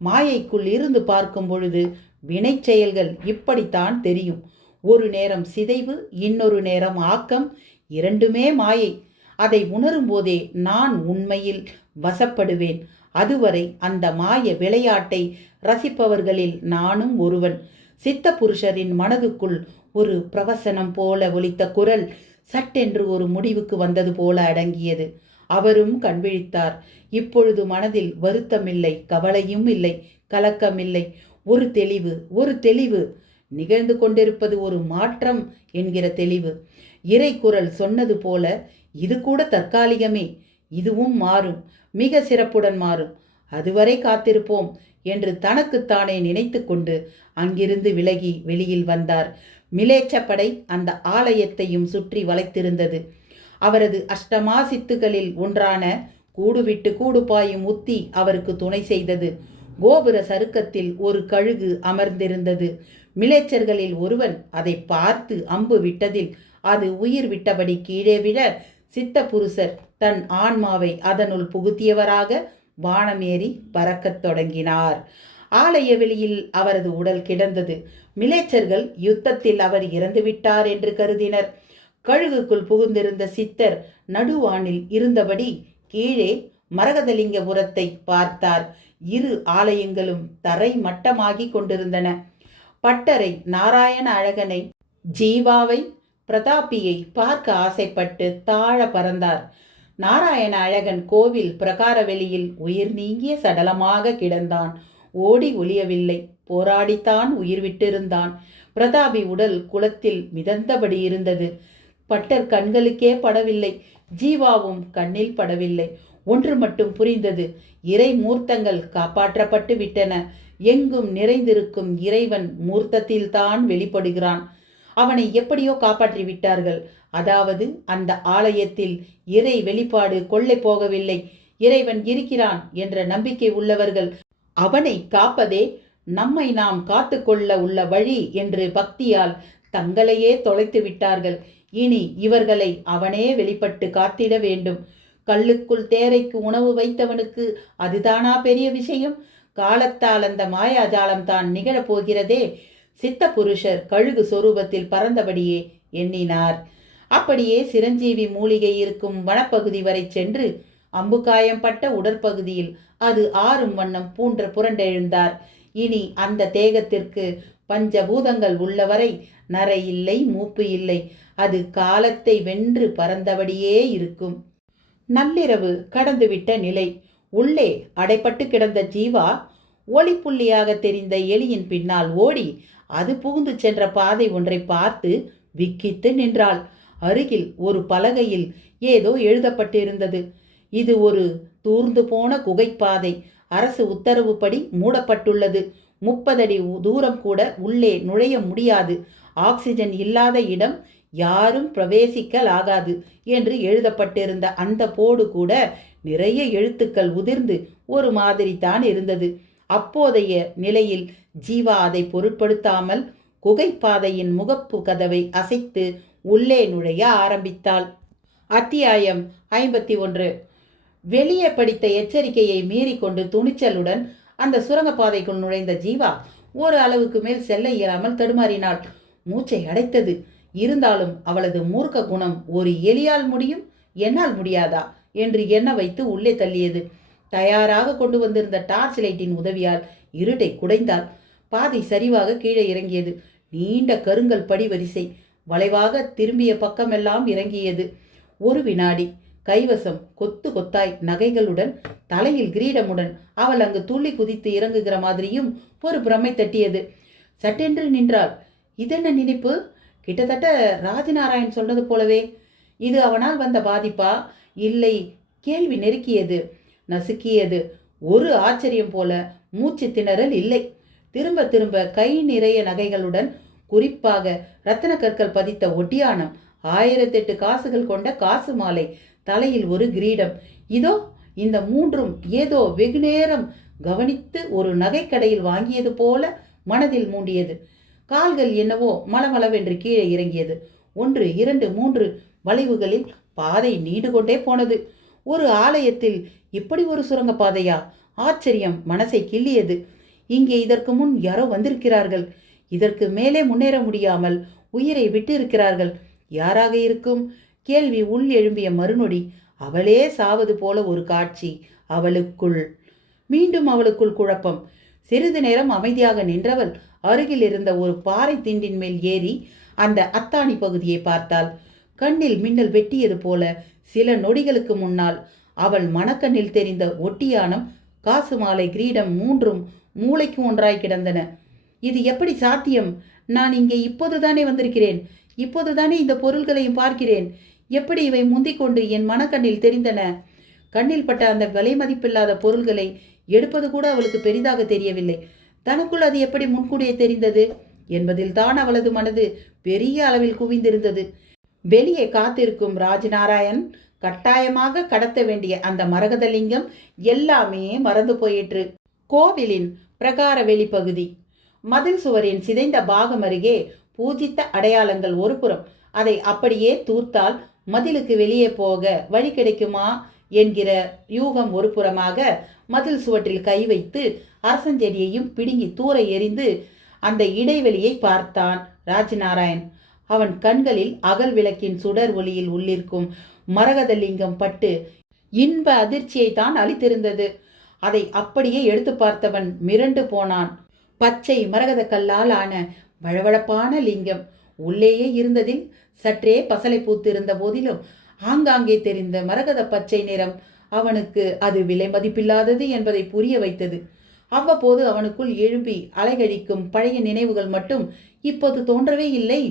மாயைக்குள் இருந்து பார்க்கும் பொழுது வினை செயல்கள் இப்படித்தான் தெரியும். ஒரு நேரம் சிதைவு, இன்னொரு நேரம் ஆக்கம். இரண்டுமே மாயை. அதை உணரும் போதே நான் உண்மையில் வசப்படுவேன். அதுவரை அந்த மாய விளையாட்டை ரசிப்பவர்களில் நானும் ஒருவன். சித்த புருஷரின் மனதுக்குள் ஒரு பிரவசனம் போல ஒலித்த குரல் சட்டென்று ஒரு முடிவுக்கு வந்தது போல அடங்கியது. அவரும் கண்விழித்தார். இப்பொழுது மனதில் வருத்தமில்லை, கவலையும் இல்லை, கலக்கமில்லை. ஒரு தெளிவு, ஒரு தெளிவு. நிகழ்ந்து கொண்டிருப்பது ஒரு மாற்றம் என்கிற தெளிவு. இறை குரல் சொன்னது போல இது கூட தற்காலிகமே, இதுவும் மாறும், மிக சிறப்புடன் மாறும். அதுவரை காத்திருப்போம் என்று தனக்குத்தானே நினைத்து கொண்டு அங்கிருந்து விலகி வெளியில் வந்தார். மிலேச்சப்படை அந்த ஆலயத்தையும் சுற்றி வளைத்திருந்தது. அவரது அஷ்டமா சித்துகளில் ஒன்றான கூடுவிட்டு கூடு பாயும் உத்தி அவருக்கு துணை செய்தது. கோபுர சருக்கத்தில் ஒரு கழுகு அமர்ந்திருந்தது. மிலேச்சர்களில் ஒருவன் அதை பார்த்து அம்பு விட்டதில் அது உயிர் விட்டபடி கீழே விழ சித்த புருஷர் தன் ஆன்மாவை அதனுள் புகுத்தியவராக வானமேறி பறக்கத் தொடங்கினார். ஆலய வெளியில் அவரது உடல் கிடந்தது. மிலேச்சர்கள் யுத்தத்தில் அவர் இறந்துவிட்டார் என்று கருதினர். கழுகுக்குள் புகுந்திருந்த சித்தர் நடுவானில் இருந்தபடி கீழே மரகதலிங்கபுரத்தை பார்த்தார். இரு ஆலயங்களும் தரை மட்டமாகி கொண்டிருந்தன. பட்டரை, நாராயண அழகனை, ஜீவாவை, பிரதாபியை பார்க்க ஆசைப்பட்டு தாழ பறந்தார். நாராயண அழகன் கோவில் பிரகார வெளியில் உயிர் நீங்கிய சடலமாக கிடந்தான். ஓடி ஒளியவில்லை, போராடித்தான் உயிர் விட்டிருந்தான். பிரதாபி உடல் குளத்தில் மிதந்தபடி இருந்தது. பட்டர் கண்களுக்கே படவில்லை, ஜீவாவும் கண்ணில் படவில்லை. ஒன்று மட்டும் புரிந்தது, இறை மூர்த்தங்கள் காப்பாற்றப்பட்டு விட்டன. எங்கும் நிறைந்திருக்கும் இறைவன் மூர்த்தத்தில்தான் வெளிப்படுகிறான். அவனை எப்படியோ காப்பாற்றி விட்டார்கள். அதாவது அந்த ஆலயத்தில் இறை வெளிப்பாடு கொள்ளை போகவில்லை. இறைவன் இருக்கிறான் என்ற நம்பிக்கை உள்ளவர்கள் அவனை காப்பதே நம்மை நாம் காத்து கொள்ள உள்ள வழி என்று பக்தியால் தங்களையே தொலைத்து விட்டார்கள். இனி இவர்களை அவனே வெளிப்பட்டு காத்திட வேண்டும். கல்லுக்குள் தேரைக்கு உணவு வைத்தவனுக்கு அதுதானா பெரிய விஷயம்? காலத்தால் அந்த மாயாஜாலம் தான் நிகழப்போகிறதே. சித்த புருஷர் கழுகு சொரூபத்தில் பறந்தபடியே எண்ணினார். அப்படியே சிரஞ்சீவி மூலிகை இருக்கும் வனப்பகுதி வரை சென்று அம்புகாயம்பட்ட உடற்பகுதியில் அது ஆறும் வண்ணம் பூன்ற புரண்டெழுந்தார். இனி அந்த தேகத்திற்கு பஞ்சபூதங்கள் உள்ளவரை நரை இல்லை, மூப்பு இல்லை. அது காலத்தை வென்று பறந்தபடியே இருக்கும். நள்ளிரவு கடந்துவிட்ட நிலை. உள்ளே அடைப்பட்டு கிடந்த ஜீவா ஒளிப்புள்ளியாக தெரிந்த எலியின் பின்னால் ஓடி அது புகுந்து சென்ற பாதை ஒன்றை பார்த்து விக்கித்து நின்றாள். அருகில் ஒரு பலகையில் ஏதோ எழுதப்பட்டிருந்தது. இது ஒரு தூர்ந்து போன குகைப்பாதை. அரசு உத்தரவுப்படி மூடப்பட்டுள்ளது. 30 அடி தூரம் கூட உள்ளே நுழைய முடியாது. ஆக்சிஜன் இல்லாத இடம், யாரும் பிரவேசிக்கலாகாது என்று எழுதப்பட்டிருந்த அந்த போர்டு கூட நிறைய எழுத்துக்கள் உதிர்ந்து ஒரு மாதிரி தான் இருந்தது. அப்போதைய நிலையில் ஜீவா அதை பொருட்படுத்தாமல் குகைப்பாதையின் முகப்பு கதவை அசைத்து உள்ளே நுழைய ஆரம்பித்தாள். அத்தியாயம் 51. வெளியே படித்த எச்சரிக்கையை மீறிக்கொண்டு துணிச்சலுடன் அந்த சுரங்கப்பாதைக்குள் நுழைந்த ஜீவா ஒரு அளவுக்கு மேல் செல்ல இயலாமல் தடுமாறினாள். மூச்சை அடைத்தது. இருந்தாலும் அவளது மூர்க்க குணம் ஒரு எலியால் முடியும், என்னால் முடியாதா என்று எண்ண வைத்து உள்ளே தள்ளியது. தயாராக கொண்டு வந்திருந்த டார்ச் லைட்டின் உதவியால் இருட்டை குடைந்தாள். பாதை சரிவாக கீழே இறங்கியது. நீண்ட கருங்கல் படி வரிசை வளைவாக திரும்பிய பக்கமெல்லாம் இறங்கியது. ஒரு வினாடி. கைவசம் கொத்து கொத்தாய் நகைகளுடன், தலையில் கிரீடமுடன் அவள் அங்கு துள்ளி குதித்து இறங்குகிற மாதிரியும் ஒரு பிரமை தட்டியது. சட்டென்று நின்றாள். இதென்ன நினைப்பு? கிட்டத்தட்ட ராஜநாராயண் சொன்னது போலவே. இது அவனால் வந்த பாதிப்பா, இல்லை கேள்வி நெருக்கியது, நசுக்கியது. ஒரு ஆச்சரியம் போல மூச்சு திணறல் இல்லை. திரும்ப திரும்ப கை நிறைய நகைகளுடன், குறிப்பாக இரத்தின கற்கள் பதித்த ஒட்டியானம், 1008 காசுகள் கொண்ட காசு மாலை, தலையில் ஒரு கிரீடம். இதோ இந்த மூன்றும் ஏதோ வெகுநேரம் கவனித்து ஒரு நகைக்கடையில் வாங்கியது போல மனதில் மூண்டியது. கால்கள் என்னவோ மளமளவென்று கீழே இறங்கியது. 1, 2, 3 வளைவுகளில் பாதை நீண்டு கொண்டே போனது. ஒரு ஆலயத்தில் இப்படி ஒரு சுரங்கப்பாதையா? ஆச்சரியம் மனசை கிள்ளியது. இங்கே இதற்கு முன் யாரோ வந்திருக்கிறார்கள். இதற்கு மேலே முன்னேற முடியாமல் உயிரை விட்டு இருக்கிறார்கள். யாராக இருக்கும்? கேள்வி உள் எழும்பிய மறுநொடி அவளே சாவது போல ஒரு காட்சி அவளுக்குள். மீண்டும் அவளுக்குள் குழப்பம். சிறிது நேரம் அமைதியாக நின்றவள் அருகில் இருந்த ஒரு பாறை திண்டின் மேல் ஏறி அந்த அத்தாணி பகுதியை பார்த்தாள். கண்ணில் மின்னல் வெட்டியது போல சில நொடிகளுக்கு முன்னால் அவள் மனக்கண்ணில் தெரிந்த ஒட்டியானம், காசு மாலை, கிரீடம் மூன்றும் மூளைக்கு ஒன்றாய் கிடந்தன. இது எப்படி சாத்தியம்? நான் இங்கே இப்போதுதானே வந்திருக்கிறேன். இப்போதுதானே இந்த பொருள்களையும் பார்க்கிறேன். எப்படி இவை முந்திக்கொண்டு என் மனக்கண்ணில் தெரிந்தன? கண்ணில் பட்ட அந்த விலை மதிப்பில்லாத பொருள்களை எடுப்பது கூட அவளுக்கு பெரிதாக தெரியவில்லை. தனக்குள் அது எப்படி முன்கூடியே தெரிந்தது என்பதில் தான் அவளது மனது பெரிய அளவில் குவிந்திருந்தது. வெளியே காத்திருக்கும் ராஜநாராயண், கட்டாயமாக கடத்த வேண்டிய அந்த மரகதலிங்கம் எல்லாமே மறந்து போயிற்று. கோவிலின் பிரகார வெளிப்பகுதி. மதில் சுவரின் சிதைந்த பாகம் அருகே பூஜித்த அடையாளங்கள் ஒரு புறம். அதை அப்படியே தூர்த்தால் மதிலுக்கு வெளியே போக வழி கிடைக்குமா என்கிற யூகம் ஒரு புறமாக, மதில் சுவற்றில் கை வைத்து அரசஞ்செடியையும் பிடுங்கி தூர எறிந்து அந்த இடைவெளியை பார்த்தான் ராஜநாராயண். அவன் கண்களில் அகல் விளக்கின் சுடர் ஒளியில் உள்ளிருக்கும் மரகதலிங்கம் பட்டு இன்ப அதிர்ச்சியை தான் அளித்திருந்தது. அதை அப்படியே எடுத்து பார்த்தவன் மிரண்டு போனான். பச்சை மரகத கல்லால் ஆன வழவழப்பான லிங்கம். உள்ளேயே இருந்ததில் சற்றே பசலை பூத்திருந்த போதிலும் ஆங்காங்கே தெரிந்த மரகத பச்சை நிறம் அவனுக்கு அது விலை மதிப்பில்லாதது என்பதை புரிய வைத்தது. அவ்வப்போது அவனுக்குள் எழும்பி அலைகழிக்கும் பழைய நினைவுகள் மட்டும் இப்போது தோன்றவே இல்லை.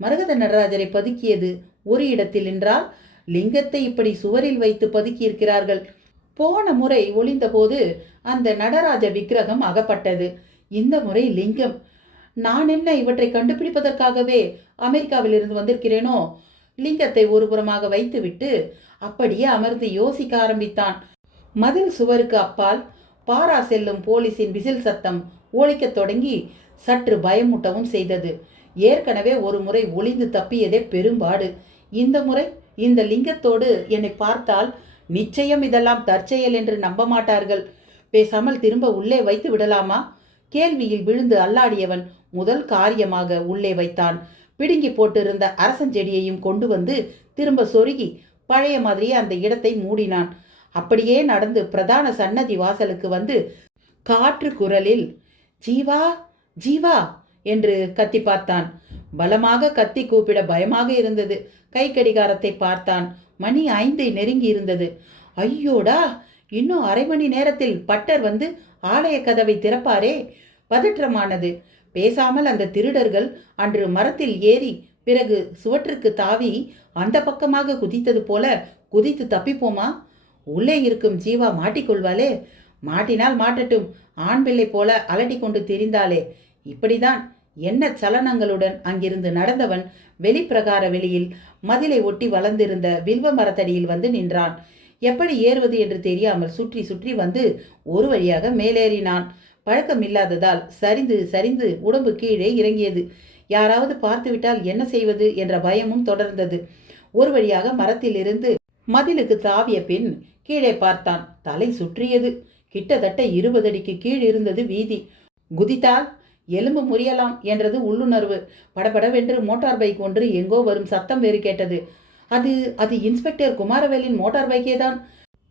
மரகத நடராஜரை பதுக்கியது ஒரு இடத்தில் என்றால், லிங்கத்தை இப்படி சுவரில் வைத்து பதுக்கியிருக்கிறார்கள். போன முறை ஒளிந்தபோது அந்த நடராஜ விக்கிரகம் அகப்பட்டது. இந்த முறை லிங்கம். நான் என்ன இவற்றை கண்டுபிடிப்பதற்காகவே அமெரிக்காவிலிருந்து வந்திருக்கிறேனோ? லிங்கத்தை ஒரு புறமாக வைத்துவிட்டு அப்படியே அமர்ந்து யோசிக்க ஆரம்பித்தான். மதில் சுவருக்கு அப்பால் பாரா செல்லும் போலீஸின் விசில் சத்தம் ஒலிக்கத் தொடங்கி சற்று பயமூட்டவும் செய்தது. ஏற்கனவே ஒரு முறை ஒளிந்து தப்பியதே பெரும்பாடு. இந்த முறை இந்த லிங்கத்தோடு என்னை பார்த்தால் நிச்சயம் இதெல்லாம் தற்செயல் என்று நம்ப மாட்டார்கள். பேசாமல் திரும்ப உள்ளே வைத்து விடலாமா? கேள்வியில் விழுந்து அல்லாடியவன் முதல் காரியமாக உள்ளே வைத்தான். பிடுங்கி போட்டிருந்த அரசஞ்செடியையும் கொண்டு வந்து திரும்ப சொருகி பழைய மாதிரியே அந்த இடத்தை மூடினான். அப்படியே நடந்து பிரதான சன்னதி வாசலுக்கு வந்து காற்று குரலில் ஜீவா ஜீவா என்று கத்தி பார்த்தான். பலமாக கத்தி கூப்பிட பயமாக இருந்தது. கை கடிகாரத்தை பார்த்தான். மணி 5 நெருங்கி இருந்தது. ஐயோடா, இன்னும் அரை மணி நேரத்தில் பட்டர் வந்து ஆலய கதவை திறப்பாரே. பதற்றமானது. பேசாமல் அந்த திருடர்கள் அன்று மரத்தில் ஏறி பிறகு சுவற்றுக்கு தாவி அந்த பக்கமாக குதித்தது போல குதித்து தப்பிப்போமா? உள்ளே இருக்கும் ஜீவா மாட்டிக்கொள்வாளே. மாட்டினால் மாட்டட்டும், ஆண் பிள்ளை போல அலட்டி கொண்டு திரிந்தாளே. இப்படிதான் என்ன சலனங்களுடன் அங்கிருந்து நடந்தவன் வெளிப்பிரகார வெளியில் மதிலை ஒட்டி வளர்ந்திருந்த வில்வ மரத்தடியில் வந்து நின்றான். எப்படி ஏறுவது என்று தெரியாமல் சுற்றி சுற்றி வந்து ஒரு வழியாக மேலேறினான். பழக்கமில்லாததால் சரிந்து சரிந்து உடம்பு கீழே இறங்கியது. யாராவது பார்த்துவிட்டால் என்ன செய்வது என்ற பயமும் தொடர்ந்தது. ஒரு வழியாக மரத்திலிருந்து மதிலுக்கு தாவிய பின் கீழே பார்த்தான். தலை சுற்றியது. கிட்டத்தட்ட 20 அடிக்கு கீழ் இருந்தது வீதி. குதித்தால் எலும்பு முறியலாம் என்றது உள்ளுணர்வு. படபடவென்று மோட்டார் பைக் ஒன்று எங்கோ வரும் சத்தம் வேறு கேட்டது. அது அது இன்ஸ்பெக்டர் குமாரவேலின் மோட்டார் பைக்கே தான்.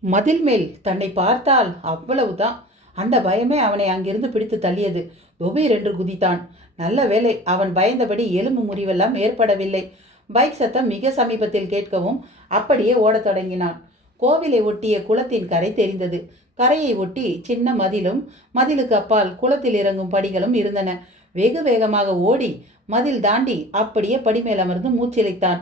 மதில் மேல் தன்னை பார்த்தால் அவ்வளவுதான். அந்த பயமே அவனை அங்கிருந்து பிடித்து தள்ளியது. தொபீரென்று குதித்தான். நல்ல வேளை அவன் பயந்தபடி எலும்பு முறிவெல்லாம் ஏற்படவில்லை. பைக் சத்தம் மிக சமீபத்தில் கேட்கவும் அப்படியே ஓடத் தொடங்கினான். கோவிலை ஒட்டிய குளத்தின் கரை தெரிந்தது. கரையை ஒட்டி சின்ன மதிலும் மதிலுக்கு அப்பால் குளத்தில் இறங்கும் படிகளும் இருந்தன. வெகு வேகமாக ஓடி மதில் தாண்டி அப்படியே படிமேல் அமர்ந்து மூச்சிலைத்தான்.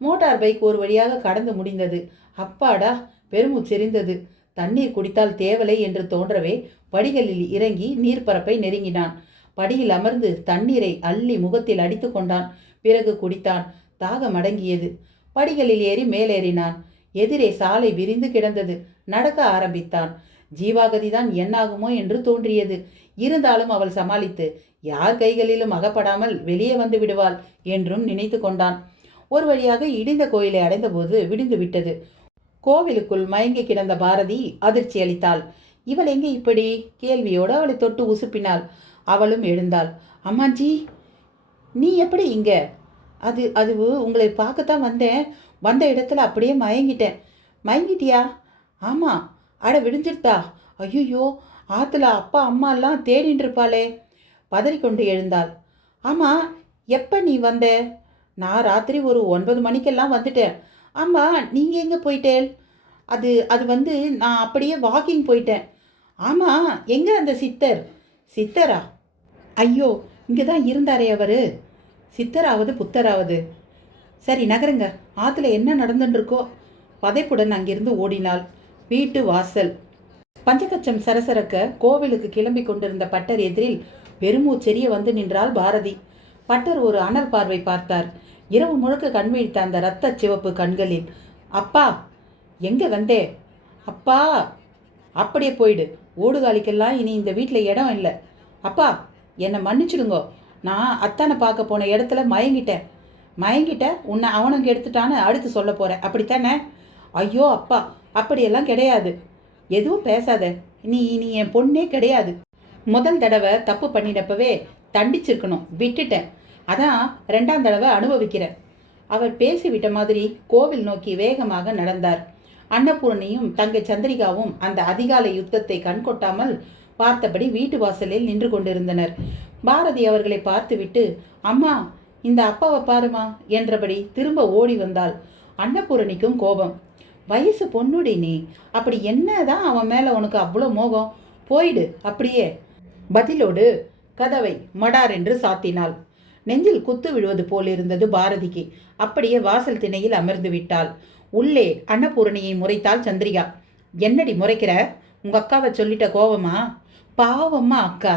மோட்டார் பைக் ஒரு வழியாக கடந்து முடிந்தது. அப்பாடா, பெருமூச்செறிந்தது. தண்ணீர் குடித்தால் தேவலை என்று தோன்றவே படிகளில் இறங்கி நீர்ப்பரப்பை நெருங்கினான். படியில் அமர்ந்து தண்ணீரை அள்ளி முகத்தில் அடித்து கொண்டான். பிறகு குடித்தான். தாகம் அடங்கியது. படிகளில் ஏறி மேலேறினான். எதிரே சாலை விரிந்து கிடந்தது. நடக்க ஆரம்பித்தான். ஜீவாகதிதான் என்னாகுமோ என்று தோன்றியது. இருந்தாலும் அவள் சமாளித்து யார் கைகளிலும் அகப்படாமல் வெளியே வந்து விடுவாள் என்றும் நினைத்து கொண்டான். ஒரு வழியாக இடிந்த கோயிலை அடைந்தபோது விடிந்து விட்டது. கோவிலுக்குள் மயங்கி கிடந்த பாரதி அதிர்ச்சி அளித்தாள். இவள் எங்கே இப்படி? கேள்வியோடு அவளை தொட்டு உசுப்பினாள். அவளும் எழுந்தாள். அம்மாஞ்சி, நீ எப்படி இங்க? அது உங்களை பார்க்கத்தான் வந்தேன். வந்த இடத்துல அப்படியே மயங்கிட்டேன். மயங்கிட்டியா? ஆமாம். அட விடிஞ்சிருத்தா? ஐயோ, ஆற்றுல அப்பா அம்மா எல்லாம் தேடின்னு இருப்பாளே. பதறிக்கொண்டு எழுந்தாள். ஆமாம், எப்போ நீ வந்த? நான் ராத்திரி ஒரு 9 மணிக்கெல்லாம் வந்துட்டேன். ஆமாம், நீங்கள் எங்கே போயிட்டேன்? அது வந்து நான் அப்படியே வாக்கிங் போயிட்டேன். ஆமாம், எங்கே அந்த சித்தர்? சித்தரா? ஐயோ, இங்கே தான் இருந்தாரே அவர். சித்தராவது புத்தராவது. சரி நகருங்க, ஆற்றுல என்ன நடந்துட்டுருக்கோ. பதைப்புடன் அங்கிருந்து ஓடினாள். வீட்டு வாசல். பஞ்சகச்சம் சரசரக்க கோவிலுக்கு கிளம்பி கொண்டிருந்த பட்டர் எதிரில் பெருமூச்செறிய வந்து நின்றாள் பாரதி. பட்டர் ஒரு அனல் பார்வை பார்த்தார். இரவு முழுக்க கண்விழித்த அந்த இரத்த சிவப்பு கண்களில், அப்பா எங்கே வந்தே? அப்பா, அப்படியே போயிடு. ஓடுகாலிக்கெல்லாம் இனி இந்த வீட்டில் இடம் இல்லை. அப்பா, என்னை மன்னிச்சிடுங்கோ. நான் அத்தானை பார்க்க போன இடத்துல மயங்கிட்ட உன்னை அவனுக்கு எடுத்துட்டான்னு அடுத்து சொல்ல போகிறேன், அப்படித்தானே? ஐயோ அப்பா, அப்படியெல்லாம் கிடையாது. எதுவும் பேசாத. நீ என் பொண்ணே கிடையாது. முதல் தடவை தப்பு பண்ணினப்பவே தண்டிச்சிருக்கணும், விட்டுட்டேன். அதான் 2ஆம் தடவை அனுபவிக்கிறேன். அவர் பேசிவிட்ட மாதிரி கோவில் நோக்கி வேகமாக நடந்தார். அன்னபூரணியும் தங்கை சந்திரிகாவும் அந்த அதிகாலை யுத்தத்தை கண்கொட்டாமல் பார்த்தபடி வீட்டு வாசலில் நின்று கொண்டிருந்தனர். பாரதி அவர்களை பார்த்துவிட்டு, அம்மா, இந்த அப்பாவை பாருமா என்றபடி திரும்ப ஓடி வந்தாள். அன்னபூரணிக்கும் கோபம். வயசு பொண்ணுடி நீ, அப்படி என்னதான் அவன் மேலே உனக்கு அவ்வளோ மோகம்? போயிடு அப்படியே. பதிலோடு கதவை மடார் என்று சாத்தினாள். நெஞ்சில் குத்து விழுவது போலிருந்தது பாரதிக்கு. அப்படியே வாசல் திணையில் அமர்ந்து விட்டாள். உள்ளே அன்னபூரணியை முறைத்தாள் சந்திரிகா. என்னடி முறைக்கிற? உங்க அக்காவை சொல்லிட்ட கோவமா? பாவம்மா அக்கா.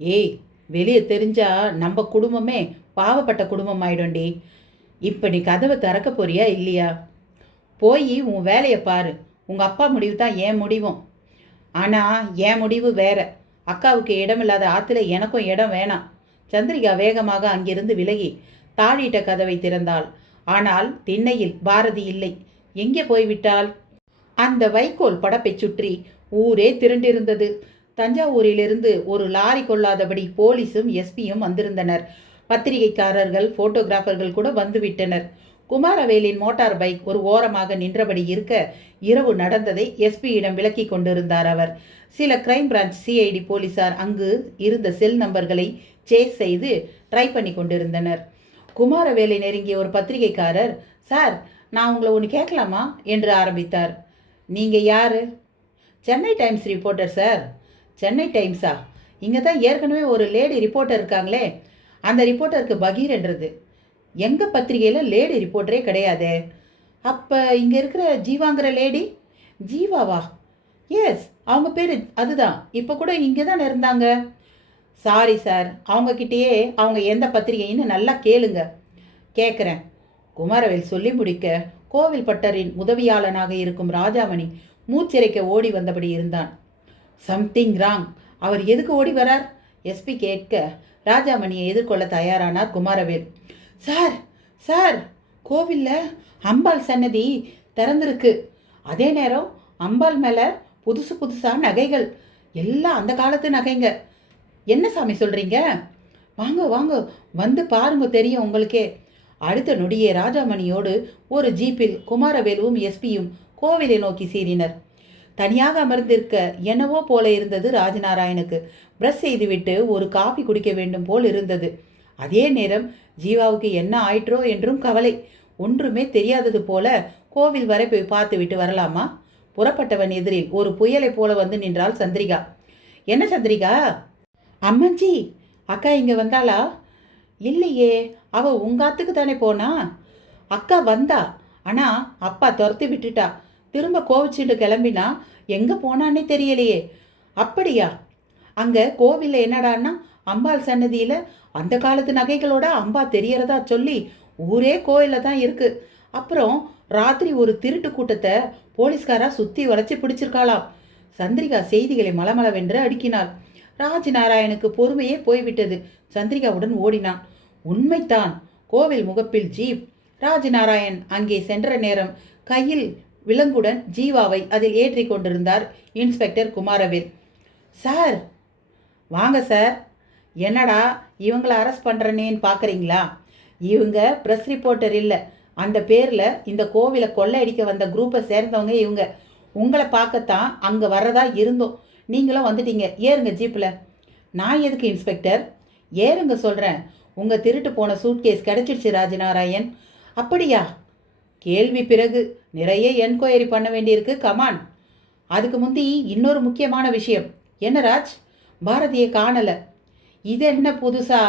ஏய், வெளியே தெரிஞ்சா நம்ம குடும்பமே பாவப்பட்ட குடும்பம் ஆயிடும்டி. இப்போ நீ கதவை திறக்க போறியா இல்லையா? போய் உன் வேலையை பாரு. உங்கள் அப்பா முடிவு தான் என் முடிவும். ஆனால் என் முடிவு வேற. அக்காவுக்கு இடமில்லாத ஆற்றுல எனக்கும் இடம் வேணாம். சந்திரிகா வேகமாக அங்கிருந்து விலகி தாழிட்ட கதவை திறந்தாள். ஆனால் திண்ணையில் பாரதி இல்லை. எங்கே போய்விட்டாள்? அந்த வைக்கோல் படப்பை சுற்றி ஊரே திரண்டிருந்தது. தஞ்சாவூரிலிருந்து ஒரு லாரி கொள்ளாதபடி போலீஸும் எஸ்பியும் வந்திருந்தனர். பத்திரிகைக்காரர்கள், போட்டோகிராஃபர்கள் கூட வந்துவிட்டனர். குமாரவேலின் மோட்டார் பைக் ஒரு ஓரமாக நின்றபடி இருக்க இரவு நடந்ததை எஸ்பியிடம் விளக்கி கொண்டிருந்தார் அவர். சில கிரைம் பிரான்ச் சிஐடி போலீசார் அங்கு இருந்த செல் நம்பர்களை சேஸ் செய்து ட்ரை பண்ணி கொண்டிருந்தனர். குமாரவேலை நெருங்கிய ஒரு பத்திரிகைக்காரர், சார், நான் உங்களை ஒன்று கேட்கலாமா என்று ஆரம்பித்தார். நீங்கள் யார்? Chennai Times reporter sir. Chennai டைம்ஸா? இங்கே தான் ஏற்கனவே ஒரு லேடி ரிப்போர்ட்டர் இருக்காங்களே, அந்த ரிப்போர்ட்டருக்கு பகீர்ன்றது. எங்கள் பத்திரிகையில் லேடி ரிப்போர்ட்டரே கிடையாதே. அப்போ இங்கே இருக்கிற ஜீவாங்கிற லேடி? ஜீவாவா? எஸ், அவங்க பேர் அதுதான். இப்போ கூட இங்கே தானே இருந்தாங்க. சாரி சார், அவங்கக்கிட்டேயே அவங்க எந்த பத்திரிகைன்னு நல்லா கேளுங்க. கேட்குறேன். குமாரவேல் சொல்லி முடிக்க கோவில் பட்டரின் உதவியாளனாக இருக்கும் ராஜாமணி மூச்சிறைக்க ஓடி வந்தபடி இருந்தான். Something wrong. அவர் எதுக்கு ஓடி வரார்? எஸ்பி கேட்க ராஜாமணியை எதிர்கொள்ள தயாரானார் குமாரவேல். சார் சார், கோவிலில் அம்பாள் சன்னதி திறந்திருக்கு. அதே நேரம் அம்பாள் மேலே புதுசு புதுசாக நகைகள், எல்லாம் அந்த காலத்து நகைங்க. என்ன சாமி சொல்கிறீங்க? வாங்க வாங்க, வந்து பாருங்க, தெரியும் உங்களுக்கே. அடுத்த நொடியே ராஜாமணியோடு ஒரு ஜீப்பில் குமாரவேலுவும் எஸ்பியும் கோவிலை நோக்கி சீறினர். தனியாக அமர்ந்திருக்க என்னவோ போல இருந்தது ராஜநாராயணுக்கு. பிரஷ் செய்துவிட்டு ஒரு காபி குடிக்க வேண்டும் போல் இருந்தது. அதே நேரம் ஜீவாவுக்கு என்ன ஆயிற்றோ என்றும் கவலை. ஒன்றுமே தெரியாதது போல கோவில் வரை போய் பார்த்து விட்டு வரலாமா? புறப்பட்டவன் எதிரில் ஒரு புயலை போல வந்து நின்றாள் சந்திரிகா. என்ன சந்திரிகா? அம்மஞ்சி, அக்கா இங்கே வந்தாளா? இல்லையே, அவ உங்காத்துக்கு தானே போனா. அக்கா வந்தா, ஆனால் அப்பா துரத்தி விட்டுட்டா. திரும்ப கோவிச்சுட்டு கிளம்பினா எங்கே போனான்னே தெரியலையே. அப்படியா? அங்கே கோவிலில் என்னடான்னா அம்பாள் சன்னதியில் அந்த காலத்து நகைகளோட அம்பா தெரியறதா சொல்லி ஊரே கோயிலில் தான் இருக்கு. அப்புறம் ராத்திரி ஒரு திருட்டு கூட்டத்தை போலீஸ்காரா சுற்றி வளைச்சி பிடிச்சிருக்காளாம். சந்திரிகா செய்திகளை மலமளவென்று அடுக்கினாள். ராஜநாராயணுக்கு பொறுமையே போய்விட்டது. சந்திரிகாவுடன் ஓடினான். உண்மைத்தான். கோவில் முகப்பில் ஜீப். ராஜநாராயண் அங்கே சென்ற நேரம் கையில் விலங்குடன் ஜீவாவை அதில் ஏற்றி கொண்டிருந்தார் இன்ஸ்பெக்டர் குமாரவேல். சார். வாங்க சார். என்னடா இவங்களை அரெஸ்ட் பண்ணுறனேன்னு பார்க்குறீங்களா? இவங்க ப்ரெஸ் ரிப்போர்ட்டர் இல்லை. அந்த பேரில் இந்த கோவிலை கொள்ளையடிக்க வந்த குரூப்பை சேர்ந்தவங்க இவங்க. உங்களை பார்க்கத்தான் அங்கே வர்றதா இருந்தோம். நீங்களும் வந்துட்டீங்க. ஏறுங்க ஜீப்பில். நான் எதுக்கு இன்ஸ்பெக்டர்? ஏறுங்க சொல்கிறேன். உங்கள் திருட்டு போன சூட்கேஸ் கிடச்சிடுச்சு ராஜநாராயண். அப்படியா? கேள்வி பிறகு நிறைய என்கொயரி பண்ண வேண்டியிருக்கு. கமான். அதுக்கு முந்தி இன்னொரு முக்கியமான விஷயம். என்ன ராஜ்? பாரதியை காணலை. இது என்ன புதுசா?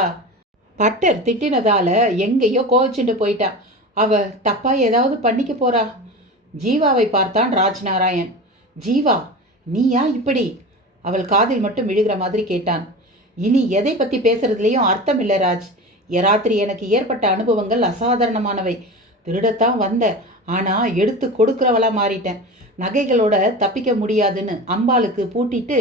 பட்டர் திட்டினதால எங்கேயோ கோவிச்சுட்டு போயிட்டா. அவ தப்பா ஏதாவது பண்ணிக்க போறா. ஜீவாவை பார்த்தான் ராஜ்நாராயண். ஜீவா, நீயா இப்படி? அவள் காதில் மட்டும் விழுகிற மாதிரி கேட்டான். இனி எதை பற்றி பேசுறதுலேயும் அர்த்தம் இல்லை ராஜ். ராத்திரி எனக்கு ஏற்பட்ட அனுபவங்கள் அசாதாரணமானவை. திருடத்தான் வந்த, ஆனால் எடுத்து கொடுக்குறவளா மாறிட்டேன். நகைகளோட தப்பிக்க முடியாதுன்னு அம்பாளுக்கு பூட்டிட்டு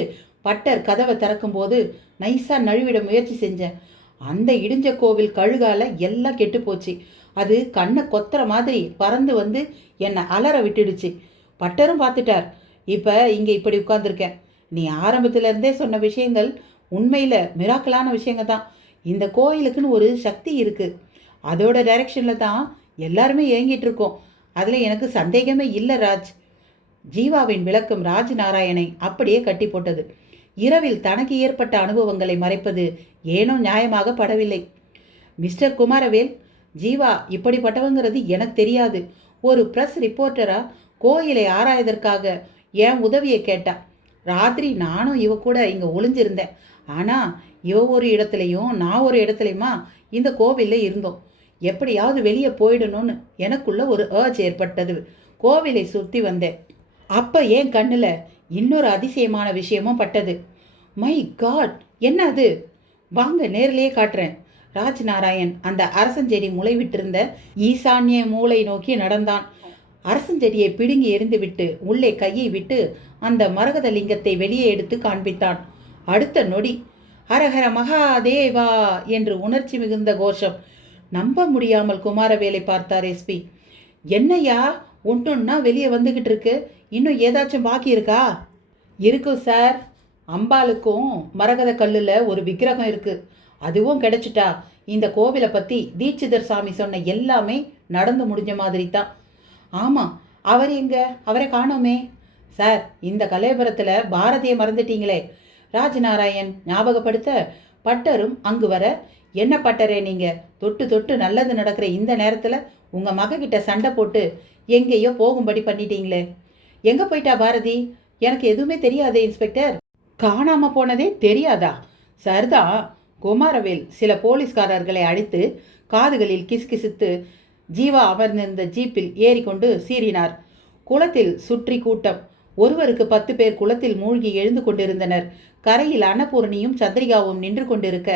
பட்டர் கதவை திறக்கும்போது நைஸாக நழுவிட முயற்சி செஞ்சேன். அந்த இடிஞ்ச கோவில் கழுகால எல்லாம் கெட்டு போச்சு. அது கண்ணை கொத்துற மாதிரி பறந்து வந்து என்னை அலற விட்டுடுச்சு. பட்டரும் பார்த்துட்டார். இப்போ இங்கே இப்படி உட்கார்ந்துருக்கேன். நீ ஆரம்பத்திலேருந்தே சொன்ன விஷயங்கள் உண்மையில் மிராக்கலான விஷயங்க தான். இந்த கோயிலுக்குன்னு ஒரு சக்தி இருக்குது. அதோட டைரக்ஷனில் தான் எல்லாருமே இயங்கிட்டு இருக்கோம். அதில் எனக்கு சந்தேகமே இல்லை ராஜ். ஜீவாவின் விளக்கம் ராஜநாராயணை அப்படியே கட்டி போட்டது. இரவில் தனக்கு ஏற்பட்ட அனுபவங்களை மறைப்பது ஏனோ நியாயமாக படவில்லை. மிஸ்டர் குமாரவேல், ஜீவா இப்படிப்பட்டவங்கிறது எனக்கு தெரியாது. ஒரு ப்ரெஸ் ரிப்போர்ட்டராக கோயிலை ஆராயதற்காக என் உதவியை கேட்டா. ராத்திரி நானும் இவ கூட இங்கே ஒளிஞ்சிருந்தேன். ஆனால் இவ ஒரு இடத்துலையும் நான் ஒரு இடத்துலையுமா இந்த கோவிலில் இருந்தோம். எப்படியாவது வெளியே போயிடணும்னு எனக்குள்ள ஒரு ஏர்ஜ் ஏற்பட்டது. கோவிலை சுற்றி வந்தேன். அப்போ என் கண்ணில் இன்னொரு அதிசயமான விஷயமும் பட்டது. மை காட், என்ன அது? வாங்க நேரிலேயே காட்டுறேன். ராஜ்நாராயண் அந்த அரசஞ்செடி முளைவிட்டிருந்த ஈசான்ய மூளை நோக்கி நடந்தான். அரசஞ்செடியை பிடுங்கி எறிந்துவிட்டு உள்ளே கையை விட்டு அந்த மரகத லிங்கத்தை வெளியே எடுத்து காண்பித்தான். அடுத்த நொடி ஹரஹர மகாதேவா என்று உணர்ச்சி மிகுந்த கோஷம். நம்ப முடியாமல் குமாரவேலை பார்த்தார் எஸ்பி. என்னையா ஒன்றுன்னா வெளியே வந்துக்கிட்டு இருக்கு? இன்னும் ஏதாச்சும் பாக்கி இருக்கா? இருக்கும் சார். அம்பாளுக்கும் மரகத கல்லில் ஒரு விக்கிரகம் இருக்குது. அதுவும் கிடைச்சிட்டா இந்த கோவிலை பற்றி தீட்சிதர் சாமி சொன்ன எல்லாமே நடந்து முடிஞ்ச மாதிரி தான். ஆமாம், அவர் எங்க? அவரை காணோமே. சார், இந்த கலேபரத்தில் பாரதியை மறந்துட்டீங்களே. ராஜநாராயண் ஞாபகப்படுத்த பட்டரும் அங்கு வர, என்ன பட்டரே நீங்கள் தொட்டு தொட்டு நல்லது நடக்கிற இந்த நேரத்தில் உங்கள் மகக்கிட்ட சண்டை போட்டு எங்கேயோ போகும்படி பண்ணிட்டீங்களே. எங்கே போயிட்டா பாரதி? எனக்கு எதுவுமே தெரியாதே இன்ஸ்பெக்டர். காணாம போனதே தெரியாதா? சரிதான். குமாரவேல் சில போலீஸ்காரர்களை அழைத்து காதுகளில் கிசுகிசுத்து ஜீவா அமர்ந்திருந்த ஜீப்பில் ஏறிக்கொண்டு சீறினார். குளத்தில் சுற்றி கூட்டம். ஒருவருக்கு 10 பேர் குளத்தில் மூழ்கி எழுந்து கொண்டிருந்தனர். கரையில் அன்னபூரணியும் சந்திரிகாவும் நின்று கொண்டிருக்க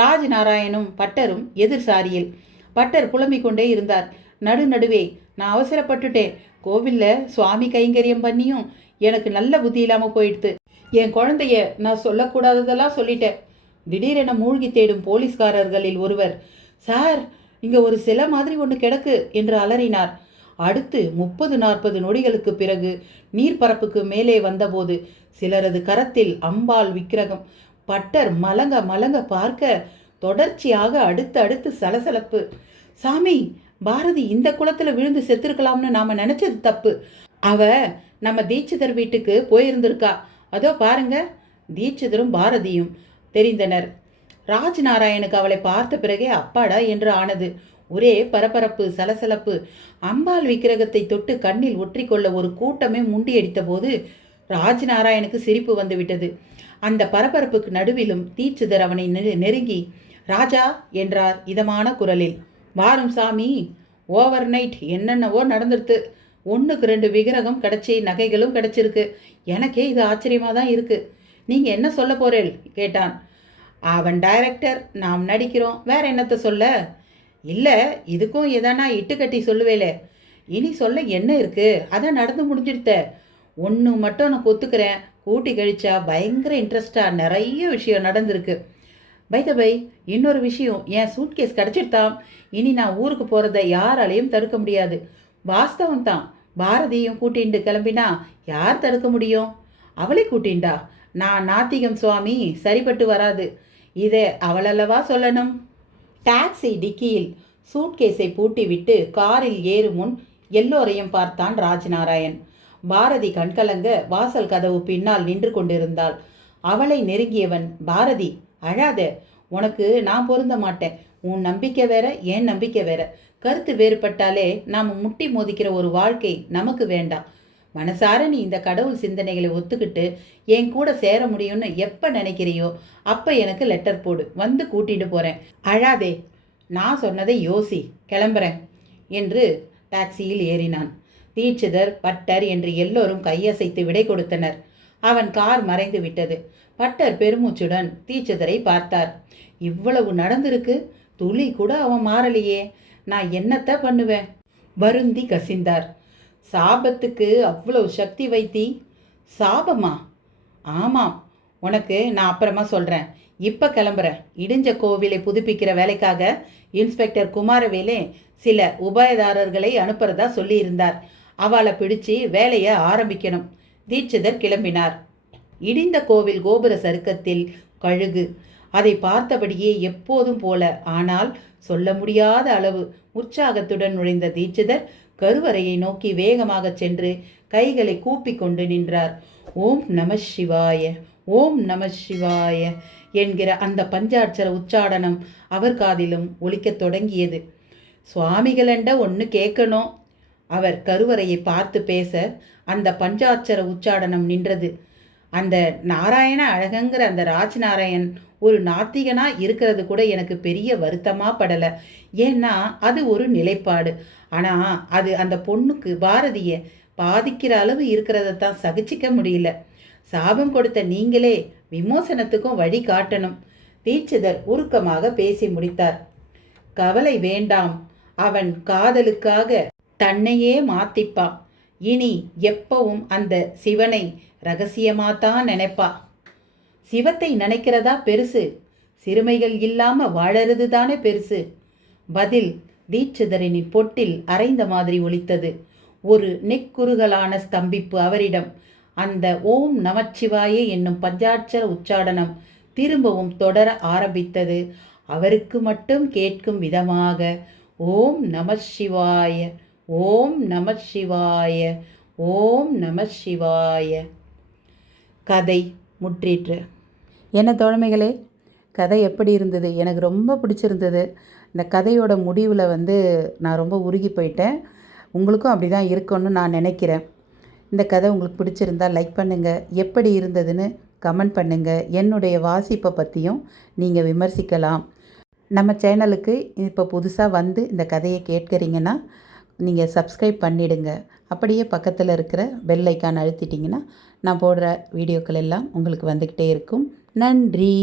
ராஜநாராயணும் பட்டரும் எதிர் சாரியில். பட்டர் புலம்பிக் கொண்டே இருந்தார். நடுவே நான் அவசரப்பட்டுட்டேன். கோவில்ல சுவாமி கைங்கரியம் பண்ணியும் எனக்கு நல்ல புத்தி இல்லாமல் போயிடுத்து. என் குழந்தைய நான் சொல்லக்கூடாததெல்லாம் சொல்லிட்டேன். திடீரென மூழ்கி தேடும் போலீஸ்காரர்களில் ஒருவர், சார் இங்கே ஒரு சிலை மாதிரி ஒன்று கிடக்கு என்று அலறினார். அடுத்து 30-40 நொடிகளுக்கு பிறகு நீர்பரப்புக்கு மேலே வந்தபோது சிலரது கரத்தில் அம்பாள் விக்கிரகம். பட்டர் மலங்க மலங்க பார்க்க தொடர்ச்சியாக அடுத்து சலசலப்பு. சாமி, பாரதி இந்த குளத்துல விழுந்து செத்துருக்கலாம்னு நாம நினைச்சது தப்பு. அவ நம்ம தீட்சிதர் வீட்டுக்கு போயிருந்திருக்கா. அதோ பாருங்க. தீட்சிதரும் பாரதியும் தெரிந்தனர். ராஜ்நாராயணுக்கு அவளை பார்த்த பிறகே அப்பாடா என்று ஆனது. ஒரே பரபரப்பு, சலசலப்பு. அம்பாள் விக்கிரகத்தை தொட்டு கண்ணில் ஒற்றிக்கொள்ள ஒரு கூட்டமே முண்டியடித்த போது ராஜ்நாராயணுக்கு சிரிப்பு வந்துவிட்டது. அந்த பரபரப்புக்கு நடுவிலும் தீட்சிதர் அவனை நெருங்கி ராஜா என்றார் இதமான குரலில். வாரும் சாமி, ஓவர் நைட் என்னென்னவோ நடந்துருது. 1க்கு 2 விக்கிரகம் கிடச்சி, நகைகளும் கிடச்சிருக்கு. எனக்கே இது ஆச்சரியமாக தான் இருக்கு. நீங்கள் என்ன சொல்ல போறேள் கேட்டான். அவன் டைரக்டர், நாம் நடிக்கிறோம், வேற என்னத்தை சொல்ல? இல்லை, இதுக்கும் எதனா இட்டு கட்டி சொல்லுவேலே. இனி சொல்ல என்ன இருக்கு? அதான் நடந்து முடிஞ்சிடுத்த. ஒன்று மட்டும் நான் ஒத்துக்கிறேன், கூட்டி கழிச்சா பயங்கர இன்ட்ரெஸ்டாக நிறைய விஷயம் நடந்திருக்கு. பை இன்னொரு விஷயம், என் சூட்கேஸ் கிடச்சிட்டான். இனி நான் ஊருக்கு போகிறத யாராலையும் தடுக்க முடியாது. வாஸ்தவம் தான். பாரதியும் கூட்டிண்டு கிளம்பினா யார் தடுக்க முடியும்? அவளை கூட்டிண்டா நான் நாத்திகம் சுவாமி, சரிப்பட்டு வராது. இதை அவளல்லவா சொல்லணும். டாக்ஸி டிக்கியில் சூட்கேஸை பூட்டிவிட்டு காரில் ஏறும் முன் எல்லோரையும் பார்த்தான் ராஜ்நாராயண். பாரதி கண்கலங்க வாசல் கதவு பின்னால் நின்று கொண்டிருந்தாள். அவளை நெருங்கியவன், பாரதி அழாத, உனக்கு நான் பொருந்த மாட்டேன். உன் நம்பிக்கை வேற, என் நம்பிக்கை வேற. கருத்து வேறுபட்டாலே நாம் முட்டி மோதிக்கிற ஒரு வாழ்க்கை நமக்கு வேண்டாம். மனசார நீ இந்த கடவுள் சிந்தனைகளை ஒத்துக்கிட்டு என் கூட சேர முடியும்னு எப்போ நினைக்கிறியோ அப்போ எனக்கு லெட்டர் போடு, வந்து கூட்டிட்டு போகிறேன். அழாதே, நான் சொன்னதை யோசி, கிளம்புறேன் என்று டாக்ஸியில் ஏறினான். தீட்சிதர், பட்டர் என்று எல்லோரும் கையசைத்து விடை கொடுத்தனர். அவன் கார் மறைந்து விட்டது. பட்டர் பெருமூச்சுடன் தீட்சிதரை பார்த்தார். இவ்வளவு நடந்திருக்கு, துளி கூட அவன் மாறலையே, நான் என்னத்தை பண்ணுவேன்? வருந்தி கசிந்தார். சாபத்துக்கு அவ்வளவு சக்தி வைத்தி? சாபமா? ஆமாம், உனக்கு நான் அப்புறமா சொல்கிறேன். இப்போ கிளம்புறேன். இடிஞ்ச கோவிலை புதுப்பிக்கிற வேலைக்காக இன்ஸ்பெக்டர் குமாரவேலே சில உபாயதாரர்களை அனுப்புறதா சொல்லியிருந்தார். அவளை பிடிச்சி வேலையை ஆரம்பிக்கணும். தீட்சிதர் கிளம்பினார். இடிந்த கோவில் கோபுர சருக்கத்தில் கழுகு. அதை பார்த்தபடியே எப்போதும் போல, ஆனால் சொல்ல முடியாத அளவு உற்சாகத்துடன் நுழைந்த தீட்சிதர் கருவறையை நோக்கி வேகமாக சென்று கைகளை கூப்பிக்கொண்டு நின்றார். ஓம் நம சிவாய, ஓம் நம சிவாய என்கிற அந்த பஞ்சாட்சர உச்சாடனம் அவர் காதிலும் ஒலிக்கத் தொடங்கியது. சுவாமிகளண்ட ஒன்று கேட்கணும். அவர் கருவறையை பார்த்து பேச அந்த பஞ்சாட்சர உச்சாடனம் நின்றது. அந்த நாராயண அழகங்கிற அந்த ராஜ்நாராயண் ஒரு நாத்திகனா இருக்கிறது கூட எனக்கு பெரிய வருத்தமாக படலை. ஏன்னா அது ஒரு நிலைப்பாடு. ஆனால் அது அந்த பொண்ணுக்கு பாரதியை பாதிக்கிற அளவு இருக்கிறத தான் சகிச்சிக்க முடியல. சாபம் கொடுத்த நீங்களே விமோசனத்துக்கும் வழி காட்டணும். தீட்சிதர் உருக்கமாக பேசி முடித்தார். கவலை வேண்டாம், அவன் காதலுக்காக தன்னையே மாத்திப்பான். இனி எப்பவும் அந்த சிவனை ரகசியமாத்தான் நினைப்பா. சிவத்தை நினைக்கிறதா பெருசு, சிறுமைகள் இல்லாம வாழறது தானே பெருசு. பதில் தீட்சிதரின் பொட்டில் அரைந்த மாதிரி ஒலித்தது. ஒரு நெக்குறுகலான ஸ்தம்பிப்பு அவரிடம். அந்த ஓம் நமச்சிவாயே என்னும் பஞ்சாட்சர உச்சாடனம் திரும்பவும் தொடர ஆரம்பித்தது. அவருக்கு மட்டும் கேட்கும் விதமாக ஓம் நம சிவாய, ஓம் நம சிவாய, ஓம் நம சிவாய. கதை முற்றிற்று. என்ன தோழமைகளே, கதை எப்படி இருந்தது? எனக்கு ரொம்ப பிடிச்சிருந்தது. இந்த கதையோட முடிவில் நான் ரொம்ப உருகி போயிட்டேன். உங்களுக்கும் அப்படி தான் இருக்கும்னு நான் நினைக்கிறேன். இந்த கதை உங்களுக்கு பிடிச்சிருந்தால் லைக் பண்ணுங்கள். எப்படி இருந்ததுன்னு கமெண்ட் பண்ணுங்கள். என்னுடைய வாசிப்பை பற்றியும் நீங்கள் விமர்சிக்கலாம். நம்ம சேனலுக்கு இப்போ புதுசாக வந்து இந்த கதையை கேட்குறீங்கன்னா நீங்கள் சப்ஸ்கிரைப் பண்ணிடுங்க. அப்படியே பக்கத்தில் இருக்கிற பெல் ஐக்கான் அழுத்திட்டிங்கன்னா நான் போடுற வீடியோக்கள் எல்லாம் உங்களுக்கு வந்துக்கிட்டே இருக்கும். நன்றி.